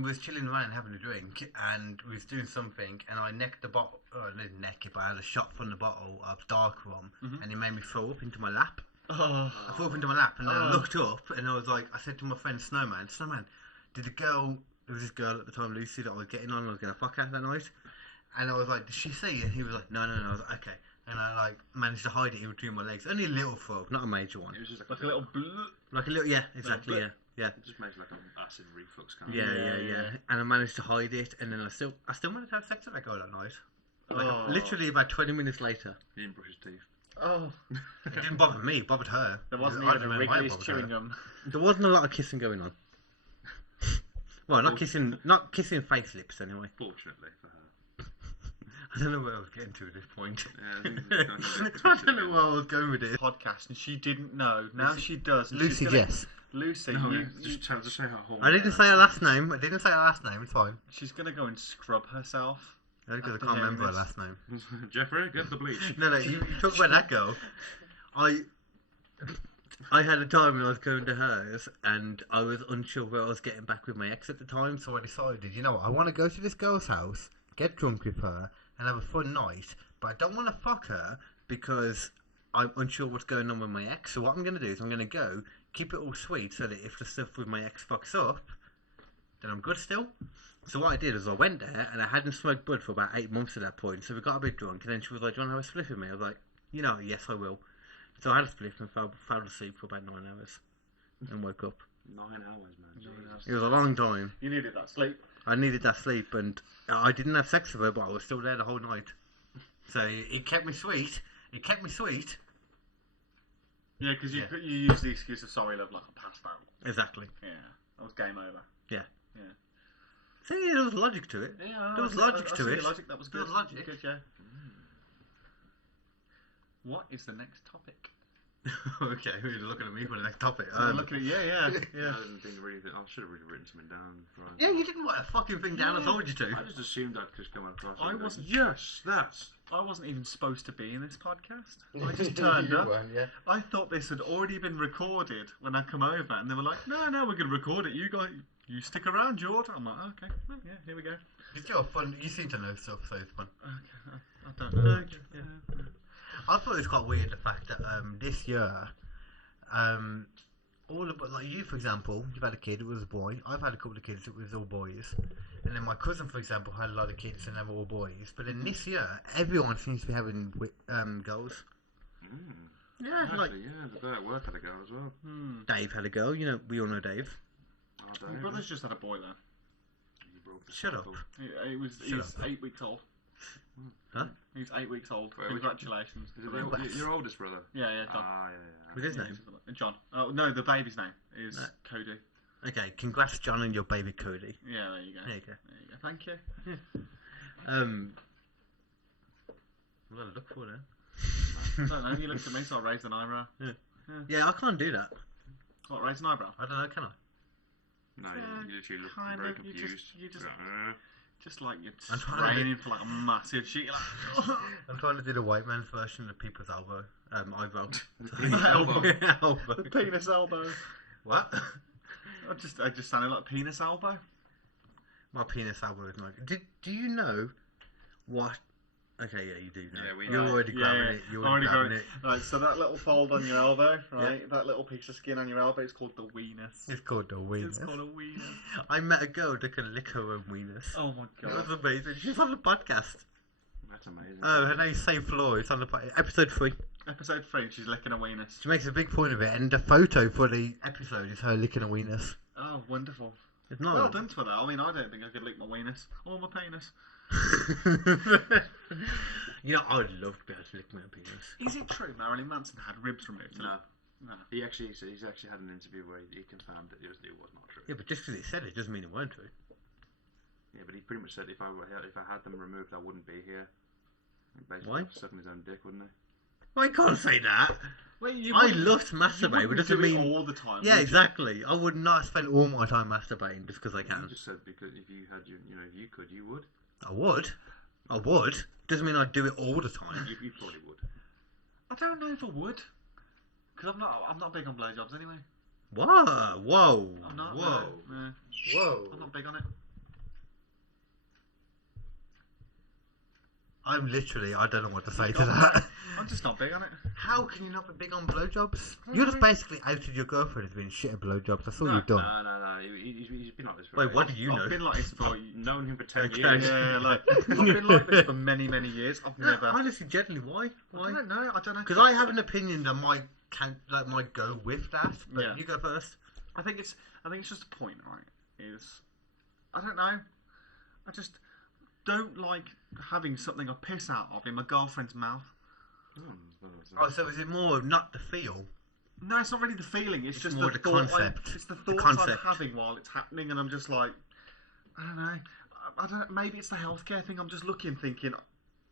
we was chilling around having a drink, and we was doing something, and I necked the bottle. Oh, I didn't neck it, but I had a shot from the bottle of dark rum, and it made me throw up into my lap. Oh. I threw up into my lap, and then I looked up, and I was like, I said to my friend Snowman, did the girl, there was this girl at the time, Lucy, that I was getting on, and I was going to fuck her that night, and I was like, did she see you? And he was like, no. I was like, okay. And I like managed to hide it in between my legs. Only a little frog, not a major one. It was just Like a little blue. Like a little, yeah, exactly, yeah. It just makes like an acid reflux kind of. Yeah. And I managed to hide it, and then I still managed to have sex with that girl that night. Like, Oh. literally about 20 minutes later. He didn't brush his teeth. Oh. It didn't bother me, it bothered her. There wasn't I even don't a know why it Wrigley's bothered chewing her. gum. There wasn't a lot of kissing going on. Well, not kissing face lips anyway. Fortunately for her. I don't know where I was getting to at this point. Yeah, I think it's going a bit I don't know where I was going with this. Podcast, and she didn't know. Now she does. and Lucy she's gonna- Jess. Lucy, No, you, just say her whole I didn't say her last name. It's fine. she's gonna go and scrub herself. Only because I After can't hearing remember her this. last name. Jeffrey, get the bleach. No, you talk about that girl. I had a time when I was going to hers, and I was unsure where I was getting back with my ex at the time, so I decided, you know what, I want to go to this girl's house, get drunk with her, and have a fun night, but I don't want to fuck her because I'm unsure what's going on with my ex. So what I'm going to do is I'm going to go, keep it all sweet, so that if the stuff with my ex fucks up, then I'm good still. So what I did is I went there, and I hadn't smoked bud for about 8 months at that point, so we got a bit drunk, and then she was like, do you want to have a spliff with me? I was like, you know, yes I will. So I had a spliff and fell asleep for about 9 hours, and woke up. 9 hours, man. Jesus. It was a long time. You needed that sleep. I needed that sleep, and I didn't have sex with her, but I was still there the whole night. So it kept me sweet. Yeah, because you Yeah. you use the excuse of sorry, love, like I passed out. Exactly. Yeah, that was game over. Yeah. Yeah. See, there was logic to it. Yeah, There was I logic see to the it. Logic, that was There good. was logic. Good, yeah. What is the next topic? Okay, you're looking at me for the next topic. I'm looking at yeah. I didn't think really. I should have really written something down. Right. Yeah, you didn't write a fucking thing down. I told you to. I just assumed I'd just come across. I and go, wasn't- Yes, that's. I wasn't even supposed to be in this podcast. I just turned You up. weren't, yeah. I thought this had already been recorded when I come over, and they were like, "No, we're going to record it. You guys, you stick around, George." I'm like, "Okay, well, yeah, here we go." It's your fun. You seem to know stuff, so it's fun. Okay, I don't know. Okay, yeah. I thought it was quite weird the fact that this year, all of like you, for example, you've had a kid. It was a boy. I've had a couple of kids. It was all boys. And then my cousin, for example, had a lot of kids and they were all boys. But then this year, everyone seems to be having girls. Yeah, Actually, like yeah, the guy at work had a girl as well. Dave had a girl. You know, we all know Dave. Oh, My Dave. brother's just had a boy though. He brought Shut up. He was Shut he's up. 8 weeks old. Huh? He's 8 weeks old. Wait, Congratulations. Is it your oldest brother? Yeah, John. What's his name? John. Oh no, the baby's name is Cody. Okay, congrats, John, and your baby Cody. Yeah, there you go. There you go. There you go. Thank you. What do I look for now? I don't know. He looked at me, so I raised an eyebrow. Yeah, I can't do that. What? Raise an eyebrow? I don't know, can I? No, you literally look kind very of, you confused. Just like you're I'm trying to training for like a massive shit. You're like, I'm trying to do the white man's version of people's elbow. Eyebrow. elbow. The penis elbow. What? I just sounded like penis elbow. My penis elbow is not good. Do you know what? Okay, yeah, you do know. Yeah, we You're know. already grabbing it. You're already grabbing it. Right, so that little fold on your elbow, right? That little piece of skin on your elbow is called the weenus. It's called a weenus. It's called a weenus. I met a girl that can lick her own weenus. Oh my It was god. amazing. She's on the podcast. That's amazing. Oh, her name's Safe Law. It's on the episode 3. Episode 3, she's licking a weenus. She makes a big point of it, and the photo for the episode is her licking a weenus. Oh, wonderful. It's not. Well done to her, though. I mean, I don't think I could lick my weenus or my penis. You know, I would love to be able to lick my own penis. Is it true Marilyn Manson had ribs removed? No. No. He's actually had an interview where he confirmed that it was not true. Yeah, but just because it said it doesn't mean it weren't true. Yeah, but he pretty much said if I had them removed, I wouldn't be here. Basically, Why? sucking his own dick, wouldn't he? Well, I can't say that. Well, I love to masturbate, but doesn't do it mean all the time. Yeah, would you? exactly. I would not spend all my time masturbating just because I You can. just said because if you had if you could, you would. I would. Doesn't mean I'd do it all the time. You probably would. I don't know if I would, because I'm not big on blowjobs anyway. Whoa. I'm not. Whoa. No. Whoa. I'm not big on it. I'm literally, I don't know what to say to that. I'm just not big on it. How can you not be big on blowjobs? You just basically outed your girlfriend as being shit at blowjobs. That's all you've done. No. He's been like this for Wait, what do you know? I've been like this for known him for 10 Okay. years. yeah, like I've been like this for many years. I've No, never. honestly, generally, why? I don't know. Because I have an opinion that might go with that. But Yeah. you go first. I think it's just a point, right? I don't know. I just don't like having something I piss out of in my girlfriend's mouth. Oh, so is it more not the feel? No, it's not really the feeling. It's just more the the thought. concept. It's the The thoughts concept. I'm having while it's happening, and I'm just like, I don't know. I don't. Maybe it's the healthcare thing. I'm just looking, thinking,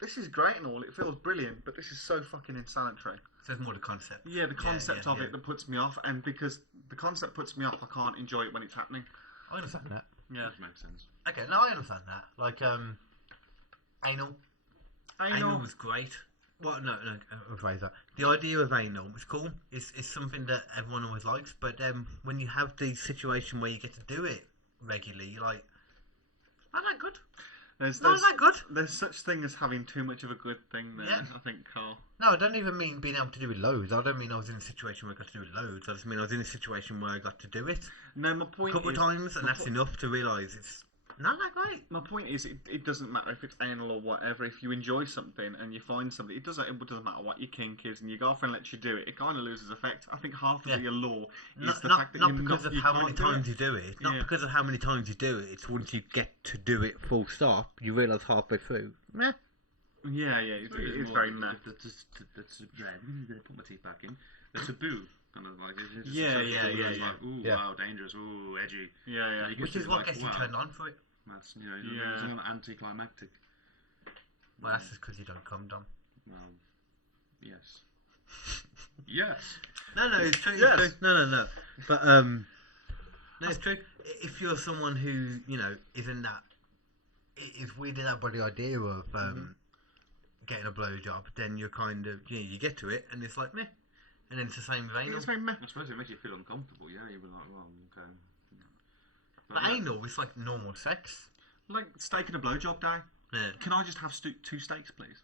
this is great and all. It feels brilliant, but this is so fucking insanitary. So it's more the concept. Yeah, the concept of yeah. it that puts me off, and because the concept puts me off, I can't enjoy it when it's happening. I understand that. Yeah. That makes sense. Okay, no, I understand that. Like, anal. Anal was great. Well, no, I'll rephrase that. The idea of anal is cool. It's something that everyone always likes, but when you have the situation where you get to do it regularly, you're like, not that good. There's Not that good. There's such thing as having too much of a good thing there, Yeah. I think, Carl. No, I don't even mean being able to do it loads. I don't mean I was in a situation where I got to do it loads. I just mean I was in a situation where I got to do it No, my a point couple is... of times, and that's enough to realise it's not that great. My point is, it doesn't matter if it's anal or whatever. If you enjoy something and you find something, it doesn't matter what your kink is, and your girlfriend lets you do it. It kind of loses effect. I think half of Yeah. the allure is Not, the not, fact that not you're because not, of you how can't many do times it. you do it. Not Yeah. because of how many times you do it. It's once you get to do it full stop, you realise halfway through. Meh. Yeah, it is very meh. Put my teeth back in. The taboo. Kind of like, it's just Yeah, something yeah, that's yeah, like, ooh, yeah. wow, dangerous, ooh, edgy. Yeah. You get Which to is what like, gets you wow, turned on for it. That's, Yeah. it's kind of anticlimactic. Well, that's just because you don't come, Dom. Yes. Yes. No, it's true. Yes. It's true. No. But no, it's true. If you're someone who isn't that, is weirded out by the idea of getting a blowjob, then you're kind of you get to it and it's like meh, and then it's the same with anal. It's very meh. I suppose it makes you feel uncomfortable, yeah? You'd be like, well, okay. But anal is like normal sex. Like steak and a blowjob day. Yeah. Can I just have 2 steaks, please?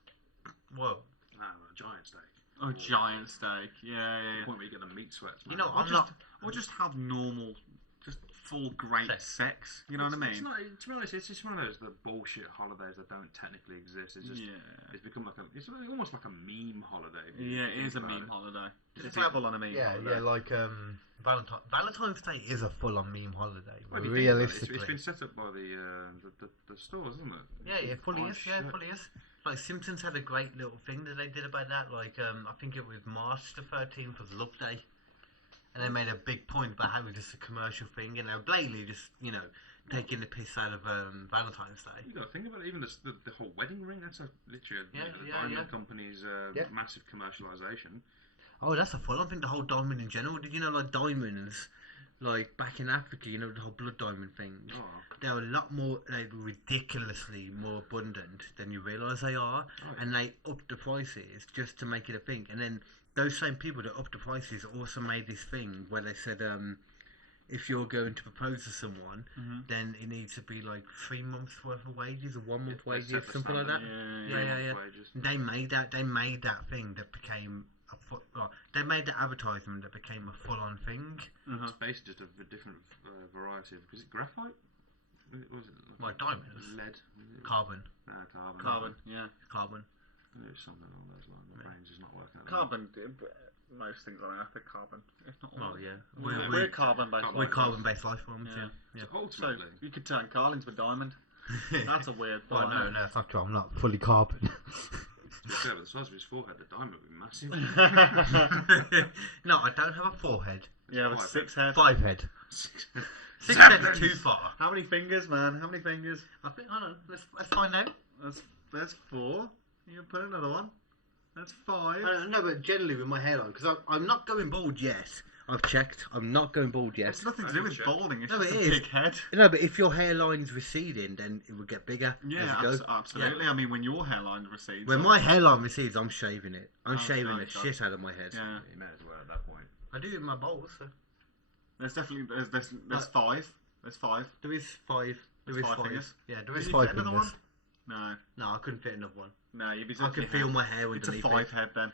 Whoa. A giant steak. Oh, giant steak. Yeah. The point where you get the meat sweats. You man. know, I'm not. Or just have normal, just full great sex. You know what I mean? It's not, to be honest, it's just one of those the bullshit holidays that don't technically exist. It's just it's become like it's almost like a meme holiday. Yeah, it is a meme holiday. It's full on a meme holiday. Yeah, like Valentine's Day is a full-on meme holiday. Well, if you think about it, it's been set up by the stores, isn't it? Yeah, it fully is. Yeah, it fully is. Like Simpsons had a great little thing that they did about that. Like I think it was March the 13th was Love Day, and they made a big point about how it was just a commercial thing, and they're blatantly just taking the piss out of Valentine's Day. You got to think about it. Even the whole wedding ring. That's literally the diamond company's massive commercialisation. Oh, that's a full-on thing. The whole diamond in general. Did you know, like diamonds, like back in Africa, the whole blood diamond thing. Oh. They're a lot more, ridiculously more abundant than you realise they are, and they upped the prices just to make it a thing. And then those same people that upped the prices also made this thing where they said, if you're going to propose to someone, then it needs to be like 3 months worth of wages or 1 month wages, something like that. Yeah. They made that thing that became they made the advertisement that became a full-on thing. It's basically just a different variety of. Was it graphite? Was it like diamonds? Lead? Carbon. Carbon. Yeah. Carbon. It was something along those lines. My brain's just not working. Carbon. Most things on Earth are carbon. If not all. Oh yeah. We're carbon-based. We're carbon-based life forms. Yeah. So ultimately, So you could turn Carl into a diamond. That's a weird Oh, thought. no, it's not true. I'm not fully carbon. yeah, the size of his forehead, the diamond would be massive. No, I don't have a forehead. Yeah, with 6 heads. 5 head. 6 head is too far. How many fingers, man? How many fingers? I don't know. Let's find out. That's 4. You can put another one. That's 5. No, but generally with my hairline, because I'm not going bald yet. I've checked. I'm not going bald yet. It's nothing to do with balding. It's No, just it a is. big head. No, but if your hairline's receding, then it will get bigger Yeah, as you go. absolutely. I mean, when your hairline recedes. When my hairline recedes, I'm shaving it. I'm shaving no, the God. shit out of my head. Yeah. You may as well at that point. I do it in my bowls. So. There's definitely there's 5. There's 5. There is 5. There There's is 5 5 fingers. Yeah, there is Can you 5 fit another fingers. one? No, No, I couldn't fit another one. no, you'd be. I can feel my hair It's a underneath 5 it. head then.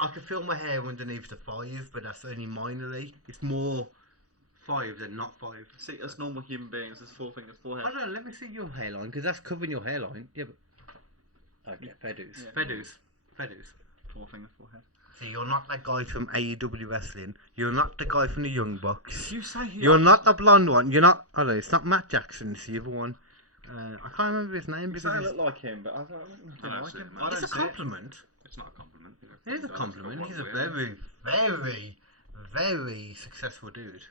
I can feel my hair underneath the 5, but that's only minorly. It's more 5 than not 5. See, us normal human beings, there's 4 fingers, 4 I heads. don't know, let me see your hairline, because that's covering your hairline. Yeah, but... Okay, fair dues. Yeah. Fair dues. Fair dues. 4 fingers, 4 heads. See, you're not that guy from AEW Wrestling. You're not the guy from the Young Bucks. You say You're not the blonde one. You're not... Oh, no, it's not Matt Jackson, it's the other one. I can't remember his name. You say I look like him, but I don't like him. I It's don't a see it. compliment. It's not a compliment. It is a compliment. He's a very, very, very successful dude.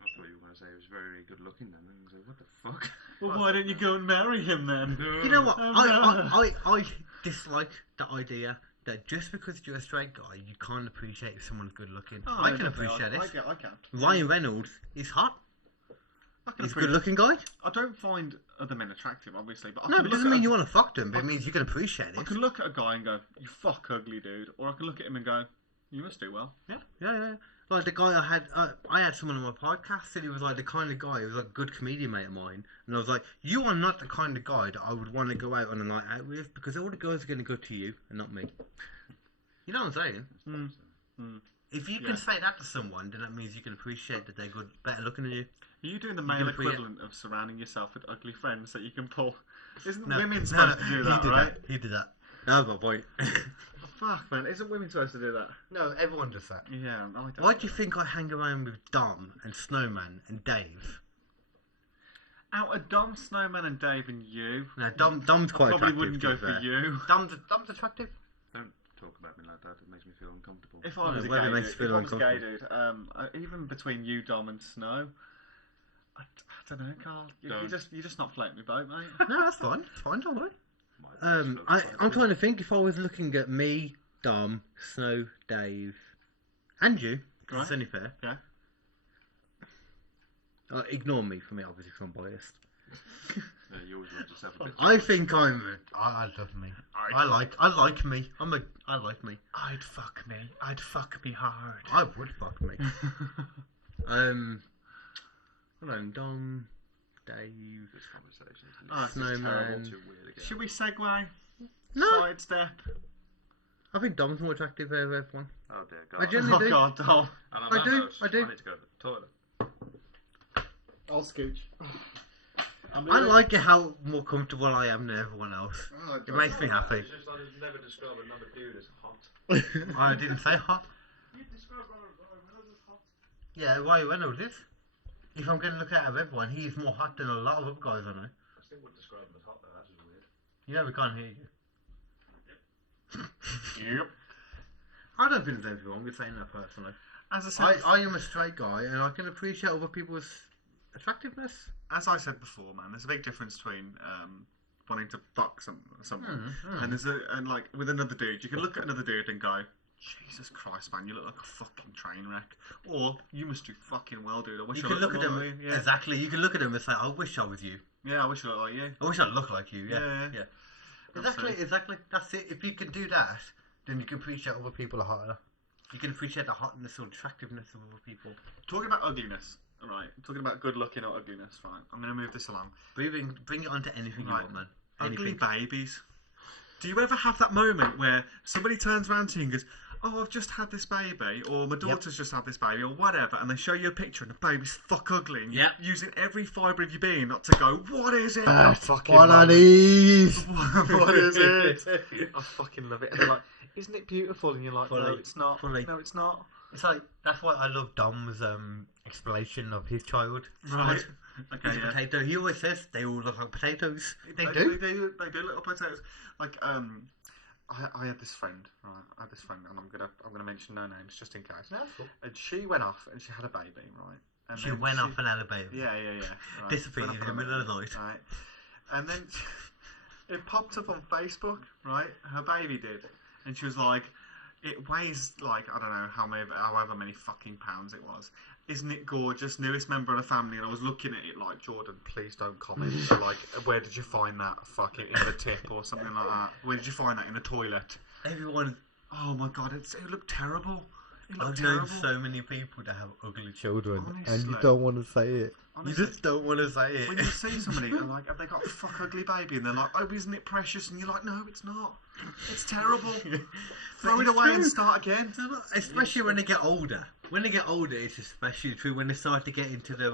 I thought you were going to say he was very good looking then. And I was like, what the fuck? Well, why don't you go and marry him then? You know what? I dislike the idea that just because you're a straight guy, you can't appreciate if someone's good looking. Oh, I no, can definitely, appreciate it. I can. Ryan Reynolds is hot. I can He's a appreciate- good looking guy. I don't find other men attractive, obviously, but I No, can but it look doesn't at mean a- you want to fuck them, but it means you can appreciate I it. can look at a guy and go, "You fuck ugly dude," or I can look at him and go, "You must do well." Yeah. Like the guy I had someone on my podcast and he was like the kind of guy, he was like a good comedian mate of mine. And I was like, you are not the kind of guy that I would want to go out on a night out with because all the girls are going to go to you and not me. You know what I'm saying? If you can say that to someone, then that means you can appreciate that they're good, better looking than you. Are you doing the male can equivalent of surrounding yourself with ugly friends that you can pull? Isn't No, women no, supposed to do he that, did right? He did that. That was my point. Fuck, man. Isn't women supposed to do that? No, everyone does that. Yeah, I don't. Why do you think I hang around with Dom and Snowman and Dave? Out of Dom, Snowman, and Dave, and you, No, Dom's I quite probably attractive. wouldn't to go be for fair. you. Dom's attractive. Don't talk about me like that. It makes me feel uncomfortable. If I was a whether it gay makes dude, you feel if I was a gay dude, even between you, Dom, and Snow, I don't know, Carl. You're just not floating my boat, mate. No, that's fine. It's fine, don't worry. My I'm trying to think if I was looking at me, Dom, Snow, Dave, and you, 'cause it's Right. only fair. Yeah. Ignore me for me, obviously, because I'm biased. Yeah, you always want yourself a bit. I think I love me. I like me. I like me. I'd fuck me. I'd fuck me hard. I would fuck me. Hold on, Dom, Dave. This conversation. Oh, this is Snowman. Too weird again. Should we segue? No, Sidestep. I think Dom's more attractive out of everyone. Oh dear I God. generally Oh do. God, Dom. And on I that do, note, I do. I need to go to the toilet. I'll scooch. I like it how more comfortable I am than everyone else. Oh, It makes me happy. It's just I just never describe another dude as hot. I didn't say hot. You describe Ryan Reynolds as hot. Yeah, Ryan Reynolds is. If I'm going to look out of everyone, he's more hot than a lot of other guys I know. I think we'd describe him as hot though. That's just weird. Yeah, we can't hear you. Yep. I don't think there's anything wrong with saying that personally. As I said, I am a straight guy and I can appreciate other people's attractiveness. as I said before, man, there's a big difference between wanting to fuck someone and and like with another dude. You can look at another dude and go, Jesus Christ, man, you look like a fucking train wreck. Or you must do fucking well, dude. I wish You I can look at looked them, more like you. Yeah. exactly, you can look at them and say, I wish I was you. Yeah, I wish I looked like you. I wish I looked like you, yeah. Yeah. Exactly, that's it. If you can do that, then you can appreciate other people are hotter. You can appreciate the hotness or attractiveness of other people. Talking about ugliness, right? Talking about good looking or ugliness, right? I'm going to move this along. Bring it on to anything you Right. want, man. Ugly Anything. babies. Do you ever have that moment where somebody turns around to you and goes, oh, I've just had this baby, or my daughter's just had this baby, or whatever, and they show you a picture and the baby's fuck ugly, and you're using every fibre of your being not to go, what is it? What are these? What is it? I fucking love it. And they're like, isn't it beautiful? And you're like, no, Fully. it's not. Fully. No, it's not. It's like, that's why I love Dom's explanation of his child. Right. He's Okay, a yeah. potato. He always says they all look like potatoes. They They do. do little potatoes. Like, I had this friend, right? I had this friend, and I'm gonna mention no names just in case. That's cool. And she went off and she had a baby, right? And She then went off and had a baby. Yeah. Right. Disappeared Went off in the on a middle of the baby, night. Right. And then it popped up on Facebook, right? Her baby did, and she was like, "It weighs like I don't know however many fucking pounds it was. Isn't it gorgeous? Newest member of the family." And I was looking at it like, Jordan, please don't comment. So like, where did you find that? Fucking in the tip or something like that. Where did you find that in the toilet? Everyone, Oh my god, it looked terrible. It looked I've known terrible. so many people that have ugly children, and you Honestly. don't want to say it. Honestly. You just don't want to say it. When you see somebody and like, have they got a fuck ugly baby? And they're like, oh, isn't it precious? And you're like, no, it's not. It's terrible. Throw it it's away and true. start again. Especially when they get older. When they get older, it's especially true. When they start to get into the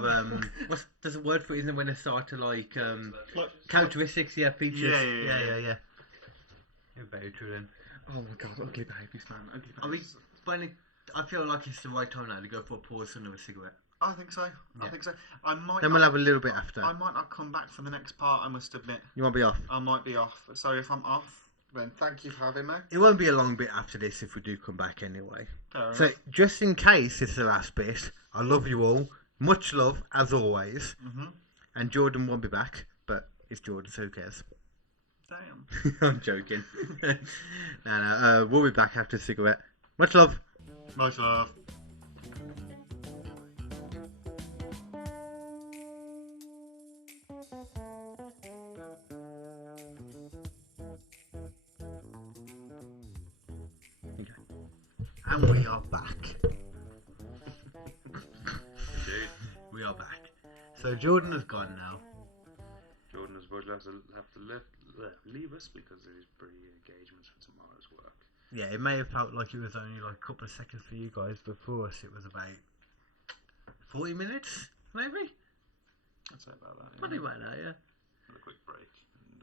there's a word for it, isn't it? When they start to like characteristics, features. Yeah. You're very true then. Oh my god, ugly babies, man. Ugly I mean, babies. finally, I feel like it's the right time now to go for a pause and have a cigarette. I think so. I Yeah. think so. I might. Then we'll have a little bit after. I might not come back for the next part. I must admit, You won't be off. I might be off. So if I'm off, then thank you for having me. It won't be a long bit after this if we do come back anyway. Fair So, enough. just in case it's the last bit, I love you all. Much love, as always. Mhm. And Jordan won't be back, but it's Jordan, so who cares? Damn. I'm joking. No, we'll be back after a cigarette. Much love. Much love. And we are back. Indeed. We are back. So Jordan has gone now. Jordan has supposed to have to leave us because of his pre-engagements for tomorrow's work. Yeah, it may have felt like it was only like a couple of seconds for you guys, but for us it was about 40 minutes, maybe? I'd say about that. Something like that, yeah. Had a quick break, and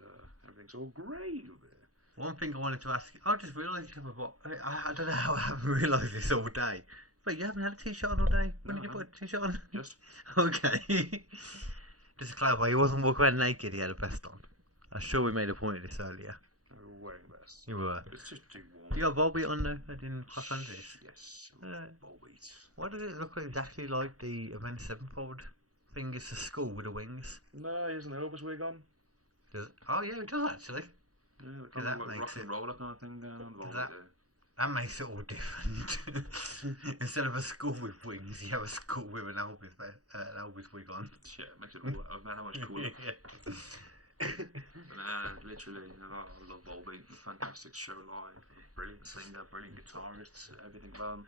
everything's all great over there. One thing I wanted to ask you, I just realised you have a I don't know how I haven't realised this all day. But you haven't had a t-shirt on all day? When No, did you I put a t-shirt on? Just Okay. Just to clarify, he wasn't walking around naked, he had a vest on. I'm sure we made a point of this earlier. wearing vests. You were. It's just too warm. You got Volbeat on though? I didn't pass on this. Yes. Uh, Volbeat. Why does it look exactly like the Avenged Sevenfold thing? It's a skull with the wings. No, isn't an Elvis wig on? Does it? Oh yeah, it does actually. Yeah, the That kind of like makes rock and it- roller kind of thing going on. Does Volbeat that- That makes it all different. Instead of a skull with wings, you have a skull with an Elvis wig on. Yeah, it makes it all that much cooler. Yeah. Nah, literally, I love Volbeat. Fantastic show live. Brilliant singer, brilliant guitarist, everything about him.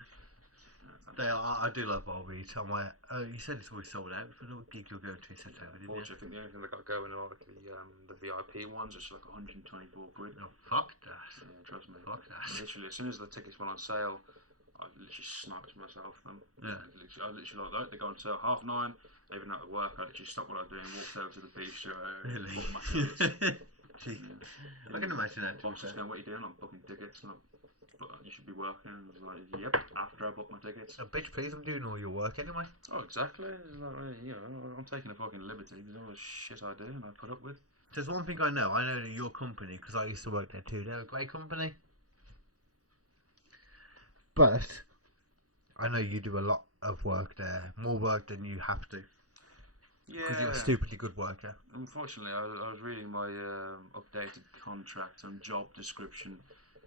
They are, I do love Volbeat. You said it's always sold out for the gig you'll go to in September, didn't you? Unfortunately, I think the only thing they got going are like the VIP ones, it's like 124 quid. No, fuck that. Yeah, trust me. Fuck that. Literally, as soon as the tickets went on sale, I literally sniped myself then. Yeah. I literally like that. They go until 9:30, even out of work. I literally stopped what I was doing, walked over to the bistro, Really? bought my tickets. Gee, Yeah. I can imagine that. Boss was going, "What are you doing?" "I'm booking tickets." And but you should be working. And I was like, "Yep." After I booked my tickets. So, bitch, please, I'm doing all your work anyway. Oh, exactly. It's like, you know, I'm taking a fucking liberty. There's all this shit I do and I put up with. There's one thing I know that your company, because I used to work there too, they're a great company. But I know you do a lot of work there, more work than you have to, because you're a stupidly good worker. Unfortunately, I was reading my updated contract and job description,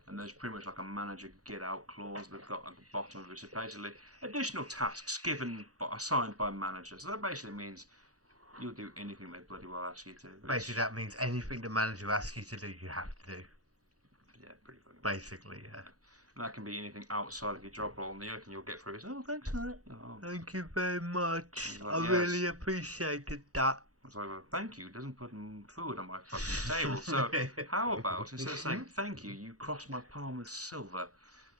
and there's pretty much like a manager get out clause they've got at the bottom of it. So basically, additional tasks given but assigned by managers. So that basically means you'll do anything they bloody well ask you to. Basically, that means anything the manager asks you to do, you have to do. Yeah, pretty fucking. Basically, yeah. And that can be anything outside of your job role, and the only thing you'll get through is, "Oh, thanks for that." Oh. Thank you very much. Like, I yes. really appreciated that. I was like, "Well, thank you doesn't put food on my fucking table. So how about instead of saying thank you, you cross my palm with silver?"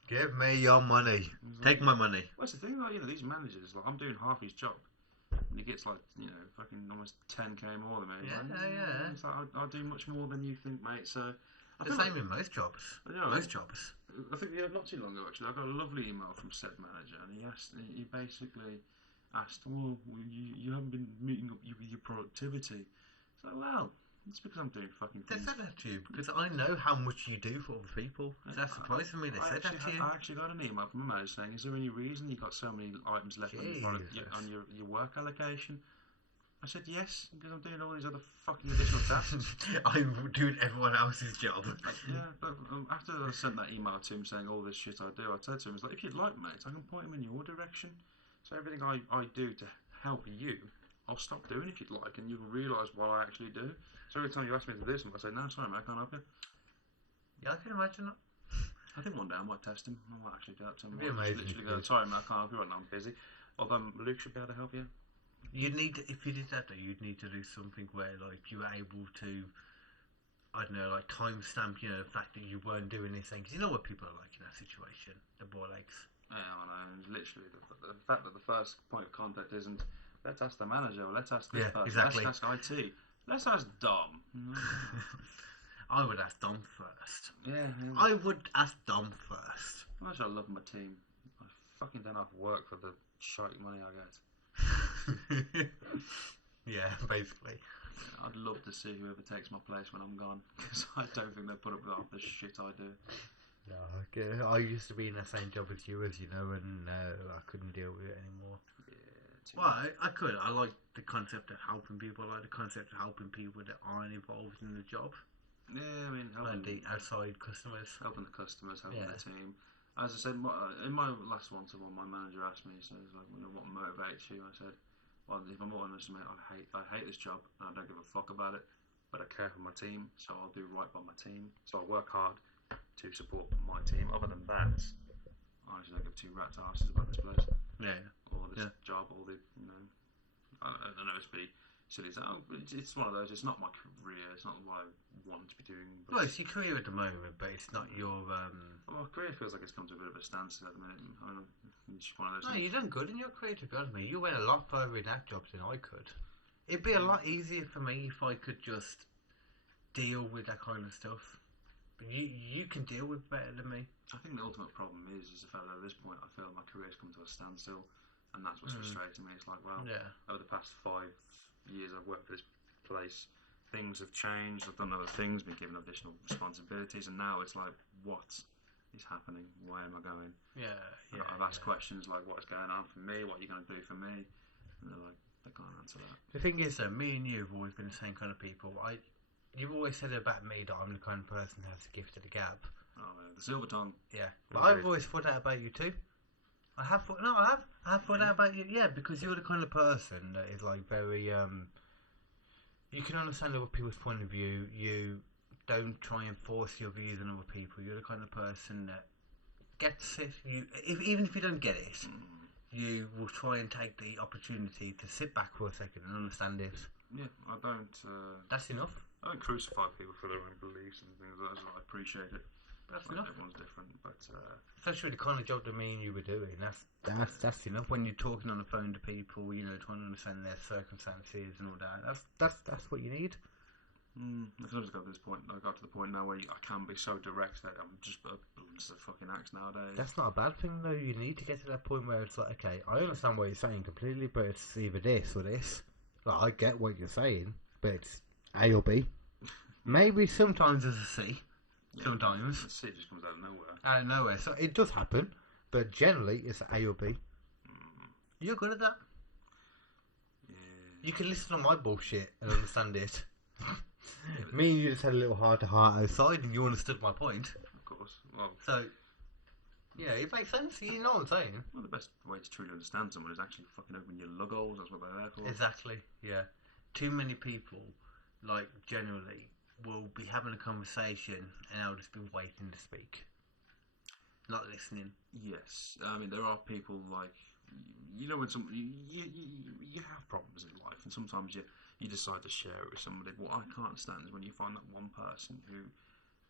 Give me your money. Take my money. What's the thing? Like, you know, these managers, like, I'm doing half his job, and he gets like, you know, fucking almost 10k more than me. Yeah, Like, yeah. It's like, I do much more than you think, mate. So I The feel same like, in most jobs. you know, Most jobs. I think not too long ago actually, I got a lovely email from said manager, and he basically asked, "Well, you haven't been meeting up with your productivity." So, well, it's because I'm doing fucking They things. said that to you because I know how much you do for other people. That's surprising me. They said that to you. I actually got an email from a manager saying, "Is there any reason you got so many items left on your work allocation?" I said, "Yes, because I'm doing all these other fucking additional tasks." I'm doing everyone else's job. Yeah, but after I sent that email to him saying all this shit I do, I said to him, "It's like, if you'd like, mate, I can point him in your direction. So everything I do to help you, I'll stop doing if you'd like, and you'll realise what I actually do. So every time you ask me to do something, I say, no, sorry, mate, I can't help you." Yeah, I can imagine that. I think one day I might test him. I might actually do that to him. It'd be I might amazing literally if go, you did. "Sorry, mate, I can't help you right now, I'm busy." Although Luke should be able to help you. You'd need to, if you did that though, you'd need to do something where like you were able to, I don't know, like timestamp, you know, the fact that you weren't doing this thing. Because you know what people are like in that situation, the ball aches. Yeah, I know. And literally, the fact that the first point of contact isn't, "Let's ask the manager," or "Let's ask this person," exactly. "Let's ask IT," "Let's ask Dom." I would ask Dom first. Yeah. I would ask Dom first. I love my team. I fucking don't have to work for the shite money I get. Yeah, basically. Yeah, I'd love to see whoever takes my place when I'm gone, because I don't think they put up with half the shit I do. No, okay. I used to be in the same job as you, as you know, and I couldn't deal with it anymore. Yeah, Well, I could. I like the concept of helping people. I like the concept of helping people that aren't involved in the job. yeah, I mean, And the outside customers. helping the customers, helping Yeah. the team. As I said, in my last one-to-one, my manager asked me, so he's like, "You know, what motivates you?" I said, "Well, if I'm honest, mate, I hate this job, and I don't give a fuck about it, but I care for my team, so I'll do right by my team. So I work hard to support my team. Other than that, I just don't give two rat's asses about this place, Yeah. or this job, or the, you know, I don't know, it's pretty silly. It's one of those. It's not my career. It's not what I want to be doing. But Well, it's your career at the moment, but it's not your. my career feels like it's come to a bit of a standstill at the minute. I mean, it's just one of those No, things. you've done good in your career, to be honest with me. You went a lot further in that job than I could. It'd be a lot easier for me if I could just deal with that kind of stuff. But you can deal with better than me. I think the ultimate problem is the fact that at this point I feel my career's come to a standstill, and that's what's frustrating me. It's like, well, over the past 5 years I've worked for this place, things have changed. I've done other things, been given additional responsibilities, and now it's like, what is happening? Where am I going? I've asked questions like, what's going on for me? What are you going to do for me? And they're like, they can't answer that. The thing is, though, me and you have always been the same kind of people. You've always said about me that I'm the kind of person that has the gift of the gab. Oh, the silver tongue. Yeah, but I've always thought that about you too. I have thought that about you. Yeah, because you're the kind of person that is like very you can understand other people's point of view. You don't try and force your views on other people. You're the kind of person that gets it. Even if you don't get it, you will try and take the opportunity to sit back for a second and understand it. Yeah, I don't. That's enough. I don't crucify people for their own beliefs and things like that. So I appreciate it. That's Like, enough. everyone's different, but Especially the kind of job that me and you were doing. That's enough. When you're talking on the phone to people, you know, trying to understand their circumstances and all that. That's what you need. I just got to this point. I got to the point now where I can be so direct that I'm just a fucking axe nowadays. That's not a bad thing though. You need to get to that point where it's like, okay, I understand what you're saying completely, but it's either this or this. Like, I get what you're saying, but it's A or B. Maybe sometimes there's a C. Yeah, Sometimes. the shit just comes out of nowhere. Out of nowhere. So it does happen, but generally it's A or B. You're good at that. Yeah. You can listen to my bullshit and understand it. Me and you just had a little heart-to-heart outside and you understood my point. Of course. Well, So, yeah, it makes sense. You know what I'm saying. the best way to truly understand someone is actually fucking open your lug holes. That's what they're there for. Exactly, yeah. Too many people, like, generally, will be having a conversation and they'll just be waiting to speak. Not listening. Yes. I mean, there are people like, you know, when you have problems in life, and sometimes you decide to share it with somebody. What I can't stand is when you find that one person who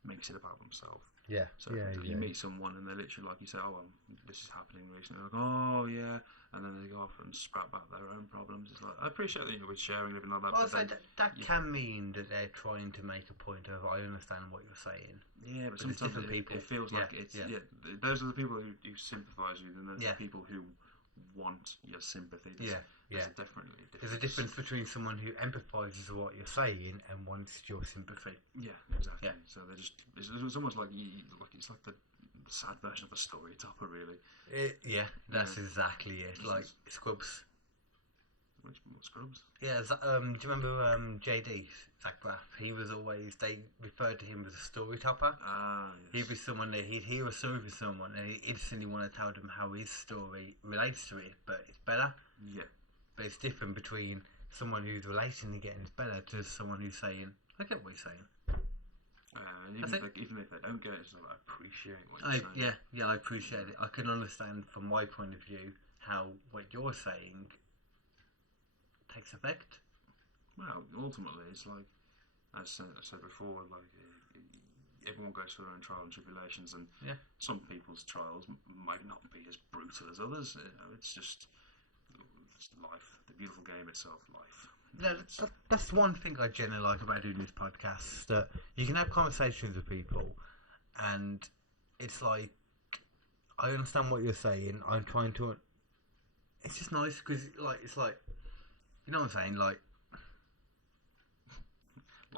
makes it about themselves. Yeah, So you meet someone and they're literally like, you say, oh, this is happening recently. Like, oh, yeah. And then they go off and sprout about their own problems. It's like, I appreciate that, we're sharing everything like that. Well, but so then that can mean that they're trying to make a point of, I understand what you're saying. yeah, but it's sometimes different people. it feels like it's those are the people who sympathise with you, and those are the people who want your sympathy. There's definitely a difference. There's a difference between someone who empathises with what you're saying and wants your sympathy. Yeah, exactly. Yeah. So it's almost like it's like the sad version of a story topper, really. That's exactly it. Like Scrubs. What Scrubs? Yeah, do you remember JD, Zach Braff? They referred to him as a story topper. Ah, yes. He'd be someone that he'd hear a story from someone and he'd instantly want to tell them how his story relates to it, but it's better. Yeah. But it's different between someone who's relating and getting it better to someone who's saying, I get what you're saying. And even if they don't get it, it's like appreciating what you're saying. Yeah, I appreciate it. I can understand from my point of view how what you're saying takes effect. Well, ultimately, it's like, as I said before, like everyone goes through their own trials and tribulations, and some people's trials might not be as brutal as others. It's just life, the beautiful game itself, life. No, that's one thing I generally like about doing this podcast, that you can have conversations with people and it's like, I understand what you're saying, I'm trying to... It's just nice because it's like, you know what I'm saying, like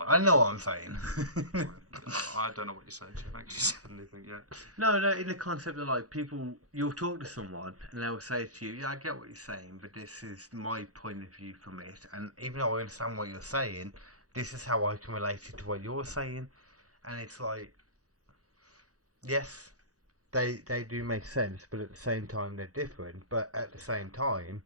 I know what I'm saying. I don't know what you're saying, so thank you said anything yet. No, in the concept of like people, you'll talk to someone and they'll say to you, yeah, I get what you're saying, but this is my point of view from it, and even though I understand what you're saying, this is how I can relate it to what you're saying, and it's like, yes, they do make sense, but at the same time they're different, but at the same time,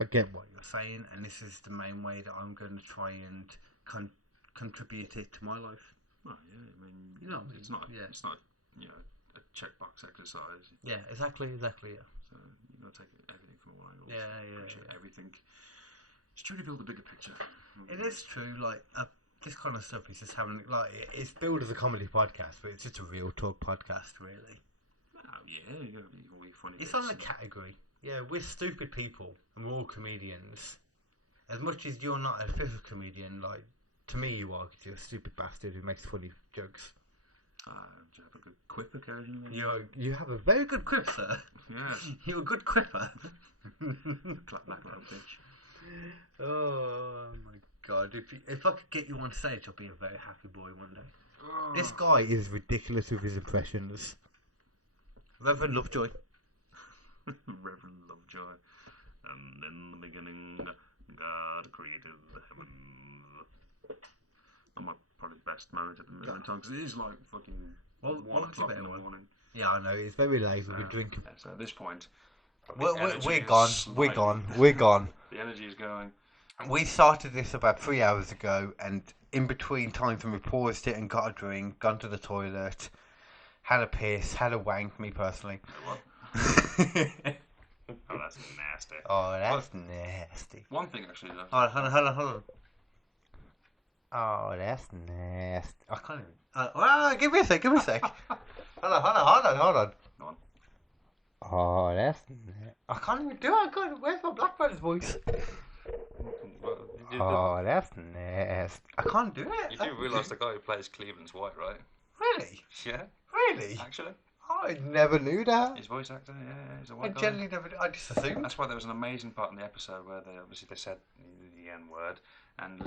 I get what you're saying, and this is the main way that I'm going to try and contribute it to my life. Well, yeah, I mean, it's not a checkbox exercise. Yeah, exactly, yeah. So you got to take everything from all angles. Yeah. Appreciate everything. Just trying to build a bigger picture. It is true. Like this kind of stuff is just having it's billed as a comedy podcast, but it's just a real talk podcast, really. Oh yeah, you gotta be funny. It's on the category. Yeah, we're stupid people, and we're all comedians. As much as you're not a official comedian, like. To me, you are, because you're a stupid bastard who makes funny jokes. Do you have a good quip occasionally? You have a very good quip, sir. Yeah. You're a good quipper. Clap back, little bitch. Oh my god. If I could get you on stage, I'll be a very happy boy one day. Oh. This guy is ridiculous with his impressions. Reverend Lovejoy. Reverend Lovejoy. And in the beginning, God created the heavens. I'm probably best married at the moment because it is like fucking 1 o'clock in the morning. Yeah, I know, it's very late, we've been drinking. So at this point, we're gone. We're gone. The energy is going. We started this about 3 hours ago, and in between times when we paused it and got a drink, gone to the toilet, had a piss, had a wank, me personally. What? Oh, that's nasty. Oh, that's nasty. One thing actually. Hold on. Oh, that's nasty. I can't even. Give me a sec. Hold on. Go on. Oh, that's nasty. I can't even do it. Where's my Blackbird's voice? Oh, that's nasty. I can't do it. You do realise the guy who plays Cleveland's white, right? Really? Yeah, Really? actually. I never knew that. His voice actor, yeah, he's a I white guy. generally never. I just assumed. That's why there was an amazing part in the episode where they said the N word, and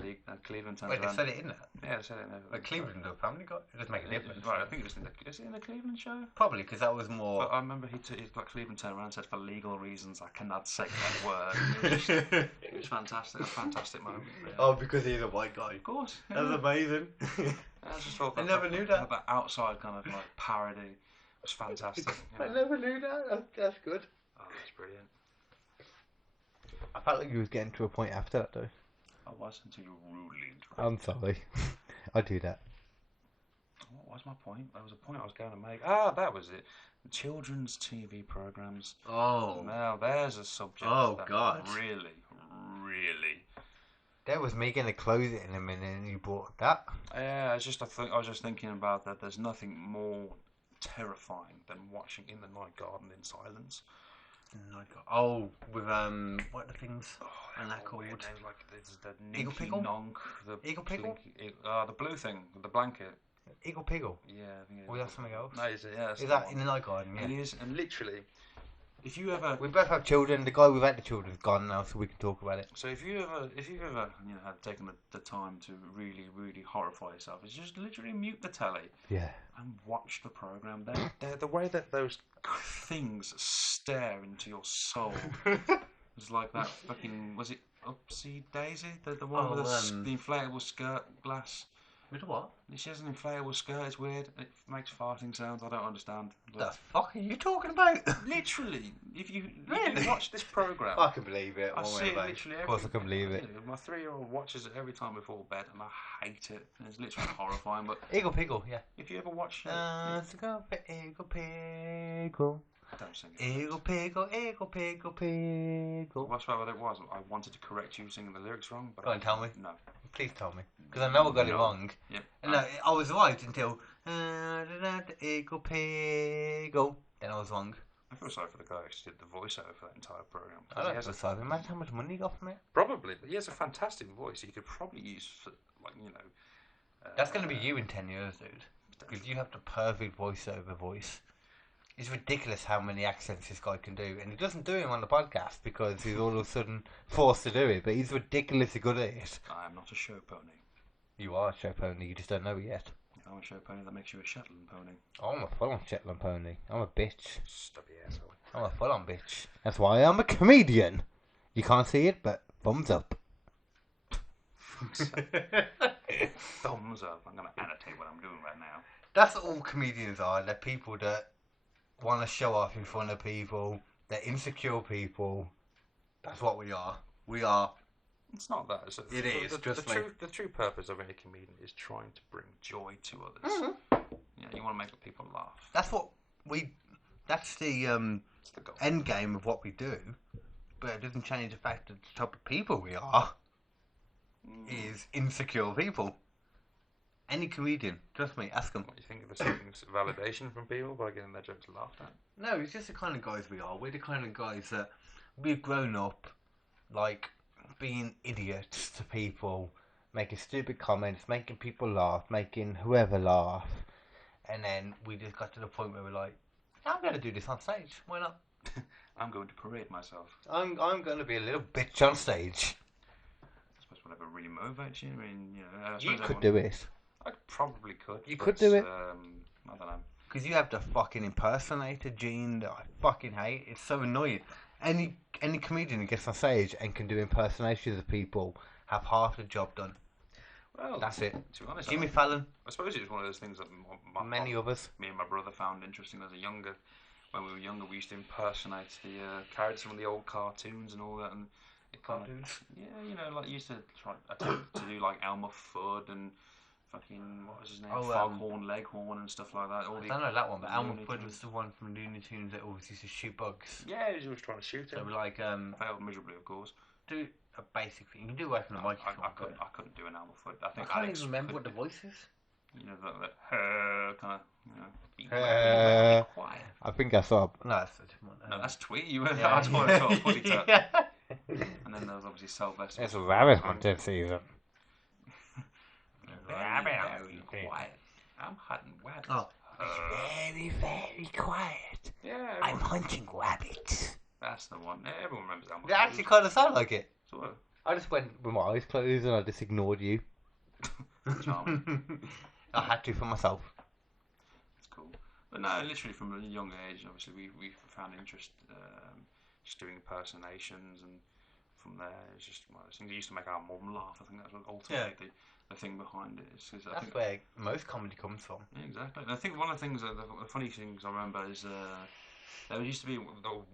Cleveland turns Wait, they around. said it in that. Yeah, they said it in there. Like Cleveland or Family Guy? It doesn't make a difference. Right, I think it was is it in the Cleveland show? Probably because that was more. But I remember he got Cleveland turned around and said, for legal reasons, I cannot say that word. It was fantastic, a fantastic moment. Yeah. Oh, because he's a white guy. Of course. That's amazing. I just thought I never knew that. That outside kind of like parody was fantastic. I never knew that. That's good. Oh, that's brilliant. I felt like you was getting to a point after that though. I was until you rudely interrupted. I'm sorry. I do that. What was my point? There was a point I was going to make. Ah, that was it. Children's TV programs. Oh. Now there's a subject. Oh, that God. Really. That was me going to close it in a minute and you brought up that. Yeah, I was just thinking about that. There's nothing more terrifying than watching In the Night Garden in silence. Oh, with what are the things? And that called? Weird names like there's the Eagle Ninky Pickle? Nonk, the Eagle Pickle? the blue thing, the blanket. Eagle Piggle. Yeah, I think it is. Or is that something else? No, that's Is the that one. in the night garden? Yeah. It is, and literally, if you ever, We both have children. The guy without the children's gone now, so we can talk about it. so if you ever, have taken the time to really, really horrify yourself, it's just literally mute the telly Yeah. and watch the program. They're the way that those things stare into your soul. It's like that fucking, was it Upsy Daisy? The one with the inflatable skirt glass. With what? She has an inflatable skirt, it's weird. It makes farting sounds, I don't understand. The fuck are you talking about? Literally, if you Really? watch this program, I can believe it. I see it literally Of course I can believe it. My 3-year-old watches it every time before bed, and I hate it. And it's literally horrifying. But Eagle Piggle, yeah. if you ever watch, Let's go for Eagle Piggle. don't sing it. Eagle Piggle, Eagle Piggle, Piggle. That's what it was. I wanted to correct you singing the lyrics wrong, but Go on, tell me. No. Please tell me. Because I know I got it No. wrong. Yep. No, I was right until Eagle Piggle. Then I was wrong. I feel sorry for the guy who actually did the voiceover for that entire program. I don't feel sorry. Imagine how much money he got from it. Probably, but he has a fantastic voice. He could probably use for, like, That's going to be you in 10 years, dude. Because you have the perfect voiceover voice. It's ridiculous how many accents this guy can do. And he doesn't do him on the podcast because he's all of a sudden forced to do it. But he's ridiculously good at it. I am not a show pony. You are a show pony, you just don't know it yet. I'm a show pony that makes you a Shetland pony. I'm a full-on Shetland pony. I'm a bitch. Stubby asshole. I'm a full-on bitch. That's why I'm a comedian. You can't see it, but thumbs up. Thumbs up. I'm going to annotate what I'm doing right now. That's all comedians are. They're people that want to show off in front of people. They're insecure people. That's what we are. We are. It's not that. It's It is, just like- the true purpose of any comedian is trying to bring joy to others. Mm-hmm. Yeah, you want to make people laugh. That's what we. That's the It's the goal. end game of what we do. But it doesn't change the fact that the type of people we are is insecure people. Any comedian, trust me, ask them. What, you think they're seeking validation from people by getting their jokes laughed at? No, it's just the kind of guys we are. We're the kind of guys that we've grown up like being idiots to people, making stupid comments, making people laugh, making whoever laugh, and then we just got to the point where we're like, I'm going to do this on stage. Why not? I'm going to parade myself. I'm going to be a little bitch on stage. I suppose whatever really motivates you. I mean, I You suppose could do it. I probably could. You but, could do it. I don't know. Because you have the fucking impersonator gene that I fucking hate. It's so annoying. Any comedian who gets on stage and can do impersonations of people have half the job done. Well, That's it. To be honest, Jimmy Fallon, I suppose it was one of those things that many others. me and my brother found interesting as a younger. When we were younger, we used to impersonate the characters from the old cartoons and all that, and it kind of, yeah, like used to try attempt to do like Elmer Fudd and fucking what was his name, Foghorn Leghorn and stuff like that. All I the, don't know that one, but Elmer Looney Fudd Tunes. was the one from Looney Tunes that always used to shoot bugs. Yeah, he was always trying to shoot So him. like Failed miserably, of course. do a basic thing. You can do it away from the microphone. I couldn't do an album foot. I I think can't Alex even remember could what the voice is. You know, that kind of, be Uh, very quiet. I think I saw. No, that's a different one. No, that's Tweet. You were Yeah. I just want to talk footy to. Yeah. And then there was obviously Sylvester. It's a rabbit hunting season. Very quiet. I'm hunting rabbits. Oh. Very, very quiet. Yeah, I'm hunting rabbits. that's the one. Everyone remembers that one. They actually kind of sound like it. Sort of I just went with my eyes closed and I just ignored you. charming. I had to for myself. It's cool. But no, literally from a young age, obviously we found interest just doing impersonations, and from there it's just one of those things. It used to make our mum laugh. I think that's what ultimately the thing behind it is. 'Cause I That's think, where most comedy comes from. yeah, exactly. And I think one of the things, the funny things I remember is there used to be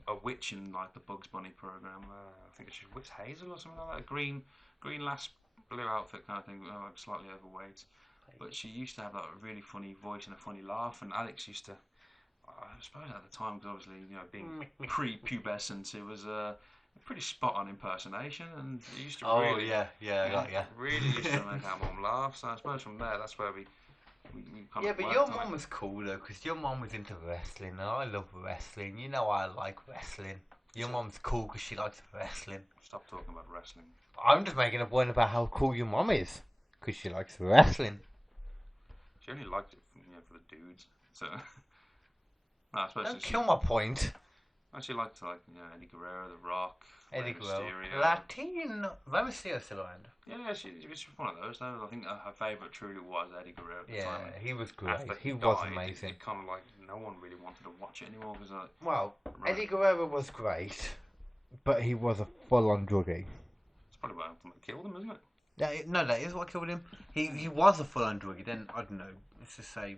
a witch in like the Bugs Bunny program. I think it's Witch Hazel or something like that. Green lass, blue outfit kind of thing, like slightly overweight. But she used to have like a really funny voice and a funny laugh. And Alex used to, I suppose at the time, because obviously being pre-pubescent, it was a pretty spot on impersonation, and it used to really, I got ya. really used to make our mum laugh. So I suppose from there, that's where we kind Yeah, of but worked your on mum it. was cool though, because your mum was into wrestling, and I love wrestling. You know I like wrestling. Your mum's cool because she likes wrestling. Stop talking about wrestling. I'm just making a point about how cool your mum is, because she likes wrestling. She only liked it for the dudes. So no, I suppose Don't she kill my point. actually liked Eddie Guerrero, The Rock, Eddie Rey Guerrero. Mysterio. Latino. Rey Mysterio's still around. Yeah, she was one of those. Though I think her favourite truly was Eddie Guerrero at the Yeah, time. he was great. After He was died, amazing. It kind of like no one really wanted to watch it anymore because Well, Right. Eddie Guerrero was great, but he was a full-on druggie. it's probably what ultimately killed him, isn't it? No, that is what killed him. He was a full-on druggie. Then I don't know. Let's just say,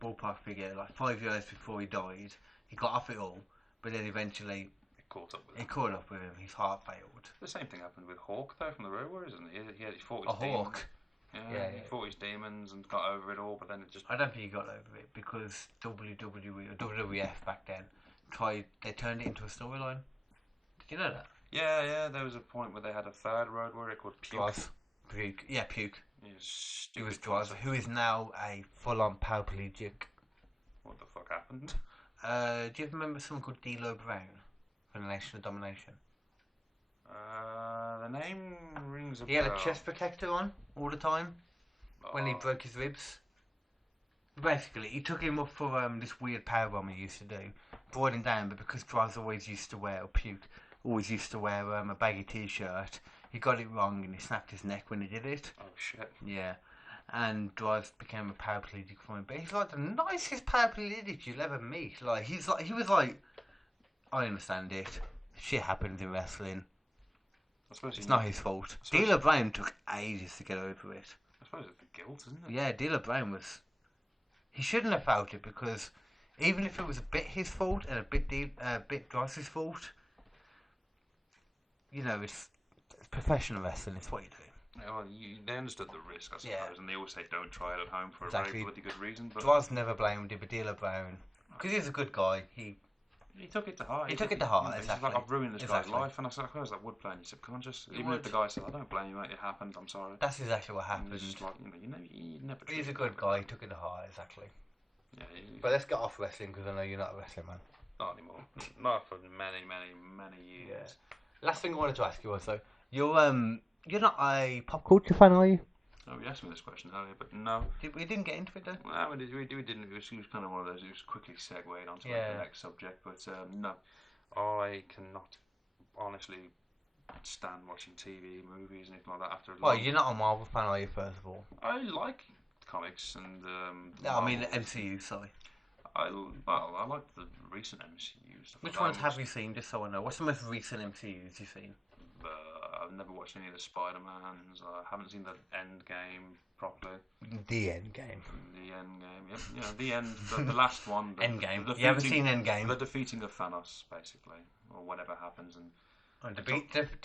ballpark figure, like 5 years before he died, he got off it all. But then eventually, It caught up with him. it caught up with him. His heart failed. The same thing happened with Hawk though from the Road Warriors, isn't it? He fought A his demons. hawk. Yeah, he fought his demons and got over it all, but then it just I don't think he got over it because WWE or WWF back then they turned it into a storyline. Did you know that? yeah. There was a point where they had a third Road Warrior called Puke. Puke. Yeah, Puke. He was He was stupid Droz, concept. who is now a full-on paraplegic. What the fuck happened? Do you remember someone called D'Lo Brown from the Nation of Domination? The name rings a He had bell. a chest protector on all the time when he Oh, broke his ribs. Basically, he took him up for this weird powerbomb he used to do, brought him down, but because Droz always used to wear, or Puke always used to wear a baggy t-shirt, he got it wrong and he snapped his neck when he did it. Oh shit. Yeah. And Droz became a paraplegic for him, but he's like the nicest paraplegic you'll ever meet. Like he was like, I understand it. Shit happens in wrestling. I suppose It's not his fault. I suppose- D'Lo Brown took ages to get over it. I suppose it's the guilt, isn't it? Yeah, D'Lo Brown was. He shouldn't have felt it because even if it was a bit his fault and a bit Droz's fault, it's professional wrestling. It's what you do. Yeah, well, they understood the risk, I suppose, Yeah. and they always say don't try it at home for a Exactly. very bloody good reason. But Droz never blamed it, but D'Lo Brown, because he's a good guy, he took it to heart. He took it to heart, He's exactly. like, I've ruined this Exactly. guy's life, and I suppose that would play in your subconscious. It Even would. if the guy said, I don't blame you, mate, it happened, I'm sorry. that's exactly what And happened. it's just like, you never He's a truly good know. guy. He took it to heart, exactly. Yeah, But let's get off wrestling because I know you're not a wrestling man. not anymore. Not for many, many, many years. Last thing I wanted to ask you was though, you're not a pop culture fan, are you? Oh, you asked me this question earlier, but no. We didn't get into it though. Well, we didn't. It was kind of one of those. It was quickly segued onto like, Yeah. the next subject, but no, I cannot honestly stand watching TV, movies, anything like that. After Well, you're not a Marvel fan, are you? First of all, I like comics and. no, I mean the Marvels. MCU. Sorry. I like the recent MCU stuff. Which Like ones that. have you seen? Just so I know. What's the most recent MCUs you've seen? I've never watched any of the Spider-Mans. I haven't seen the End Game properly. The End Game. The End Game, yep. You know, the end, the last one. The, End Game. the You haven't defeating- seen End Game. The defeating of Thanos, basically, or whatever happens, and The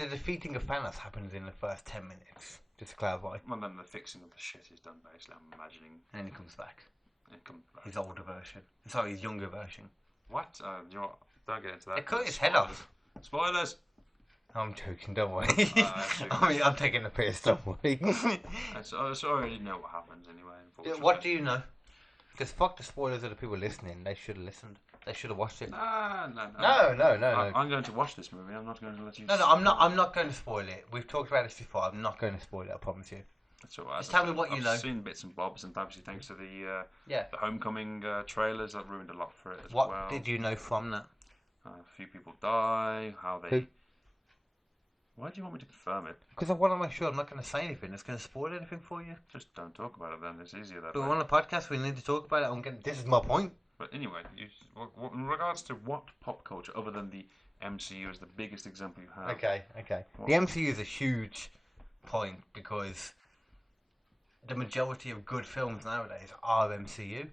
defeating of Thanos happens in the first 10 minutes. Just to clarify. well, then the fixing of the shit is done. Basically, I'm imagining And then he comes back. it comes back. His older version. Sorry, his younger version. What? You know what? Don't get into that. They cut his head off. Spoilers. I'm joking, don't worry. Actually, I mean, I'm taking the piss, don't worry. I already know what happens anyway. Unfortunately. What do you know? Because fuck the spoilers of the people listening. They should have listened. They should have watched it. No. No. I'm going to watch this movie. I'm not going to let you. No, I'm not. I'm not going to spoil it. We've talked about this before. I'm not going to spoil it. I promise you. That's all right. Just tell me what you know. I've seen bits and bobs, and obviously thanks to the Yeah. the Homecoming trailers, that ruined a lot for it as What well. did you know from that? A few people die. How they. Who? Why do you want me to confirm it? Because I want to make sure I'm not going to say anything that's going to spoil anything for you. Just don't talk about it then. It's easier that But way. we're on a podcast. We need to talk about it. This is my point. But anyway, in regards to what pop culture, other than the MCU, is the biggest example you have? Okay. What? The MCU is a huge point because the majority of good films nowadays are MCU.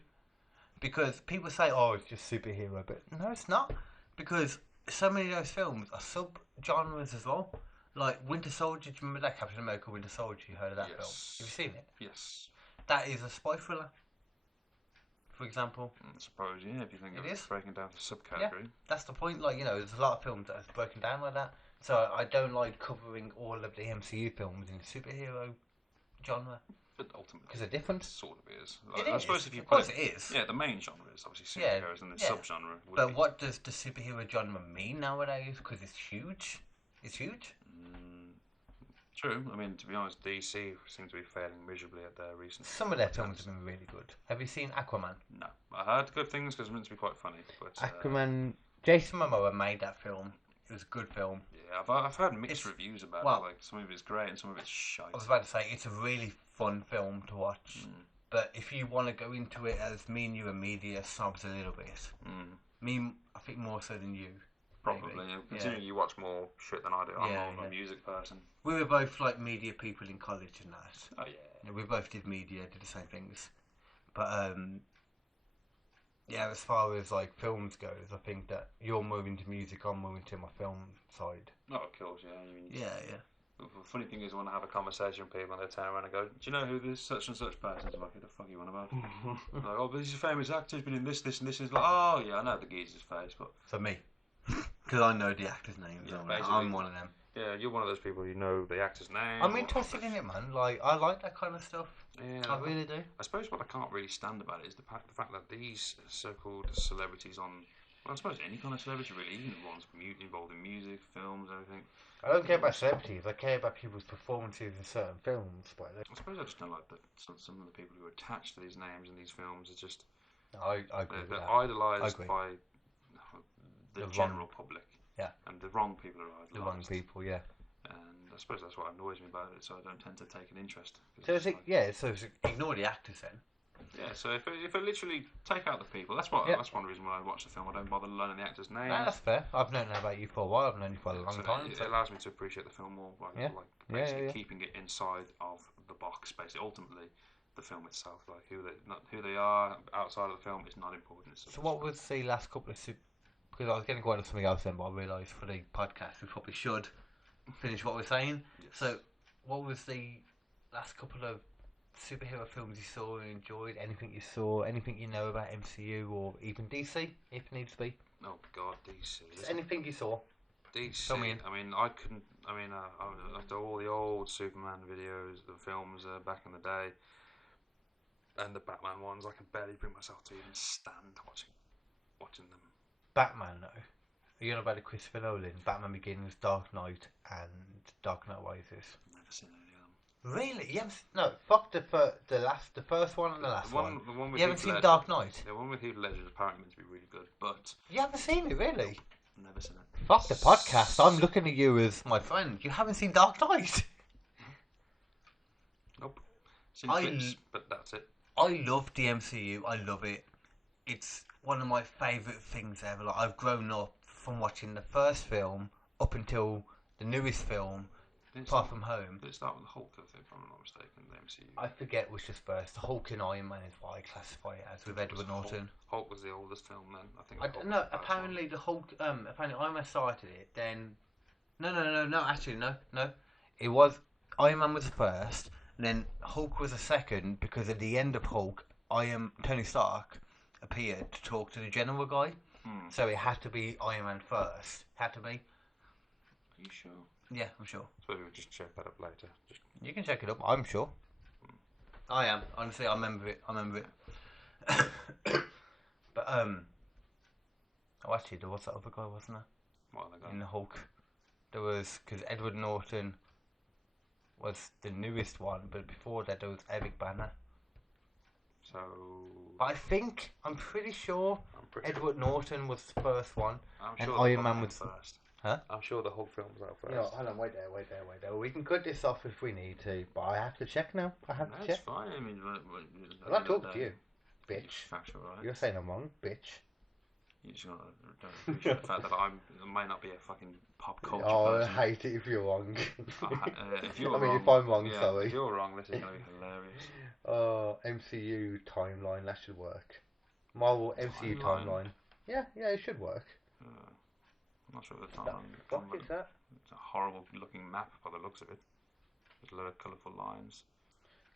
Because people say, "Oh, it's just superhero," but no, it's not. Because so many of those films are sub-genres as well. Like Winter Soldier. Do you remember that Captain America Winter Soldier? You heard of that film? Yes. Have you seen it? Yes. That is a spy thriller. For example. I suppose, yeah, if you think It of is. breaking down the subcategory. That's the point. Like, there's a lot of films that are broken down like that. So I don't like covering all of the MCU films in the superhero genre But ultimately, because they're different. sort of is. It I is. suppose if you Of put course it is. Yeah, the main genre is obviously Yeah, superheroes, and the yeah. subgenre would But be... what does the superhero genre mean nowadays? Because it's huge. It's huge. True. I mean, to be honest, DC seem to be failing miserably at their recent... Some of their films have been really good. Have you seen Aquaman? No. I heard good things because it's meant to be quite funny, but... Aquaman. Jason Momoa made that film. It was a good film. Yeah, I've heard mixed reviews about it. Like, some of it's great and some of it's shite. I was about to say, it's a really fun film to watch. But if you want to go into it as me and you are media snobs a little bit, me, I think more so than you. Probably. maybe. Yeah. Considering you watch more shit than I do. I'm more of a music person. We were both like media people in college and that. Oh, yeah. We both did media, did the same things. But, yeah, as far as like films goes, I think that you're moving to music, I'm moving to my film side. Oh, of course, yeah. I mean, Yeah. the funny thing is, when I have a conversation with people and they turn around and go, "Do you know who this such and such person is?" I'm like, "Who the fuck are you on about?" Like, "Oh, but he's a famous actor. He's been in this, and this." Is like, "Oh, yeah, I know the geezer's face, but..." So me. Because I know the actors' names. Yeah, I'm one of them. Yeah, you're one of those people who know the actor's name. I'm interested in it, man. Like, I like that kind of stuff. Yeah, I really do. I suppose what I can't really stand about it is the fact that these so-called celebrities on... Well, I suppose any kind of celebrity really, even the ones involved in music, films, everything. I don't care about celebrities. I care about people's performances in certain films. But I suppose I just don't like that some of the people who are attached to these names in these films are just... I agree with They're that. idolised agree. by the general public. Yeah. And the wrong people are idolised. The wrong people, yeah. And I suppose that's what annoys me about it, so I don't tend to take an interest. So ignore the actors then. Yeah, so if I literally take out the people, that's one reason why I watch the film. I don't bother learning the actors' names. No, that's fair. I've known about you for a while. I've known you for a long time. It allows me to appreciate the film more, basically keeping it inside of the box. Basically, ultimately, the film itself, like who they are outside of the film, is not important. So what was the last couple of because I was getting quite into something else then, but I realised for the podcast we probably should finish what we're saying. Yes. So, what was the last couple of superhero films you saw and enjoyed? Anything you saw? Anything you know about MCU or even DC, if needs be? Oh God, DC. Just anything you saw. DC. Fill me in. I mean, I couldn't. I mean, after all the old Superman videos, the films back in the day, and the Batman ones, I can barely bring myself to even stand watching them. Batman, though. Are you on about the Christopher Nolan? Batman Begins, Dark Knight, and Dark Knight Rises. Never seen any of them. Really? You haven't no, fuck the first one and the last one. The one with You haven't Heath seen Ledger. Dark Knight? The one with Heath Ledger is apparently meant to be really good, but You haven't seen it, really? never seen it. Fuck the podcast. I'm looking at you as my friend. You haven't seen Dark Knight? Nope. Seen clips, but that's it. I love the MCU. I love it. It's one of my favourite things ever. Like, I've grown up from watching the first film up until the newest film, Far From Home. Did it start with the Hulk, if I'm not mistaken, the MCU? I forget which was first. The Hulk and Iron Man is what I classify it as, with Edward Norton. Hulk was the oldest film then, I think. No, apparently the Hulk. Apparently Iron Man started it. Then, no. Actually, no. It was Iron Man was the first. And then Hulk was the second because at the end of Hulk, Tony Stark appeared to talk to the general guy. So it had to be Iron Man first. Had to be. Are you sure? Yeah, I'm sure. So we'll just check that up later. You can check it up. I'm sure. I am. Honestly, I remember it. But oh, actually, there was that other guy, wasn't there? What are they In going? the Hulk, there was because Edward Norton was the newest one, but before that there was Eric Banner. So But I'm pretty sure Edward Norton was the first one, I'm and sure Iron the Man Hulk was first. Huh? I'm sure the Hulk film was out first. No, hold on, wait there. We can cut this off if we need to, but I have to check now. I have to That's check. fine. I mean, I'm not talking to you, bitch. Factual, right? You're saying I'm wrong, bitch. You just don't appreciate the fact that I might not be a fucking pop culture Oh, I person. hate it if you're wrong. If you're I mean, wrong, if I'm wrong, yeah, sorry. If you're wrong, this is going to be hilarious. MCU timeline, that should work. Marvel MCU timeline. Yeah, it should work. I'm not sure if the What the timeline. fuck is that? It's a horrible looking map by the looks of it. There's a lot of colourful lines.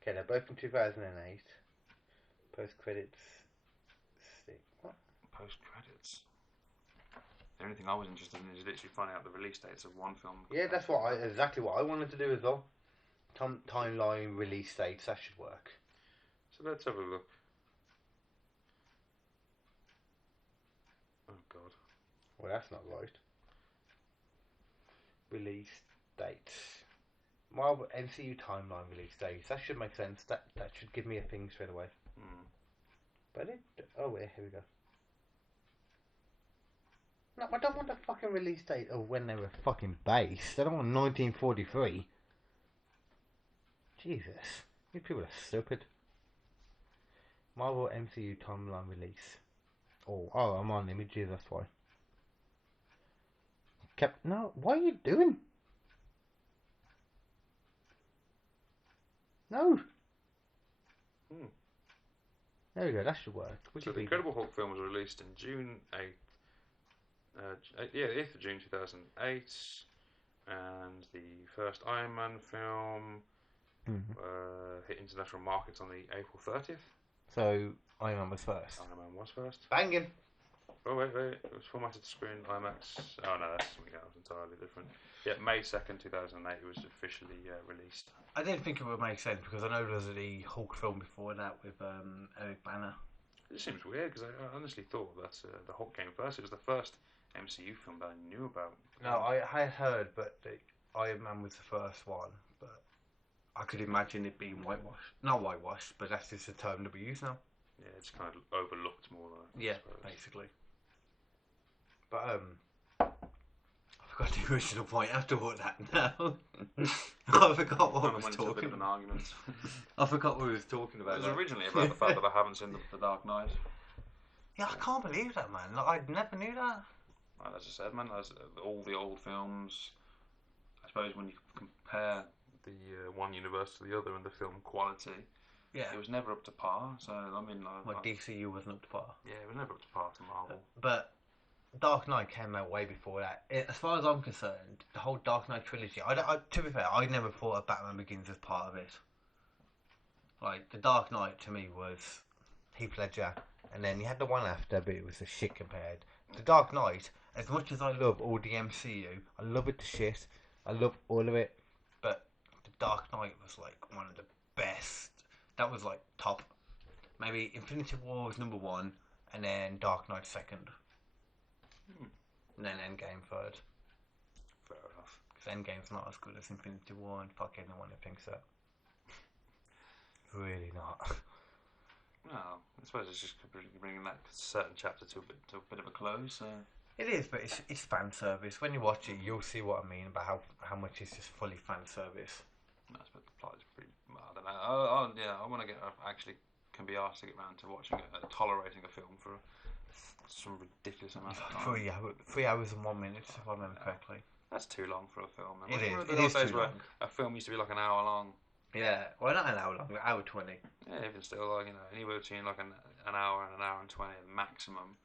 Okay, they're both from 2008. Post credits. What? Post credits. The only thing I was interested in is literally finding out the release dates of one film. Yeah, that's exactly what I wanted to do as well. Timeline, release dates, that should work. So let's have a look. Oh god. Well, that's not right. Release dates. Marvel MCU timeline release dates. That should make sense. That should give me a thing straight away. But oh wait, here we go. No, I don't want the fucking release date of when they were fucking based. I don't want 1943. Jesus, these people are stupid. Marvel MCU timeline release. Oh, I'm on images. That's why. No, what are you doing? No. There we go. That should work. So the Incredible Hulk film was released in June 8th. 8th of June 2008, and the first Iron Man film hit international markets on the April 30th. So Iron Man was first. Iron Man was first. Banging. Oh wait, it was formatted to screen IMAX. Oh no, that's something else entirely different. Yeah, May 2nd, 2008 it was officially released. I didn't think it would make sense because I know there was the Hulk film before that with Eric Banner. It seems weird because I honestly thought that the Hulk came first. It was the first MCU film that I knew about. No, I had heard, but the Iron Man was the first one. But I could imagine it being whitewashed. Not whitewashed, but that's just a term that we use now. Yeah, it's kind of overlooked more. Yeah, basically. But I forgot the original point after all that now. I forgot what I was talking about. An argument. I forgot what we was talking about. It was originally about the fact that I haven't seen the Dark Knight. Yeah, I can't believe that, man. Like, I never knew that. Well, as I said, man, all the old films, I suppose when you compare the one universe to the other and the film quality, yeah, it was never up to par. So I mean, DCU wasn't up to par. Yeah, it was never up to par to Marvel. But Dark Knight came out way before that. As far as I'm concerned, the whole Dark Knight trilogy. To be fair, I never thought of Batman Begins as part of it. Like the Dark Knight to me was Heath Ledger, and then you had the one after, but it was a shit compared. The Dark Knight, as much as I love all the MCU, I love it to shit. I love all of it, but the Dark Knight was like one of the best. That was like top. Maybe Infinity War was number one, and then Dark Knight second. And then Endgame third. Fair enough. Because Endgame's not as good as Infinity War, and fuck anyone who thinks that. Really not. Well, I suppose it's just bringing that certain chapter to a bit of a close. So. It is, but it's fan service. When you watch it, you'll see what I mean about how much it's just fully fan service. I suppose the plot is pretty. I don't know. I want to get. Actually, can be asked to get round to watching tolerating a film for some ridiculous amount of time. 3 hours and 1 minute, if I remember correctly. That's too long for a film. It is. It is too long. A film used to be like an hour long. Yeah, well, not an hour long, an hour 20. Yeah, even still, like anywhere between like an hour and an hour and 20 maximum.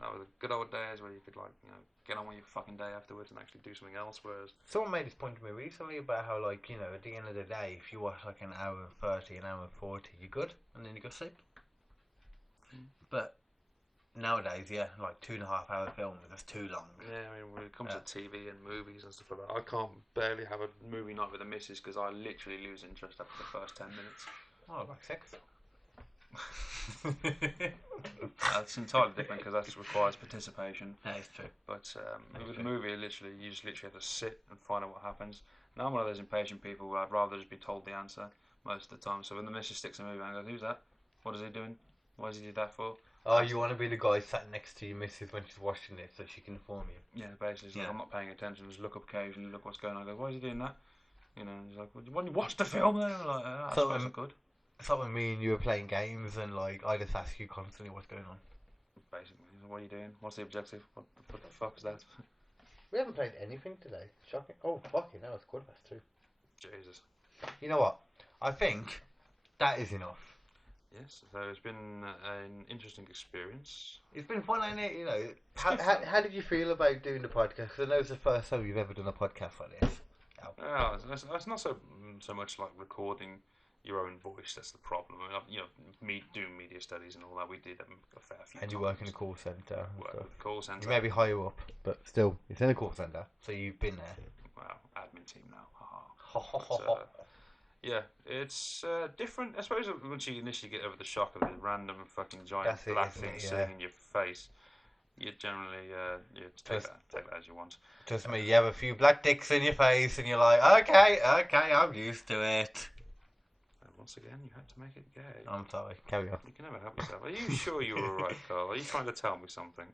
That was the good old days where you could get on with your fucking day afterwards and actually do something else. Whereas someone made this point to me recently about how at the end of the day, if you watch like an hour and 30, an hour and 40, you're good, and then you go sleep. But Nowadays, yeah, like 2.5 hour films, that's too long. Yeah, I mean, when it comes to TV and movies and stuff like that, I can't barely have a movie night with the missus because I literally lose interest after the first 10 minutes. Oh, like sex. That's entirely different because that requires participation. That is true. But with a movie, literally, you just literally have to sit and find out what happens. Now I'm one of those impatient people where I'd rather just be told the answer most of the time. So when the missus sticks a movie, I go, "Who's that? What is he doing? Why does he do that for?" Oh, you want to be the guy sat next to your missus when she's watching it so she can inform you? Yeah, basically, it's like, Yeah. I'm not paying attention. Just look up occasionally, look what's going on. I go, "Why is he doing that?" You know, he's like, "Well, why don't you watch the film then?" I'm like, I So, suppose I could. It's like when me and you were playing games and like I just ask you constantly what's going on. Basically, what are you doing? What's the objective? What the fuck is that? We haven't played anything today. Shocking. Oh, fucking hell, it's 2:15. Jesus. You know what? I think that is enough. Yes, so it's been an interesting experience. It's been fun, ain't it? You know. How did you feel about doing the podcast? 'Cause I know it's the first time you've ever done a podcast like this. Well, that's not so much like recording your own voice. That's the problem. I mean, you know, me doing media studies and all that, we did a fair few. And you work in a call centre. Work with a call centre. You may be higher up, but still, it's in a call centre, so you've been there. Well, admin team now. But, yeah, it's different. I suppose once you initially get over the shock of the random fucking giant That's it, black isn't thing it? sitting Yeah. in your face, you generally you take that as you want. Trust me, you have a few black dicks in your face, and you're like, okay, I'm used to it. And once again, you have to make it gay. I'm sorry, carry on. You can never help yourself. Are you sure you were right, Carl? Are you trying to tell me something?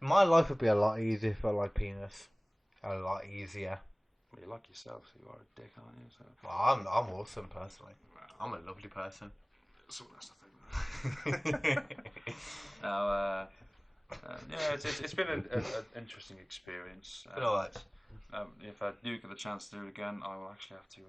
My life would be a lot easier if I like penis. A lot easier. Well, you like yourself, so you are a dick, aren't you? So, Well, I'm awesome personally. well, I'm a lovely person. so that's the thing. Now, yeah, it's been an interesting experience. But alright. If I do get the chance to do it again, I will actually have to.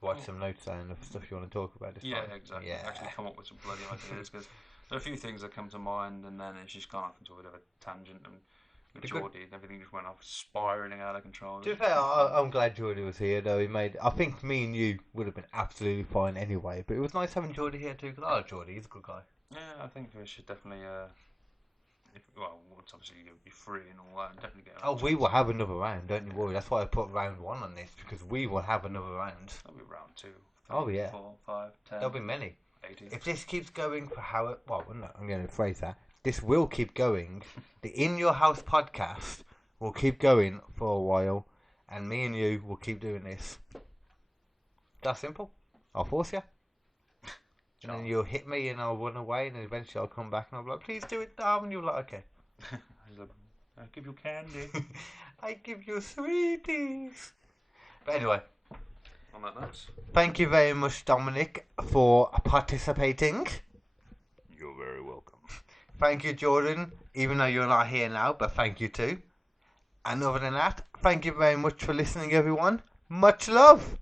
Watch some notes down of stuff you want to talk about this Yeah, time. exactly. Yeah. Actually, come up with some bloody ideas because there are a few things that come to mind, and then it's just gone off into a bit of a tangent. And with The good- Geordie, everything just went off spiraling out of control. To be fair, I'm glad Jordy was here though. I think me and you would have been absolutely fine anyway. But it was nice having Jordy here too. Because I like Jordy. He's a good guy. Yeah, I think we should definitely. Once obviously you'll be free and all that, and definitely get. Oh, we will have another round. Don't you worry. That's why I put round 1 on this because we will have another round. That'll be round 2. Oh yeah. 4, 5, 10. There'll be many. 80. If this keeps going for how well, no, I'm going to phrase that. This will keep going. The In Your House podcast will keep going for a while, and me and you will keep doing this. That's simple. I'll force you. And then you'll hit me and I'll run away, and then eventually I'll come back and I'll be like, please do it, Darwin. You're like, okay. I'll give you candy. I give you sweeties. But anyway, On that note, thank you very much, Dominic, for participating. You're very welcome. Thank you, Jordan, even though you're not here now, but thank you too. And other than that, thank you very much for listening, everyone. Much love.